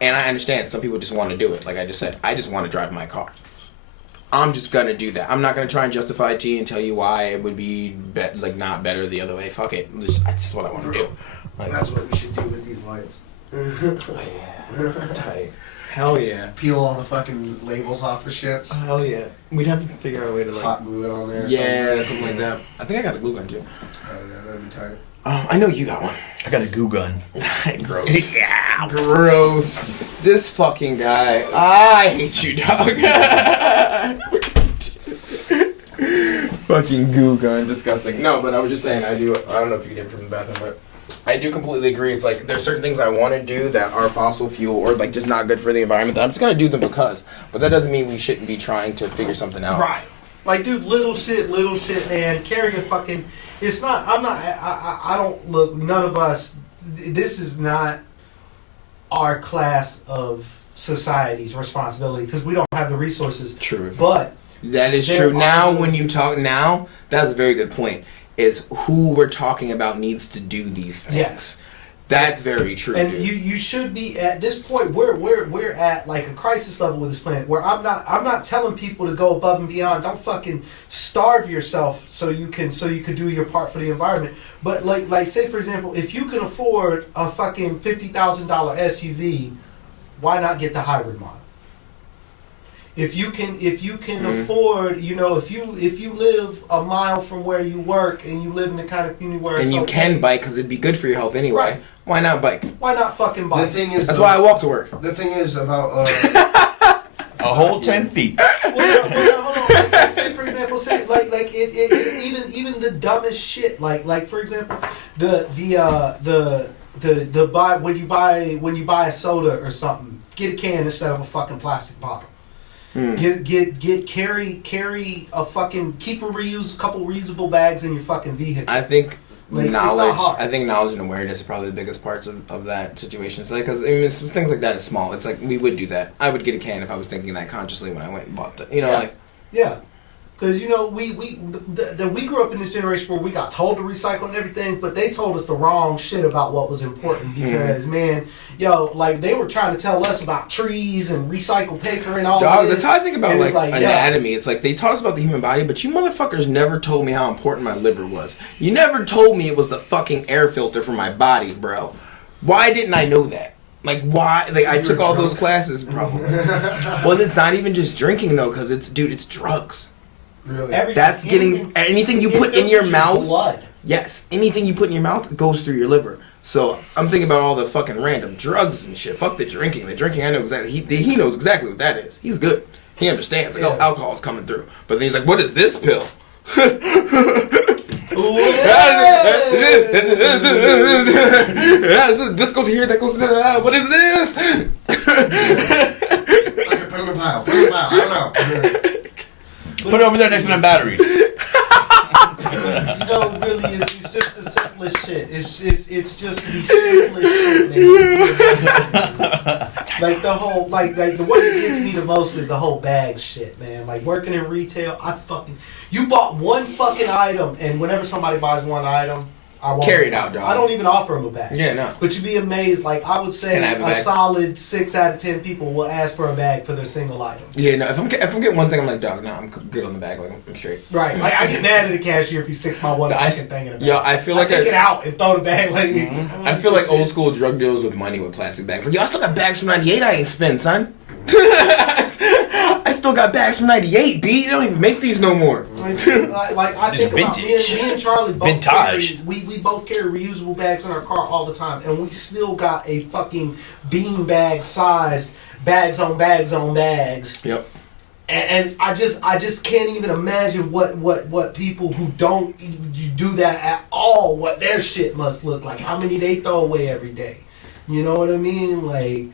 And I understand some people just want to do it. Like I just said, I just want to drive my car. I'm just gonna do that. I'm not gonna try and justify it to you and tell you why it would be not better the other way. Fuck it. That's what I want to do. Like, that's what we should do with these lights. oh yeah, tight. Hell yeah. Peel all the fucking labels off the shits. Hell yeah. We'd have to figure out a way to Hot glue it on there. Yeah, something like that. I think I got a glue gun too. Oh yeah, that'd be tight. I know you got one. I got a goo gun. Gross. Yeah. Gross. This fucking guy. I hate you, dog. Fucking goo gun. Disgusting. No, but I was just saying, I don't know if you did from the bathroom, but I do completely agree. It's like there's certain things I want to do that are fossil fuel or like just not good for the environment that I'm just going to do them because. But that doesn't mean we shouldn't be trying to figure something out. Right. Like, dude, little shit, man. Carry a fucking. It's not. I'm not. I don't look. None of us. This is not our class of society's responsibility because we don't have the resources. True. But that is true. Now, when you talk, that's a very good point. Is who we're talking about needs to do these things. Yes. That's very true. And dude. you should be at this point. We're at like a crisis level with this planet where I'm not telling people to go above and beyond. Don't fucking starve yourself so you can do your part for the environment. But like say for example, if you can afford a fucking $50,000 SUV, why not get the hybrid model? If you can afford, if you live a mile from where you work and you live in the kind of community where and you can bike because it'd be good for your health anyway. Right. Why not bike? Why not fucking bike? The thing is, That's why I walk to work. The thing is about A whole 10 feet. Well, hold on. Like, say for example, even the dumbest shit. Like for example, the buy when you buy a soda or something, get a can instead of a fucking plastic bottle. Carry a fucking keep a couple reusable bags in your fucking vehicle. I think Like, it's not hard. I think knowledge and awareness are probably the biggest parts of that situation. So, because I mean, it's things like that is small. It's like we would do that. I would get a can if I was thinking that consciously when I went and bought it. You know, like yeah. Because, we grew up in this generation where we got told to recycle and everything, but they told us the wrong shit about what was important because, man, they were trying to tell us about trees and recycled paper and all that. That's how I think about, like anatomy. It's like they taught us about the human body, but you motherfuckers never told me how important my liver was. You never told me it was the fucking air filter for my body, bro. Why didn't I know that? Like, why? Like, I took all those classes, probably. Well, it's not even just drinking, though, because it's drugs. really. That's getting anything you put in your mouth. Blood. Yes, anything you put in your mouth goes through your liver. So I'm thinking about all the fucking random drugs and shit. Fuck the drinking. The drinking, I know exactly. He knows exactly what that is. He's good. He understands. Like, oh, alcohol's coming through. But then he's like, what is this pill? This goes here, that goes there. What is this? Okay, put it in the pile. Put it in the pile. I don't know. Put it over there next to them batteries. You know, really, it's just the simplest shit. It's just the simplest shit, man. Like the whole, like the one that gets me the most is the whole bag shit, man. Like working in retail, you bought one fucking item, and whenever somebody buys one item, I won't carry it out, dog. I don't even offer them a bag. Yeah, no. But you'd be amazed. Like I would say, a solid 6 out of 10 people will ask for a bag for their single item. Yeah, no. If I'm getting one thing, I'm like, dog, no, I'm good on the bag. Like I'm straight. Right. Like I get mad at the cashier if he sticks my one fucking thing in a bag. Yo, I feel like take it out and throw the bag. Like I feel like old school drug dealers with money with plastic bags. Like, yo, I still got bags from '98 I ain't spent, son. I still got bags from '98, B. They don't even make these no more. I think about me and Charlie both we both carry reusable bags in our car all the time, and we still got a fucking bean bag sized bags on bags on bags. Yep. And I just can't even imagine what people who don't do that at all, what their shit must look like. How many they throw away every day. You know what I mean? Like,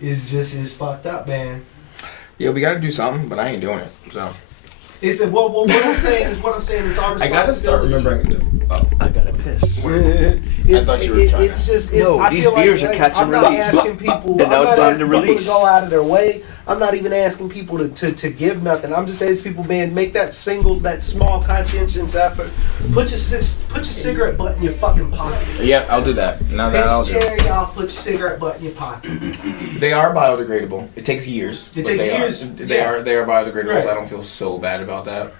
it's fucked up, man. Yeah, we gotta do something, but I ain't doing it. So. It's what I'm saying is our responsibility. I gotta start remembering to. Oh, I gotta piss. I thought you were trying. It's just. No, I these feel beers like, are catching I'm not release. asking people. And now it's time to release. To go out of their way. I'm not even asking people to give nothing. I'm just asking people, man, make that small conscientious effort. Put your cigarette butt in your fucking pocket. Yeah, I'll do that. Now that I'll do. Y'all put your cigarette butt in your pocket. They are biodegradable. It takes years. They are biodegradable. Right. So I don't feel so bad about that.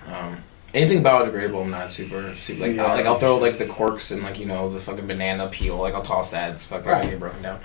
Anything biodegradable, I'm not super like. I'll throw like the corks and like the fucking banana peel. Like I'll toss that. It's fucking get broken down.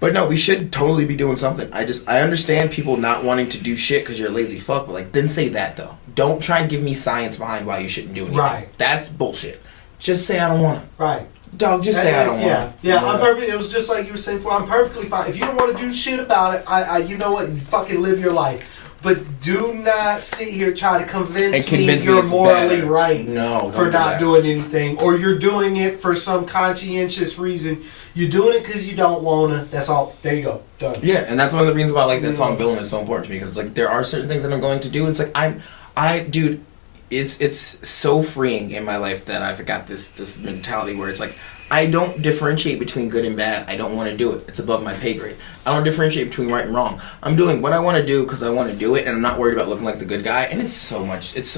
But no, we should totally be doing something. I understand people not wanting to do shit because you're a lazy fuck. But like, then say that though. Don't try and give me science behind why you shouldn't do anything. Right. That's bullshit. Just say I don't want to. Right. Dog, just say I don't want to. Yeah, I'm perfect. It was just like you were saying before. I'm perfectly fine. If you don't want to do shit about it, you know what? You fucking live your life. But do not sit here try to convince me you're morally right for not doing anything, or you're doing it for some conscientious reason. You're doing it because you don't wanna. That's all. There you go. Done. Yeah, and that's one of the reasons why like that song "Villain" is so important to me, because like there are certain things that I'm going to do. It's like dude, it's so freeing in my life that I've got this mentality where it's like, I don't differentiate between good and bad. I don't want to do it. It's above my pay grade. I don't differentiate between right and wrong. I'm doing what I want to do because I want to do it, and I'm not worried about looking like the good guy. And it's so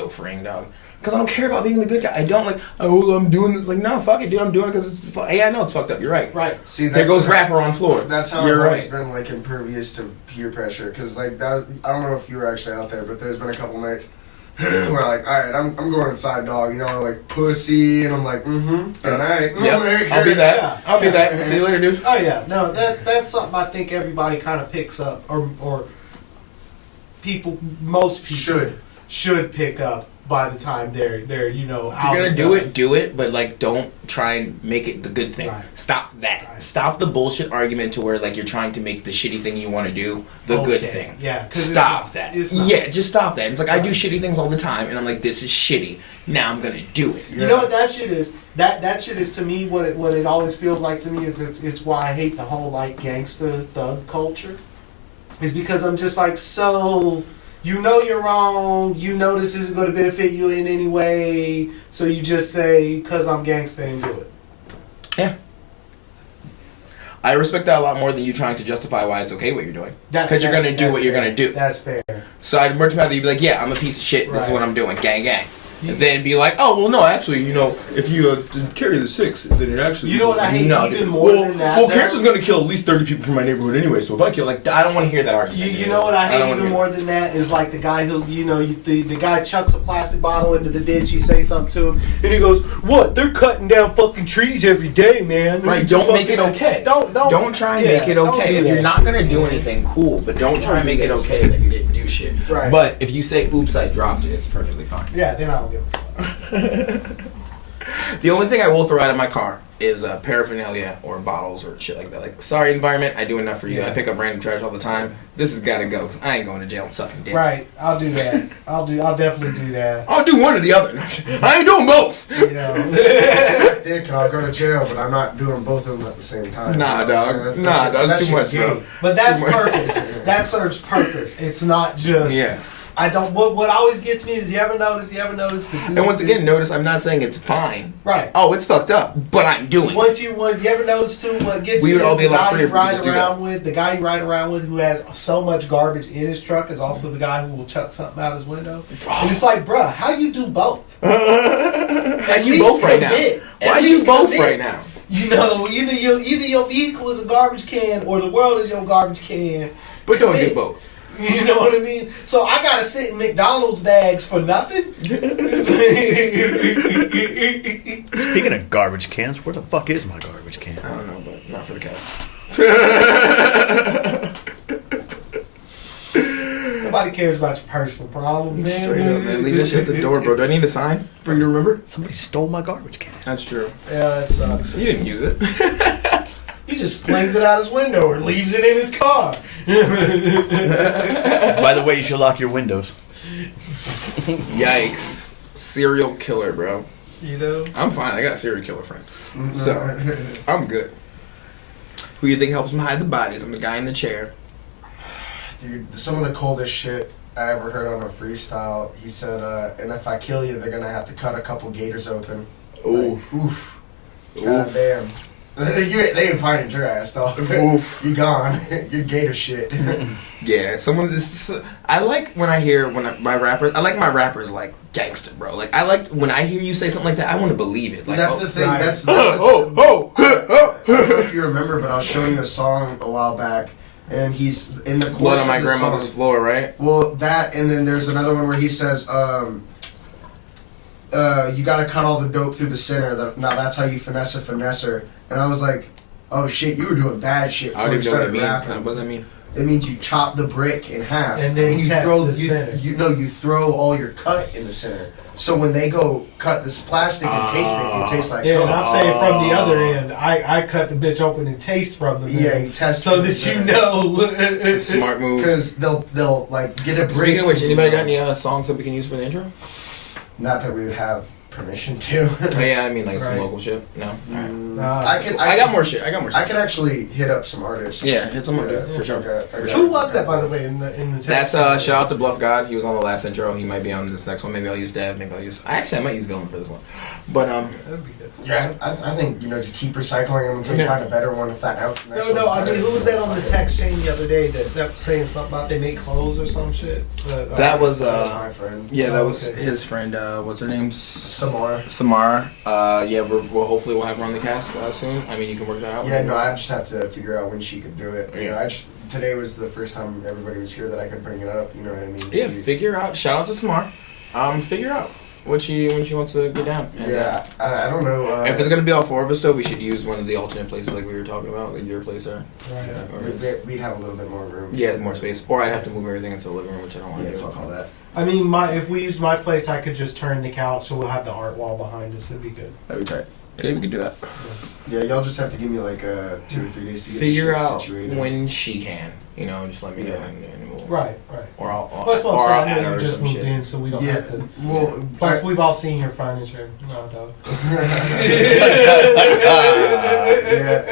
freeing, dog. Because I don't care about being the good guy. I don't like, I'm doing this. Like, no, fuck it, dude. I'm doing it because it's yeah, I know it's fucked up. You're right. Right. See, there goes rapper on floor. That's how I've always been like impervious to peer pressure. Because like I don't know if you were actually out there, but there's been a couple nights where like, all right, I'm going inside, dog. Like pussy, and I'm like, good night. Yeah, I'll be that. Yeah. I'll be that. See you later, dude. Oh yeah, no, that's something I think everybody kind of picks up, or most people should pick up by the time they're If you're gonna do it, but like don't try and make it the good thing. Right. Stop that. Right. Stop the bullshit argument to where like you're trying to make the shitty thing you want to do the good thing. Yeah. Stop that. Yeah, just stop that. It's like I do shitty things all the time, and I'm like, this is shitty. Now I'm gonna do it. You know what that shit is? That shit is to me what it always feels like to me is it's why I hate the whole like gangster thug culture. Is because I'm just like, so you know you're wrong, you know this isn't going to benefit you in any way, so you just say, because I'm gangsta, and do it. Yeah. I respect that a lot more than you trying to justify why it's okay what you're doing. Because you're going to do what you're going to do. That's fair. So I'd much rather you be like, yeah, I'm a piece of shit, this is what I'm doing, gang gang. And then be like, oh, well, no, actually, if you carry the 6, then it actually... You know what I hate even more than that? Well, cancer's going to kill at least 30 people from my neighborhood anyway, so if I kill, like, I don't want to hear that argument. You know what I hate even more than that is, like, the guy who, the guy chucks a plastic bottle into the ditch, you say something to him, and he goes, what, they're cutting down fucking trees every day, man. Right, don't make it okay. Don't try and make it okay. If you're not going to do anything, cool, but don't try and make it okay that you didn't do shit. Right. But if you say, oops, I dropped it, it's perfectly fine. Yeah, then I don't give a fuck. The only thing I will throw out of my car is paraphernalia or bottles or shit like that. Like, sorry, environment, I do enough for you. Yeah. I pick up random trash all the time. This has got to go because I ain't going to jail and sucking dicks. Right, I'll do that. I'll definitely do that. I'll do one or the other. I ain't doing both. You know. Suck dick and I'll go to jail, but I'm not doing both of them at the same time. Nah, dog. Nah, dog. That's too much, bro. But that's purpose. That serves purpose. It's not just. Yeah. I don't. What always gets me is you ever notice the And once again, notice I'm not saying it's fine. right. Oh, it's fucked up, but I'm doing it. You ever notice too? What gets We me would all is be a the lot guy freer you if we ride just do around with. The guy you ride around with who has so much garbage in his truck is also the guy who will chuck something out his window. And it's like, bruh, how you do both? How you both right now? Why you both right now? You know, either your vehicle is a garbage can or the world is your garbage can. But don't Commit. do both. You know what I mean? So I gotta sit in McDonald's bags for nothing. Speaking of garbage cans, where the fuck is my garbage can? I don't know, but not for the cast. Nobody cares about your personal problems, man. Straight up, man. Leave that shit at the door, bro. Do I need a sign for you to remember? Somebody stole my garbage can. That's true. Yeah, that sucks. You didn't use it. He just flings it out his window or leaves it in his car. By the way, you should lock your windows. Yikes. Serial killer, bro. You know? I'm fine. I got a serial killer friend. So, I'm good. Who you think helps him hide the bodies? I'm the guy in the chair. Dude, some of the coldest shit I ever heard on a freestyle. He said, and if I kill you, they're gonna have to cut a couple gators open. Ooh. Like, oof. God damn. They ain't finding your ass, dog. Oof. You gone. You're gator shit. Yeah, someone this. I like when I hear my rappers. I like my rappers like gangster, bro. Like I like when I hear you say something like that. I want to believe it. Like, That's the thing. right. That's the I don't know if you remember, but I was showing you a song a while back, and he's in the Blood chorus on my of the grandmother's song. floor, right? Well, that, and then there's another one where he says, you gotta cut all the dope through the center. Now that's how you finesse a finesser. And I was like, oh shit, you were doing bad shit I before don't you even know what it started means. rapping. What does that mean? It means you chop the brick in half, And then you test throw the center. you throw all your cut in the center. So when they go cut this plastic and taste it tastes like Yeah, and coke. I'm saying from the other end, I cut the bitch open and taste from the Yeah, middle. you test so it that you there. know. Smart move. Because they'll like get a brick. Speaking of which, anybody got any songs that we can use for the intro? Not that we would have permission to. Oh, yeah, I mean like some Right. local shit. No. I got more shit. I could actually hit up some artists. Yeah, hit some more, dude, for sure. Who was that, by the way, in the text? That's shout out to Bluff God. He was on the last intro. He might be on this next one. Maybe I'll use Dev. Maybe I'll use. I might use Dylan for this one. But That'd be good. Yeah, I think just keep recycling them until you find a better one. If that next No, one's I better. mean, who was that on the text chain the other day that was saying something about they make clothes or some shit? that was That was my friend. yeah, that was okay. his friend. What's her name? Samara. Samara. Yeah, we'll hopefully we'll have her on the cast soon. I mean, you can work that out. Yeah, no, I just have to figure out when she could do it. You know, Yeah. today was the first time everybody was here that I could bring it up. You know what I mean? Yeah, She- figure out. Shout out to Samara. Figure out when she wants to get down. And, yeah. I don't know. if it's gonna be all four of us though, we should use one of the alternate places like we were talking about, like your place there. we'd have a little bit more room. Yeah, more space. Or I'd have to move everything into the living room, which I don't want Yeah, to do. fuck all that. I mean, if we used my place, I could just turn the couch so we'll have the art wall behind us. It'd be good. That'd be tight. Yeah, we could do that. Yeah, y'all just have to give me like 2 or 3 days to get Figure this shit out situated. when she can. You know, just let me know Yeah. and we'll. Right. Or I'll. Well, that's what or I'm I'll saying. I add know her you or just some moved shit. in, so we don't Yeah, have to. well, Plus, we've all seen your furniture. No, dog. yeah.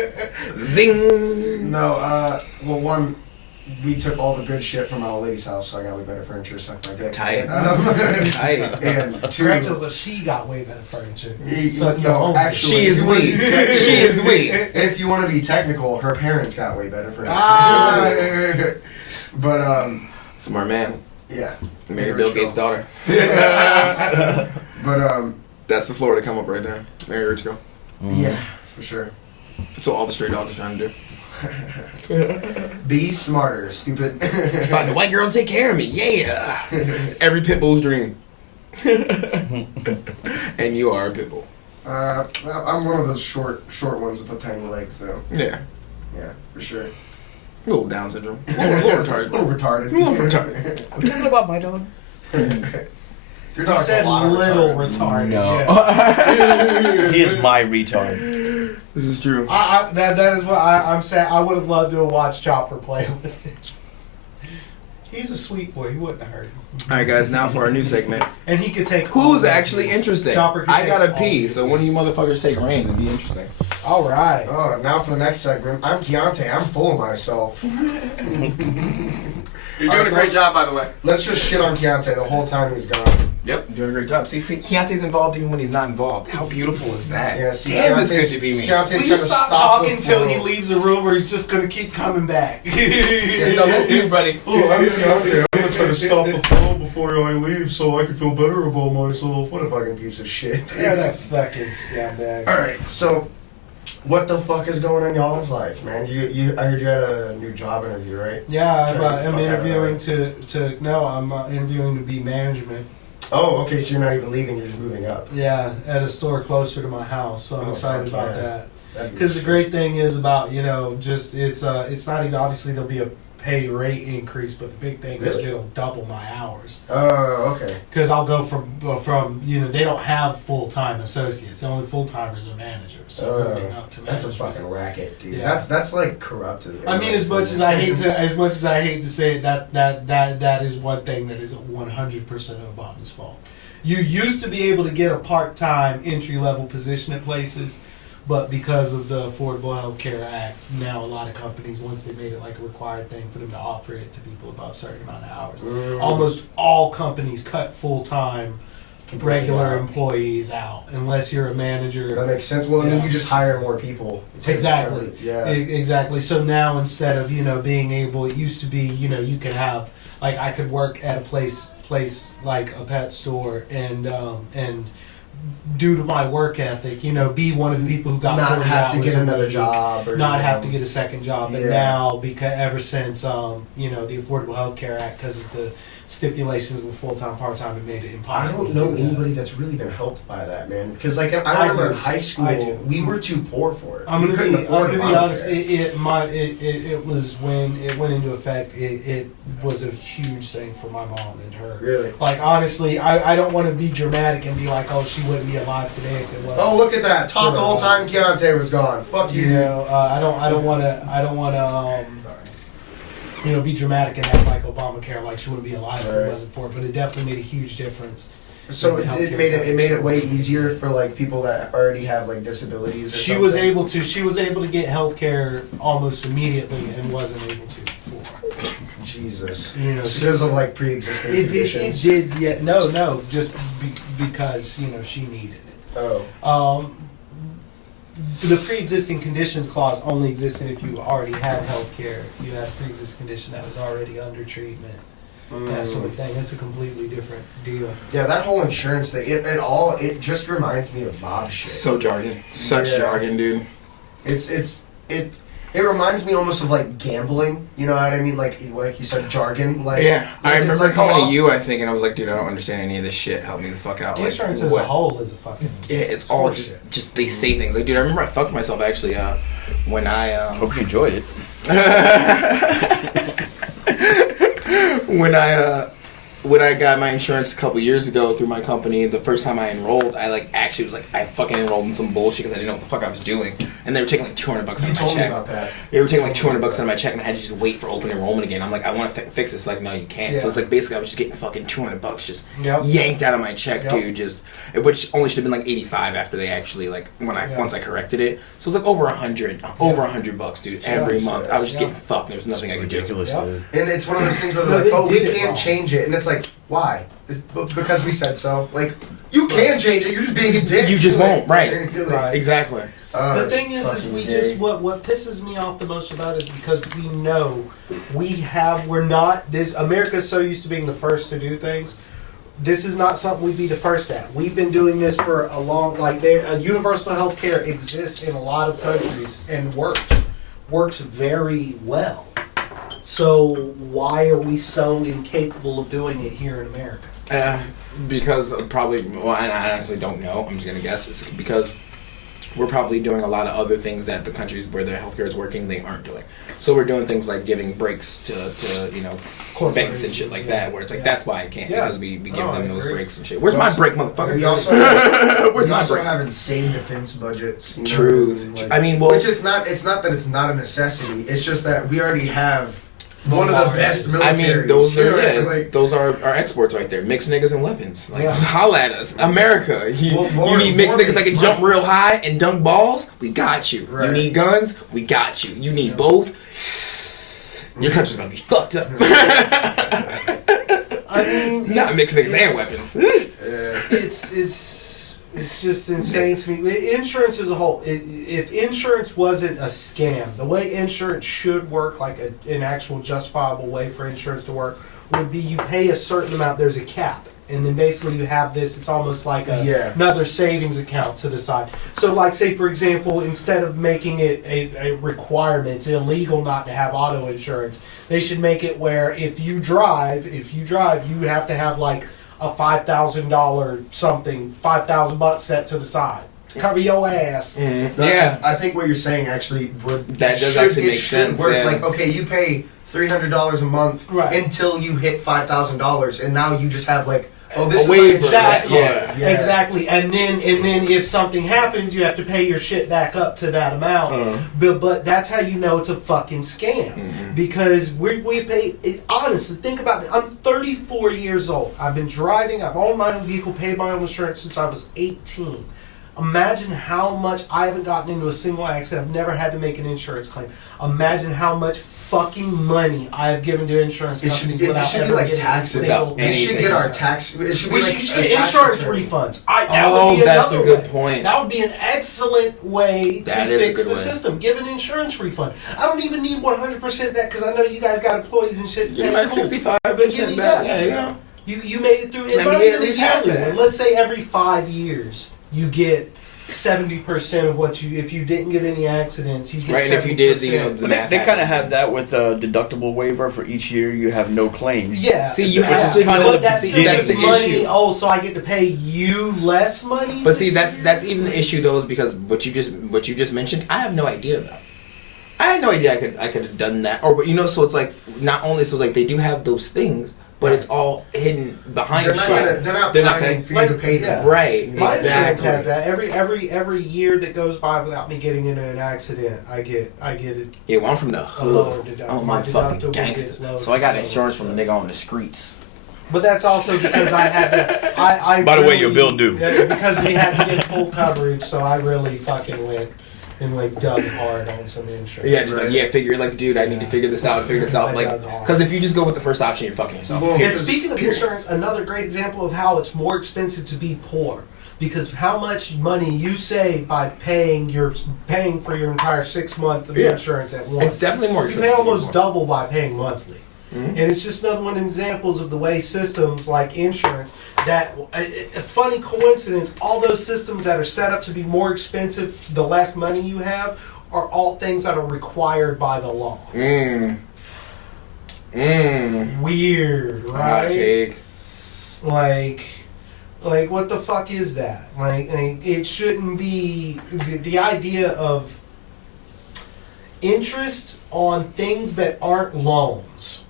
Zing. No, well, one, we took all the good shit from my old lady's house, so I got way better furniture, suck my dick. Tight. Tight. Tight. And two, Correct us, she got way better furniture. y- Suck your no, own actually, She is if you wanna weak. be technical- She is weak. If you want to be technical, her parents got way better furniture. Ah. But Smart man. yeah. Married Bill Gates' daughter. But That's the Florida come up right there. Marry a rich girl. yeah, for sure. That's what all the stray dogs are trying to do. Be smarter, stupid. Find a white girl to take care of me. Yeah. Every pit bull's dream. And you are a pit bull. I'm one of those short ones with the tiny legs, though. Yeah. Yeah, for sure. A little Down syndrome. A little retarded. A little retarded. A little retarded. Are we talking about my dog? Your He dog's said a lot of little retarded. retarded. No. Yeah. He is my retard. This is true. That is what I'm saying. I would have loved to have watched Chopper play with it. He's a sweet boy. He wouldn't have hurt him. All right, guys. Now for our new segment. And he could take. Who's actually interesting? Chopper could I take gotta all pee, these so one of you motherfuckers take reins and be interesting. All right. Oh, now for the next segment. I'm Keontae. I'm full of myself. You're doing a great job, by the way. Let's just shit on Keontae the whole time he's gone. Yep, doing a great job. See, Keontae's involved even when he's not involved. How beautiful is that? Yeah, see, Damn, this Keontae's- could be me. Keontae's Will trying you to stop talking the till he flow. leaves the room, or he's just gonna keep coming back? Yeah, no, that's you, buddy. Oh, I'm Keontae. I'm gonna try to stop the flow before I leave so I can feel better about myself. What a fucking piece of shit. Yeah, that fucking scumbag. Alright, so what the fuck is going on in y'all's life, man? I heard you had a new job interview, right? Yeah, I'm Fuck interviewing out I'm interviewing to be management. Oh, okay, so you're not even leaving, you're just moving up. Yeah, at a store closer to my house, so I'm Oh, excited fuck about yeah. that. That'd be Because the shit. great thing is about it's not even obviously there'll be a pay rate increase, but the big thing is Really? it'll double my hours. Oh, okay. Because I'll go from they don't have full time associates, the only full timers are managers. So moving up to That's a management. fucking racket, dude. Yeah. That's like corrupted. I mean, as much as I hate to say it, that is one thing that is 100% Obama's fault. You used to be able to get a part-time entry-level position at places, but because of the Affordable Health Care Act, now a lot of companies, once they made it like a required thing for them to offer it to people above a certain amount of hours, almost all companies cut full-time regular employees out, unless you're a manager. That makes sense. Well, I mean, Yeah. you just hire more people. Exactly. Yeah. Exactly. So now instead of being able, it used to be you could have like I could work at a place like a pet store and due to my work ethic, be one of the people who got Not 40 have to hours get a another week, job or not have to get a second job. But Yeah. now, because ever since the Affordable Health Care Act, because of the stipulations with full-time, part-time, it made it I impossible. don't know to do that. anybody that's really been helped by that, man. Because I I remember do. in high school, I do. we were too poor for it. I'm We gonna couldn't be afford honest. Obamacare. It was when it went into effect. It was a huge thing for my mom and her. Really? Like honestly, I don't want to be dramatic and be like, oh, she wouldn't be alive today if it wasn't. Oh, look at that! Talk the whole time Keontae was gone. Fuck you, dude. I don't want to be dramatic and act like Obamacare, like she wouldn't be alive if Right. it wasn't for it. But it definitely made a huge difference. So in the it healthcare made it way easier for like people that already have like disabilities. Or She something. was able to get health care almost immediately and wasn't able to before. Jesus. So Because of like pre-existing It conditions. did, yeah. No, just because, she needed it. Oh. The pre-existing conditions clause only existed if you already had health care. You had a pre-existing condition that was already under treatment. That sort of thing. It's a completely different deal. Yeah, that whole insurance thing, it just reminds me of mob shit. So jargon. Such Yeah. jargon, dude. It reminds me almost of like gambling, you know what I mean? Like you said, jargon. Like Yeah, I it's remember like, coming oh, to you, I think, and I was like, dude, I don't understand any of this shit. Help me the fuck out. Like, Insurance as a what? whole is a fucking... Yeah, it's all bullshit. just they say things. Like, dude, I remember I fucked myself actually when I Hope you enjoyed it. when I got my insurance a couple years ago through my company, the first time I enrolled, I fucking enrolled in some bullshit because I didn't know what the fuck I was doing, and they were taking like $200 out of my You told me check. about that. They were taking like $200 out of my check, and I had to just wait for open enrollment again. I'm like, I want to fix this. Like, no, you can't. So Yeah. it's like basically I was just getting fucking $200 just Yep. yanked out of my check, Yep. dude. Which only should have been like 85 after they actually once I corrected it. So it was like over $100, dude, every Jesus. month. I was just Yeah. getting fucked. There was nothing I could do. Ridiculous, Yep. dude. And it's one of those things where No, they're they like, oh, we did it can't wrong. change it. And it's like, why? Because we said so. Like, you can change it. You're just being a dick. You just won't, right? Right. Exactly. The thing is we just what pisses me off the most about it is because we know we're not this. America's so used to being the first to do things. This is not something we'd be the first at. We've been doing this for a long universal health care exists in a lot of countries and works very well. So why are we so incapable of doing it here in America? Because probably, well, I honestly don't know. I'm just gonna guess. It's because we're probably doing a lot of other things that the countries where their healthcare is working, they aren't doing. So we're doing things like giving breaks to banks and shit like that, where it's like, that's why I can't, because we give them those breaks and shit. Where's my break, motherfucker? We also Where's my break? have insane defense budgets. Truth. Like, I mean, well, which it's not that it's not a necessity. It's just that we already have one of the best militaries. I mean, those are like, those are our exports right there. Mixed niggas and weapons. Like, holla at us, America. You need mixed niggas that can jump real high and dunk balls. We got you. Right. You need guns. We got you. You need both. Your country's gonna be fucked up. I mean, not mixed niggas and weapons. It's just insane to me. Insurance as a whole, if insurance wasn't a scam, the way insurance should work, like an actual justifiable way for insurance to work, would be you pay a certain amount, there's a cap. And then basically you have this, it's almost like another savings account to the side. So like say for example, instead of making it a requirement, it's illegal not to have auto insurance, they should make it where if you drive, you have to have like a $5,000 something, $5,000 set to the side. Cover your ass. Mm-hmm. I think what you're saying actually make sense. Work. Yeah. Like, okay, you pay $300 a month until you hit $5,000, and now you just have like, oh, this is waiver. Exactly. Exactly. And then if something happens, you have to pay your shit back up to that amount. But that's how you know it's a fucking scam. Because we pay. Honestly, think about it. I'm 34 years old. I've been driving. I've owned my own vehicle, paid my own insurance since I was 18. Imagine how much I haven't gotten into a single accident. I've never had to make an insurance claim. Imagine how much fucking money I've given to insurance companies without should ever be like getting taxes. a single We should get our tax. It should be like should get insurance refunds. That would be that's a another good point. That would be an excellent way to fix the system. Give an insurance refund. I don't even need 100% back because I know you guys got employees and shit. You might 65%, but give me back. that. Yeah, You made it through. Let me get at least half of that. Let's say every 5 years you get 70% of what you. If you didn't get any accidents, you get 70%. Right, and if you did, the math they kind of have that with a deductible waiver for each year. You have no claims. Yeah. See, you have to know that's the money. issue. Oh, so I get to pay you less money. But see, that's even the issue though, is because what you just mentioned, I have no idea about. I had no idea I could have done that, so it's like not only so like they do have those things. But it's all hidden behind They're shit. not paying for you to pay them. Right. My insurance has that. Every year that goes by without me getting into an accident, I get it. Yeah, well, I'm from the lower hood. deductible. I'm My a fucking deductible gangster. gets lower. So I got insurance from the nigga on the streets. But that's also because I had to. I By the way, really, your bill due. Because we had to get full coverage, so I really fucking went and dug hard on some insurance. Figure like, dude, I need to figure this out. Like, because if you just go with the first option, you're fucking yourself. And speaking of insurance, another great example of how it's more expensive to be poor. Because how much money you save by paying for your entire 6 months of insurance at once. It's definitely more expensive. You pay almost double by paying monthly. Mm-hmm. And it's just another one of the examples of the way systems like insurance, that a funny coincidence, all those systems that are set up to be more expensive the less money you have are all things that are required by the law. Weird, right? Hot take. Like what the fuck is that? Like it shouldn't be the idea of interest on things that aren't loans.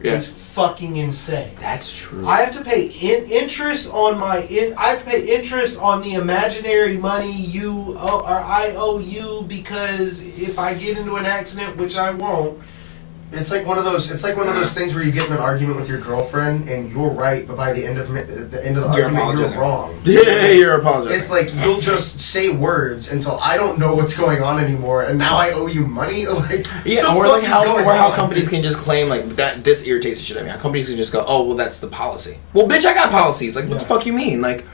Is fucking insane. That's true. I have to pay interest on I have to pay interest on the imaginary money I owe you because if I get into an accident, which I won't. It's like one of those things where you get in an argument with your girlfriend and you're right, but by the end of the argument you're wrong. Yeah, you're apologizing. It's like you'll just say words until I don't know what's going on anymore, and now I owe you money. Like how companies can just claim like that. This irritates the shit out of me. How companies can just go, oh well, that's the policy. Well, bitch, I got policies. Like, what the fuck you mean? Like,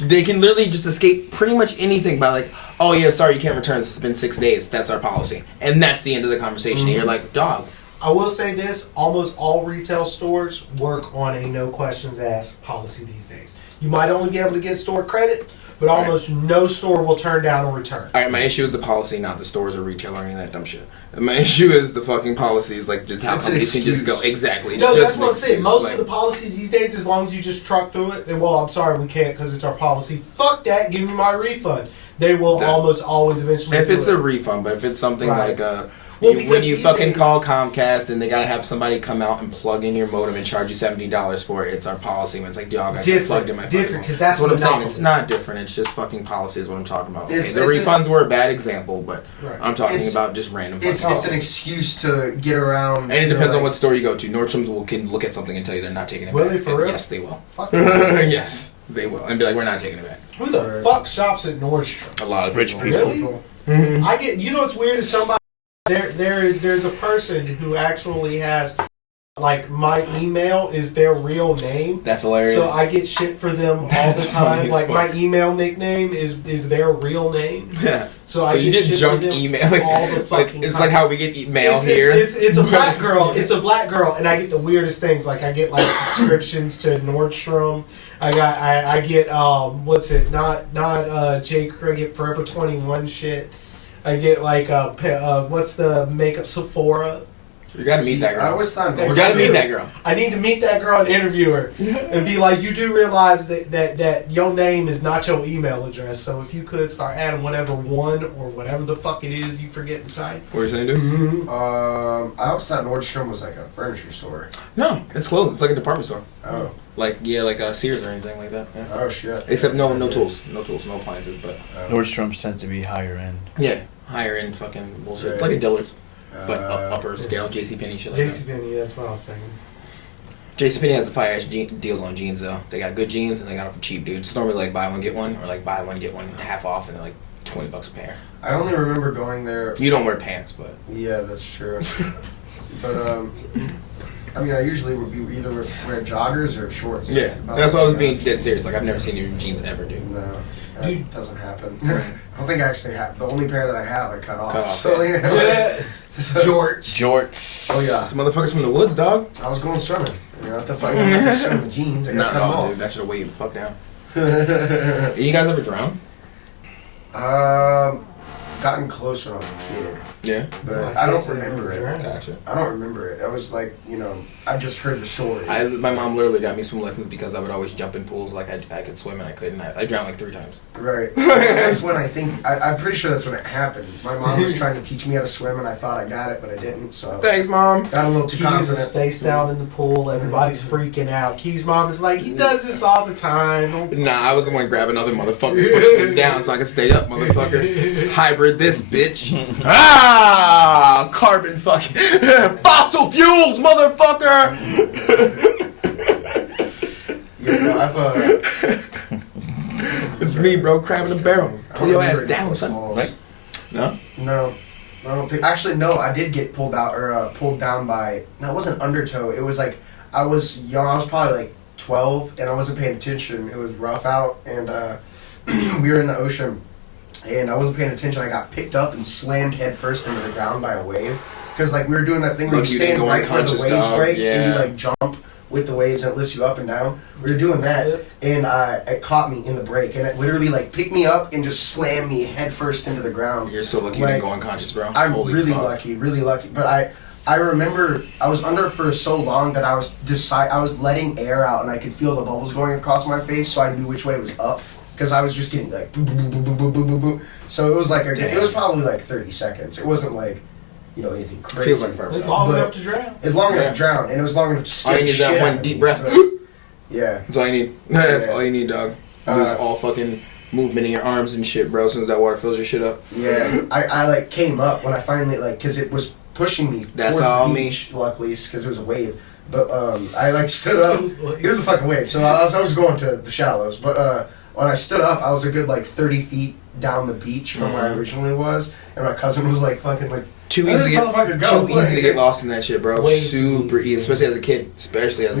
they can literally just escape pretty much anything by like, oh yeah, sorry, you can't return. It's been 6 days. That's our policy, and that's the end of the conversation. And you're like, dog. I will say this, almost all retail stores work on a no questions asked policy these days. You might only be able to get store credit, but almost no store will turn down a return. All right, my issue is the policy, not the stores or retail or any of that dumb shit. My issue is the fucking policies, like just how companies can just go. Exactly. No, just that's what I'm saying. excuse, Most like, of the policies these days, as long as you just truck through it, then, well, I'm sorry, we can't because it's our policy. Fuck that, give me my refund. They will almost always eventually if do it's it. a refund, but if it's something Right. like Well, when you these fucking days- call Comcast and they gotta have somebody come out and plug in your modem and charge you $70 for it, it's our policy. When it's like, dog, I Different, plugged in my different, fucking 'cause that's what I'm saying. monopoly. It's not different. It's just fucking policy is what I'm talking about. Okay, It's- the it's refunds were a bad example, but Right. I'm talking It's- about just random. It's fucking an policies. excuse to get around. And it you know, depends on like- what store you go to. Nordstrom's can look at something and tell you they're not taking it Will back. they for And real? Yes, they will. Fuck that. Yes, they will. And be like, we're not taking it back. Who the Right. fuck shops at Nordstrom? A lot of Rich people. people. Really? Mhm. I get. You know what's weird is somebody there's a person who actually has like my email is their real name. That's hilarious. So I get shit for them all the That's funny time. as Like fuck. my email nickname is their real name. Yeah. So So I you get get shit junk for them email. Like, all the like, fucking it's time. like how we get mail It's, here. it's a black girl. It's a black girl, and I get the weirdest things. Like I get like subscriptions to Nordstrom. I get what's it? Not J. Cricket Forever 21 shit. I get like what's the makeup Sephora. You gotta meet that girl. I always thought You gotta meet that girl. I need to meet that girl and interview her and be like, you do realize that your name is not your email address. So if you could start adding whatever one or whatever the fuck it is you forget to type. What are you saying, dude? I always thought Nordstrom was like a furniture store. No, it's closed. It's like a department store. Oh. Like Sears or anything like that. Yeah. Oh shit. Except no tools, no appliances, but Nordstrom's tends to be higher end. yeah, higher end fucking bullshit. Right. It's like a Dillard's, but Uh, upper scale. JCPenney shit. Like JCPenney, that's what I was thinking. that. JCPenney has the fire ass deals on jeans though. They got good jeans and they got them for cheap, dude. It's normally like buy one get one or like buy one get one half off and they're like $20 a pair. I only remember going there. You don't wear pants, but Yeah, that's true. But I mean, I usually would be either wear joggers or shorts. yeah, about that's why I was it. being dead serious. Like I've never seen you in jeans ever, dude. No, that Dude. doesn't happen. I don't think I actually have. The only pair that I have, I cut off. Cut off, So yeah. yeah. So- Jorts. Jorts. Oh yeah. This motherfucker's from the woods, dog. I was going swimming. You know, what the fuck? I'm not swimming with jeans. I Not got at all, cut dude. That should have weighed the fuck down. them You guys ever drown? off. Gotten close when I was a kid, Yeah. but I don't remember it. Gotcha. I don't remember it. I was like, I just heard the story. My mom literally got me swim lessons because I would always jump in pools like I could swim and I couldn't. I drowned like 3 times. Right. That's when I think. I'm pretty sure that's when it happened. My mom was trying to teach me how to swim, and I thought I got it, but I didn't. So Thanks, mom. got a little too Keys is confident. face down in the pool. Everybody's freaking out. Keys' mom is like, he does this all the time. Don't Nah, I was the one grabbing other motherfuckers, pushing them down so I could stay up, motherfucker. Hybrid this bitch. Carbon fucking fossil fuels, motherfucker. It's me, bro, crabbing the barrel. Pull your ass down, son. Right? No? No, I don't think. Actually, no. I did get pulled out or pulled down by. No, it wasn't undertow. It was like I was young. I was probably like 12, and I wasn't paying attention. It was rough out, and we were in the ocean, and I wasn't paying attention. I got picked up and slammed head first into the ground by a wave. Because like we were doing that thing where Like you you didn't stand go right where the unconscious, waves dog. break, and Yeah. you like jump with the waves, and it lifts you up and down. We were doing that, and it caught me in the break, and it literally like picked me up and just slammed me head first into the ground. You're so lucky you didn't go unconscious, bro. I'm Holy really fuck. lucky, really lucky. But I remember I was under for so long that I was letting air out, and I could feel the bubbles going across my face, so I knew which way was up. Because I was just getting like boom, boom, boom, boom, boom, boom, boom, boom. So it was like it was probably like 30 seconds. It wasn't like anything crazy. Feels like forever. It's though. long But- enough to drown. It's long enough Yeah. to drown, and it was long enough to scare All you the need is that shit one out of deep me. breath. But- yeah. That's all you need. That's Yeah. all you need, dog. Lose Uh, all fucking movement in your arms and shit, bro. As soon as that water fills your shit up. Yeah, I like came up when I finally because it was pushing me That's towards all the me. beach, luckily, because it was a wave. But I like stood up. It was a fucking wave, so I was going to the shallows. But when I stood up, I was a good like 30 feet down the beach from where I originally was, and my cousin was like fucking like Too Where easy to does this motherfucker go? too easy to get lost in that shit, bro. Way too Super easy. easy, especially as a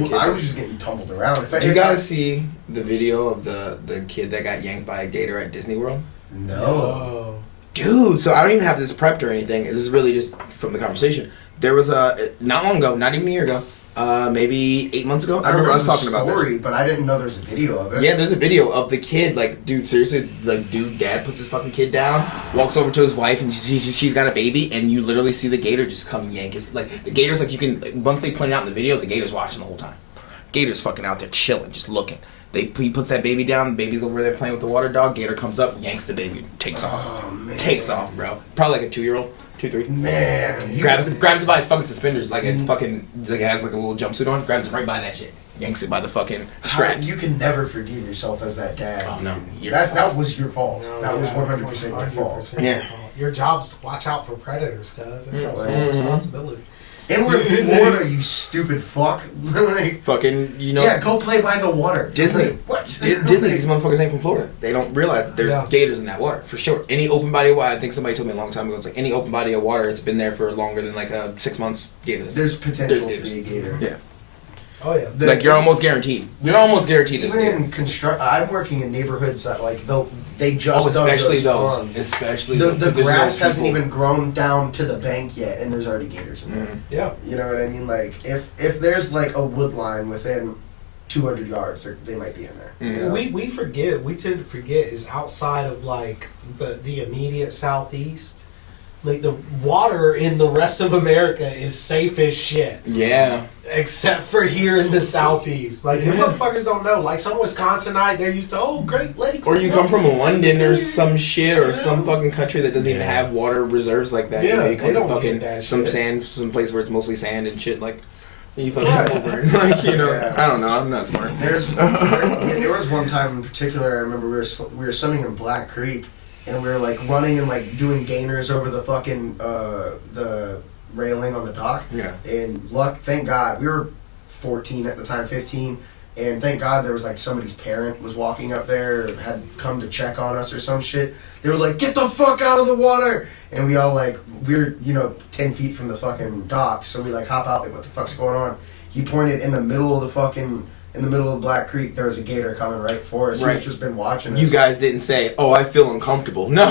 kid. I was just getting tumbled around. Did you guys see the video of the kid that got yanked by a gator at Disney World? No. Dude, so I don't even have this prepped or anything. This is really just from the conversation. There was not long ago, not even a year ago, Maybe 8 months ago. I remember us talking about this. story, but I didn't know there was a video of it. Yeah, there's a video of the kid, like, dude, seriously, like, dad puts his fucking kid down, walks over to his wife, and she's got a baby, and you literally see the gator just come yank his, like, the gator's, like, you can, like, once they point it out in the video, the gator's watching the whole time. Gator's fucking out there chilling, just looking. He puts that baby down, the baby's over there playing with the water dog, gator comes up, yanks the baby, takes off. Oh, man. Takes off, bro. Probably like a 2-year-old. 2, 3. Man. Grabs it by his fucking suspenders, like it's fucking, like it has like a little jumpsuit on, grabs it right by that shit. Yanks it by the fucking straps. You can never forgive yourself as that dad. Oh no. That was your fault. No, that was yeah, 100% your fault. 100% Yeah. your fault. Your job's to watch out for predators, cuz. That's your sole Mhm. responsibility. And we're in Florida, you stupid fuck. Like, Fucking, you know. yeah, go play by the water. Disney. Like, what? Disney, these motherfuckers ain't from Florida. They don't realize that there's Yeah. gators in that water, for sure. Any open body of water, I think somebody told me a long time ago, it's like any open body of water, it's been there for longer than like 6 months, gators. There's potential There's to be a gator. Yeah. Oh, yeah. Like you're almost guaranteed. You're almost guaranteed this Even gator. in I'm working in neighborhoods that like they just dug especially those those. ponds. Especially The because there's grass no hasn't people. even grown down to the bank yet, and there's already gators in there. Mhm. Yeah. You know what I mean? Like if there's like a wood line within 200 yards, they might be in there. Mhm. You know? We tend to forget is outside of like the immediate southeast. Like the water in the rest of America is safe as shit. Yeah. Except for here in the southeast. Like, the motherfuckers don't know. Like, some Wisconsinite, they're used to, Great Lakes. Or you come from London or some shit or Yeah. some fucking country that doesn't even have water reserves like that. Yeah, You know, you they come to don't fucking get that some shit. sand, some place where it's mostly sand and shit. Like, you fucking come over and, like, you know, Yeah. I don't know. I'm not smart. there was one time in particular. I remember we were swimming in Black Creek, and we were like running and like doing gainers over the fucking the railing on the dock. Yeah. And thank God, we were 14 at the time, 15, and thank God there was like somebody's parent was walking up there, or had come to check on us or some shit. They were like, "Get the fuck out of the water!" And we all like, we're 10 feet from the fucking dock, so we like hop out, like, what the fuck's going on? He pointed in the middle of Black Creek, there was a gator coming right for us. Right. He's just been watching us. You guys didn't say, "Oh, I feel uncomfortable." No,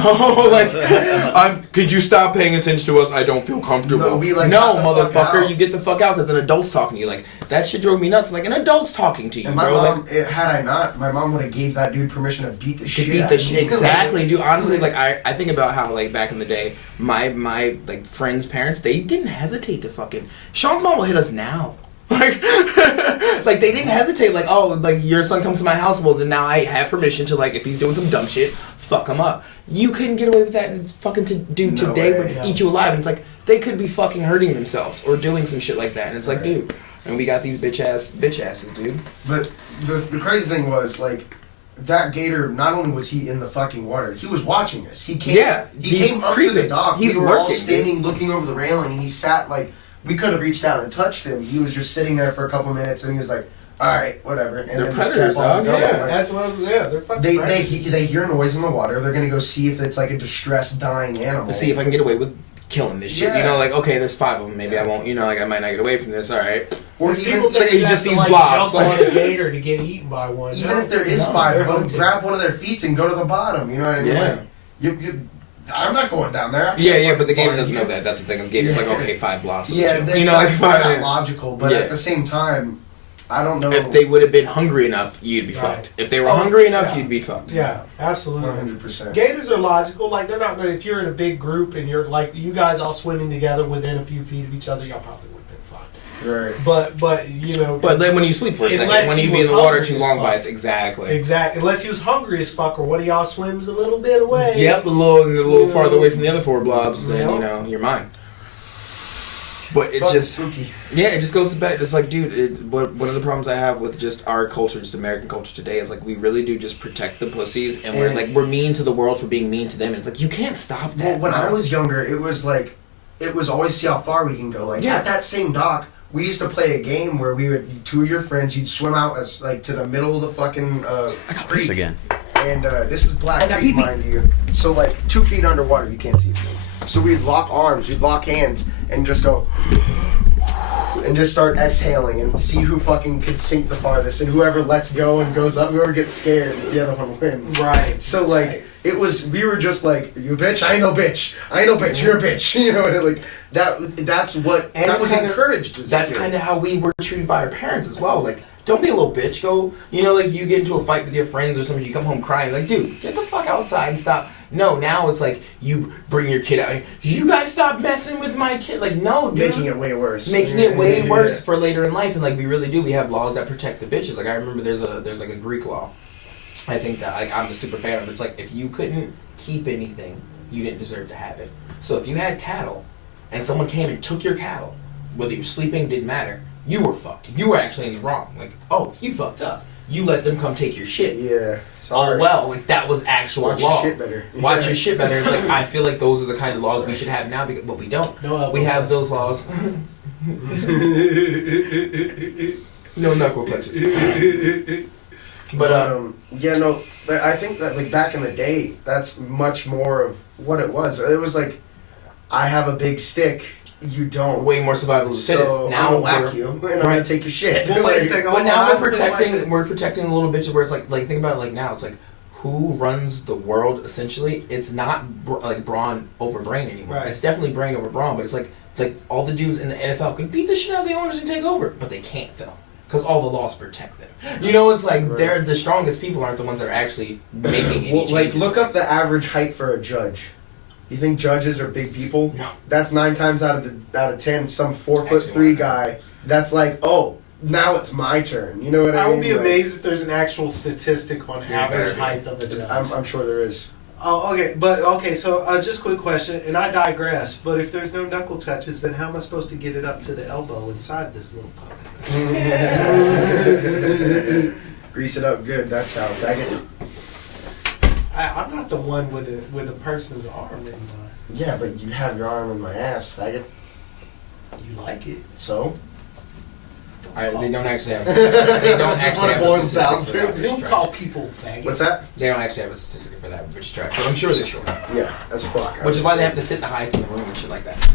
like, could you stop paying attention to us? I don't feel comfortable. No, we, like, no, got the fuck motherfucker, out. you get the fuck out because an adult's talking to you. Like, that shit drove me nuts. Like, an adult's talking to you, And my bro. mom, Like, had I not, my mom would have gave that dude permission to beat the to shit beat out the of shit. me. Exactly, dude. Honestly, like, I think about how, like, back in the day, my like friends' parents, they didn't hesitate to fucking. Sean's mom will hit us now. Like, like they didn't hesitate. Like, oh, like your son comes to my house. Well, then now I have permission to, like, if he's doing some dumb shit, fuck him up. You couldn't get away with that. And fucking No today way, would yeah. eat you alive. And it's like they could be fucking hurting themselves or doing some shit like that. And it's like, Right. dude, and we got these bitch asses, dude. But the crazy thing was, like, that gator, not only was he in the fucking water, he was watching us. He came, Yeah, he he's came up to the creeping. dock. He's we were all working, standing looking over the railing, and he sat, like, we could have reached out and touched him. He was just sitting there for a couple minutes, and he was like, alright, whatever. And They're then just predators, kept on dog, going. yeah. Like, That's what, they're fucking they predators. hear noise in the water. They're gonna go see if it's like a distressed, dying animal. To see if I can get away with killing this shit. Yeah. You know, like, okay, there's 5 of them. Maybe I won't. You know, like, I might not get away from this. All right. or Because even, people think he you just have to, sees like, blobs, jump like- on a gator to get eaten by one. even No, if there is no, 5 they're of them, hunting. grab one of their feet and go to the bottom. You know what I mean? Yeah. Like, you, I'm not going down there. I can't Yeah, but the fucking gator find doesn't you. know that. That's the thing. The gator's Yeah. like, okay, 5 blobs. Yeah, you that's know, not, like, fine. not logical, but Yeah. at the same time, I don't know. If they would have been hungry enough, you'd be Right. fucked. If they were Oh, hungry enough, yeah. you'd be fucked. Yeah, absolutely. 100%. Gators are logical. Like, they're not going to, if you're in a big group and you're like, you guys all swimming together within a few feet of each other, y'all probably would have been fine. Right. But you know. But then when you sleep for a second, Unless when he you be was in the water hungry too as long fuck. by us, exactly. Exactly. Unless he was hungry as fuck, or one of y'all swims a little bit away. Yep, a little Yeah. farther away from the other 4 blobs, then, Yeah. you know, you're mine. But it's Fucking just, spooky. yeah, it just goes to back. It's like, dude, one of the problems I have with just our culture, just American culture today, is like we really do just protect the pussies, and we're mean to the world for being mean to them. And it's like, you can't stop that. Well, when bro. I was younger, it was always see how far we can go. Like, Yeah. at that same dock, we used to play a game where we would, 2 of your friends, you'd swim out as, like, to the middle of the fucking I got creek. this again. And this is Black I got Creek, pee-pee. mind you. So, like, 2 feet underwater, you can't see me. So we'd lock arms, we'd lock hands, and just go, and and just start exhaling and see who fucking can sink the farthest, and whoever lets go and goes up, whoever gets scared, the other one wins. Right. So like we were just like, you bitch, I ain't no bitch, you're a bitch, you know, and like that's what And that was kinda, encouraged. That's kind of how we were treated by our parents as well. Like, don't be a little bitch. Go, you know, like you get into a fight with your friends or something, you come home crying. Like, dude, get the fuck outside and stop. No, now it's like you bring your kid out. Like, you guys stop messing with my kid. Like, no, dude. making it way worse. Making it way worse for later in life. And like we really do. We have laws that protect the bitches. Like I remember there's like a Greek law. I think that I'm a super fan of it. It's like if you couldn't keep anything, you didn't deserve to have it. So if you had cattle and someone came and took your cattle, whether you were sleeping, didn't matter, you were fucked. You were actually in the wrong. Like, oh, you fucked up. You let them come take your shit. Yeah. Oh well, like that was actual Watch law. your shit better. Watch your shit better. It's like I feel like those are the kind of laws we should have now, but we don't. We have those laws. No knuckle touches. But yeah, no, I think that like back in the day, that's much more of what it was. It was like, I have a big stick, you don't. way more survival of the fittest. So Now I'm gonna whack you, and I'm gonna take your shit. Well, wait a second. But now we're protecting the little bitches. Where it's like think about it like now. It's like who runs the world essentially. It's not like brawn over brain anymore. Right. It's definitely brain over brawn. But it's like all the dudes in the NFL could beat the shit out of the owners and take over, but they can't though. Because all the laws protect them. You know, it's like they're the strongest people aren't the ones that are actually making any changes. Like, look up the average height for a judge. You think judges are big people? No. That's 9 times out of 10 some 4'3" guy. That's like, oh, now it's my turn. You know what I mean? I would be Like, amazed if there's an actual statistic on average height of a judge. I'm sure there is. Oh, okay, so just a quick question, and I digress, but if there's no knuckle touches, then how am I supposed to get it up to the elbow inside this little puppet? Grease it up good, that's how. Faggot. I'm not the one with a person's arm in my... Yeah, but you have your arm in my ass, faggot. You like it. So? Alright, they don't actually have. They don't That's actually what it have a boils statistic down for to. that, which They is don't trash. call people faggots. What's that? They don't actually have a statistic for that, which is trash. But I'm sure they're sure. Yeah, that's fuck. Which is why they have to sit the highest in the room and shit like that.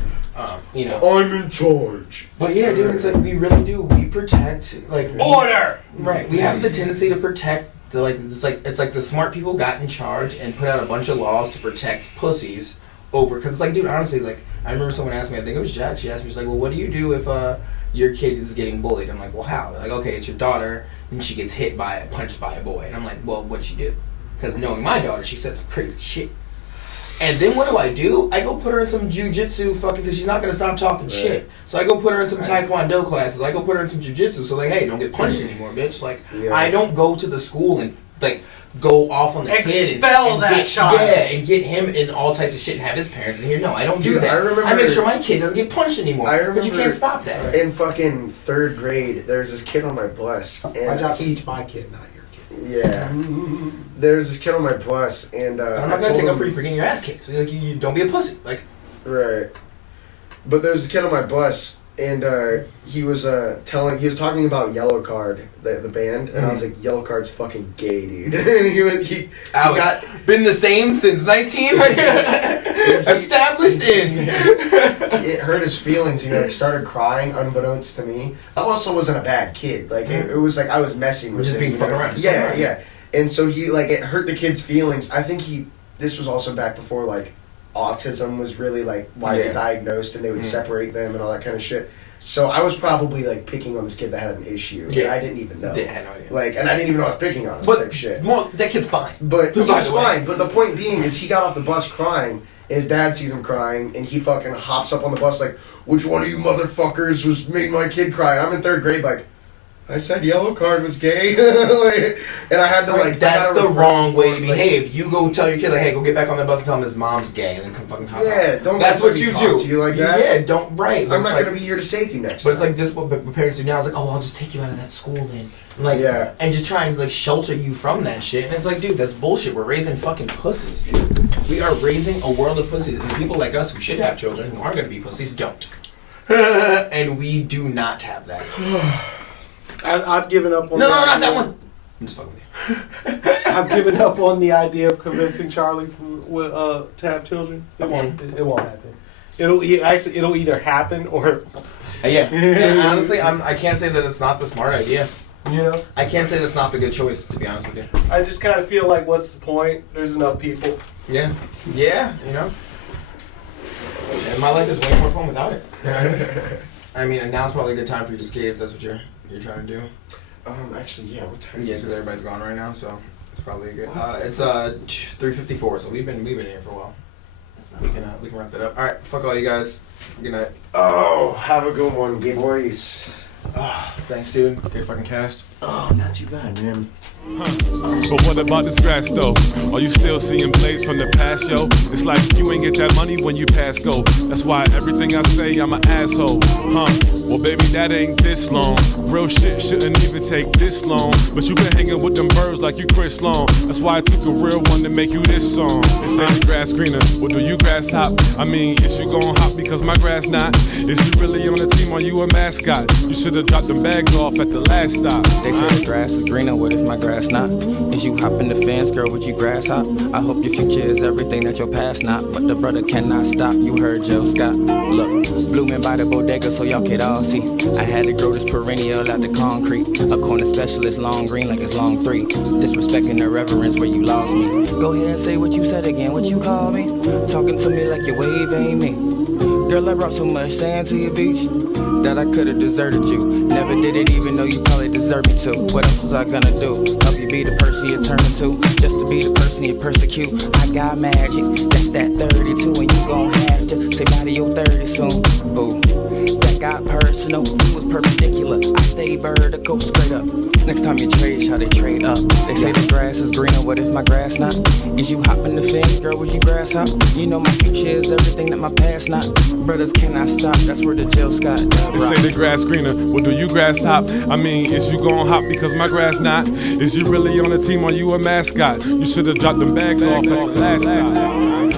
You know. I'm in charge. But yeah, dude, it's like we really do. We protect Order! Right. We have the tendency to protect the it's like the smart people got in charge and put out a bunch of laws to protect pussies over because it's like, dude, honestly, like I remember someone asked me, I think it was Jack, she asked me, she's like, well, what do you do if your kid is getting bullied? I'm like, well, how? They're like, okay, it's your daughter and she gets punched by a boy. And I'm like, well, what'd she do? Because knowing my daughter, she said some crazy shit. And then what do? I go put her in some jujitsu fucking, because she's not going to stop talking shit. So I go put her in some taekwondo classes. I go put her in some jujitsu. So like, hey, don't get punched anymore, bitch. Like, I don't go to the school and like go off on the kid and that child. Yeah, and get him in all types of shit and have his parents in here. No, I don't do Dude, that. I remember- I make sure my kid doesn't get punched anymore. But you can't stop that. In fucking 3rd grade, there's this kid on my bus. And My job to teach my kid, not your kid. Yeah. There's this kid on my bus, and I'm not gonna take up for you for getting your ass kicked. So like, you don't be a pussy. Like, right. But there's a kid on my bus, and he was talking about Yellow Card, the band, and I was like, Yellow Card's fucking gay, dude. And he got been the same since 19 established in. It hurt his feelings. He like started crying unbeknownst to me. I also wasn't a bad kid. Like it was like I was messing with Just him, being you fucking know? around. Yeah. And so he like it hurt the kid's feelings. I think this was also back before like autism was really like widely diagnosed and they would separate them and all that kind of shit. So I was probably like picking on this kid that had an issue. Yeah. I didn't even know. I had no idea. Like, and I didn't even know I was picking on him. But type shit. Well, that kid's fine. But he By was the way. fine. But the point being is he got off the bus crying. And his dad sees him crying, and he fucking hops up on the bus like, "Which one of you motherfuckers made my kid cry?" And I'm in 3rd grade, like, I said Yellow Card was gay, and I had to like. That's the wrong way to behave. You go tell your kid like, "Hey, go get back on the bus and tell him his mom's gay," and then come fucking talk. Yeah, don't. That's let what me you talk do. To you like that. Yeah, don't. Right. I'm not gonna be here to save you next. But it's time. like this. What parents do now is like, "Oh, I'll just take you out of that school then." Like, and just try and like shelter you from that shit. And it's like, dude, that's bullshit. We're raising fucking pussies, dude. We are raising a world of pussies, and people like us who should have children who aren't gonna be pussies don't. And we do not have that. I've given up on No, not that one. I'm just fucking with you. I've given up on the idea of convincing Charlie to have children. It won't happen. It'll either happen or Yeah. And honestly, I can't say that it's not the smart idea. you know. I can't say that's not the good choice, to be honest with you. I just kind of feel like, what's the point? There's enough people. Yeah. Yeah, you know. And my life is way more fun without it. You know? I mean, and now's probably a good time for you to skate if that's what you're trying to do. Actually, yeah. What time? Yeah, because everybody's gone right now, so it's probably a good. It's 3:54, so we've been here for a while. We can wrap that up. All right, fuck all you guys. Good night. Oh, have a good one, gay boys. Thanks, dude. Good fucking cast. Oh, not too bad, man. But what about this grass though? Are you still seeing blades from the past, yo? It's like you ain't get that money when you pass go. That's why everything I say, I'm an asshole. Well, baby, that ain't this long. Real shit shouldn't even take this long. But you been hanging with them birds like you Chris Long. That's why I took a real one to make you this song. They say the grass greener. Well, do you grass hop? I mean, is you gon' hop because my grass not? Is you really on the team or you a mascot? You should've dropped them bags off at the last stop. They say the grass is greener, what if my grass not? Is you hopping the fence, girl, would you grass hop? I hope your future is everything that your past not. But the brother cannot stop, you heard Jill Scott. Look, blooming by the bodega so y'all could all see. I had to grow this perennial out the concrete. A corner specialist, long green like it's long 3. Disrespecting the reverence where you lost me. Go ahead and say what you said again, what you call me? Talking to me like your wave ain't me. Girl, I brought so much sand to your beach that I could've deserted you. Never did it even though you probably deserve me to. What else was I gonna do? Help you be the person you turn into, just to be the person you persecute. I got magic, that's that 32, and you gon' have to say bye to your 30 soon. Ooh, that got personal, you was perpendicular, I stay vertical, straight up. Next time you trade, how they trade up. They say the grass is greener, what if my grass not? Is you hopping the fence, girl, would you grass hop? You know my future is everything that my past not. Brothers cannot stop, that's where the Jill Scott They say the grass greener. Well, do you grass hop? I mean, is you gon' hop because my grass not? Is you really on the team or you a mascot? You should've dropped them bags off at the last stop.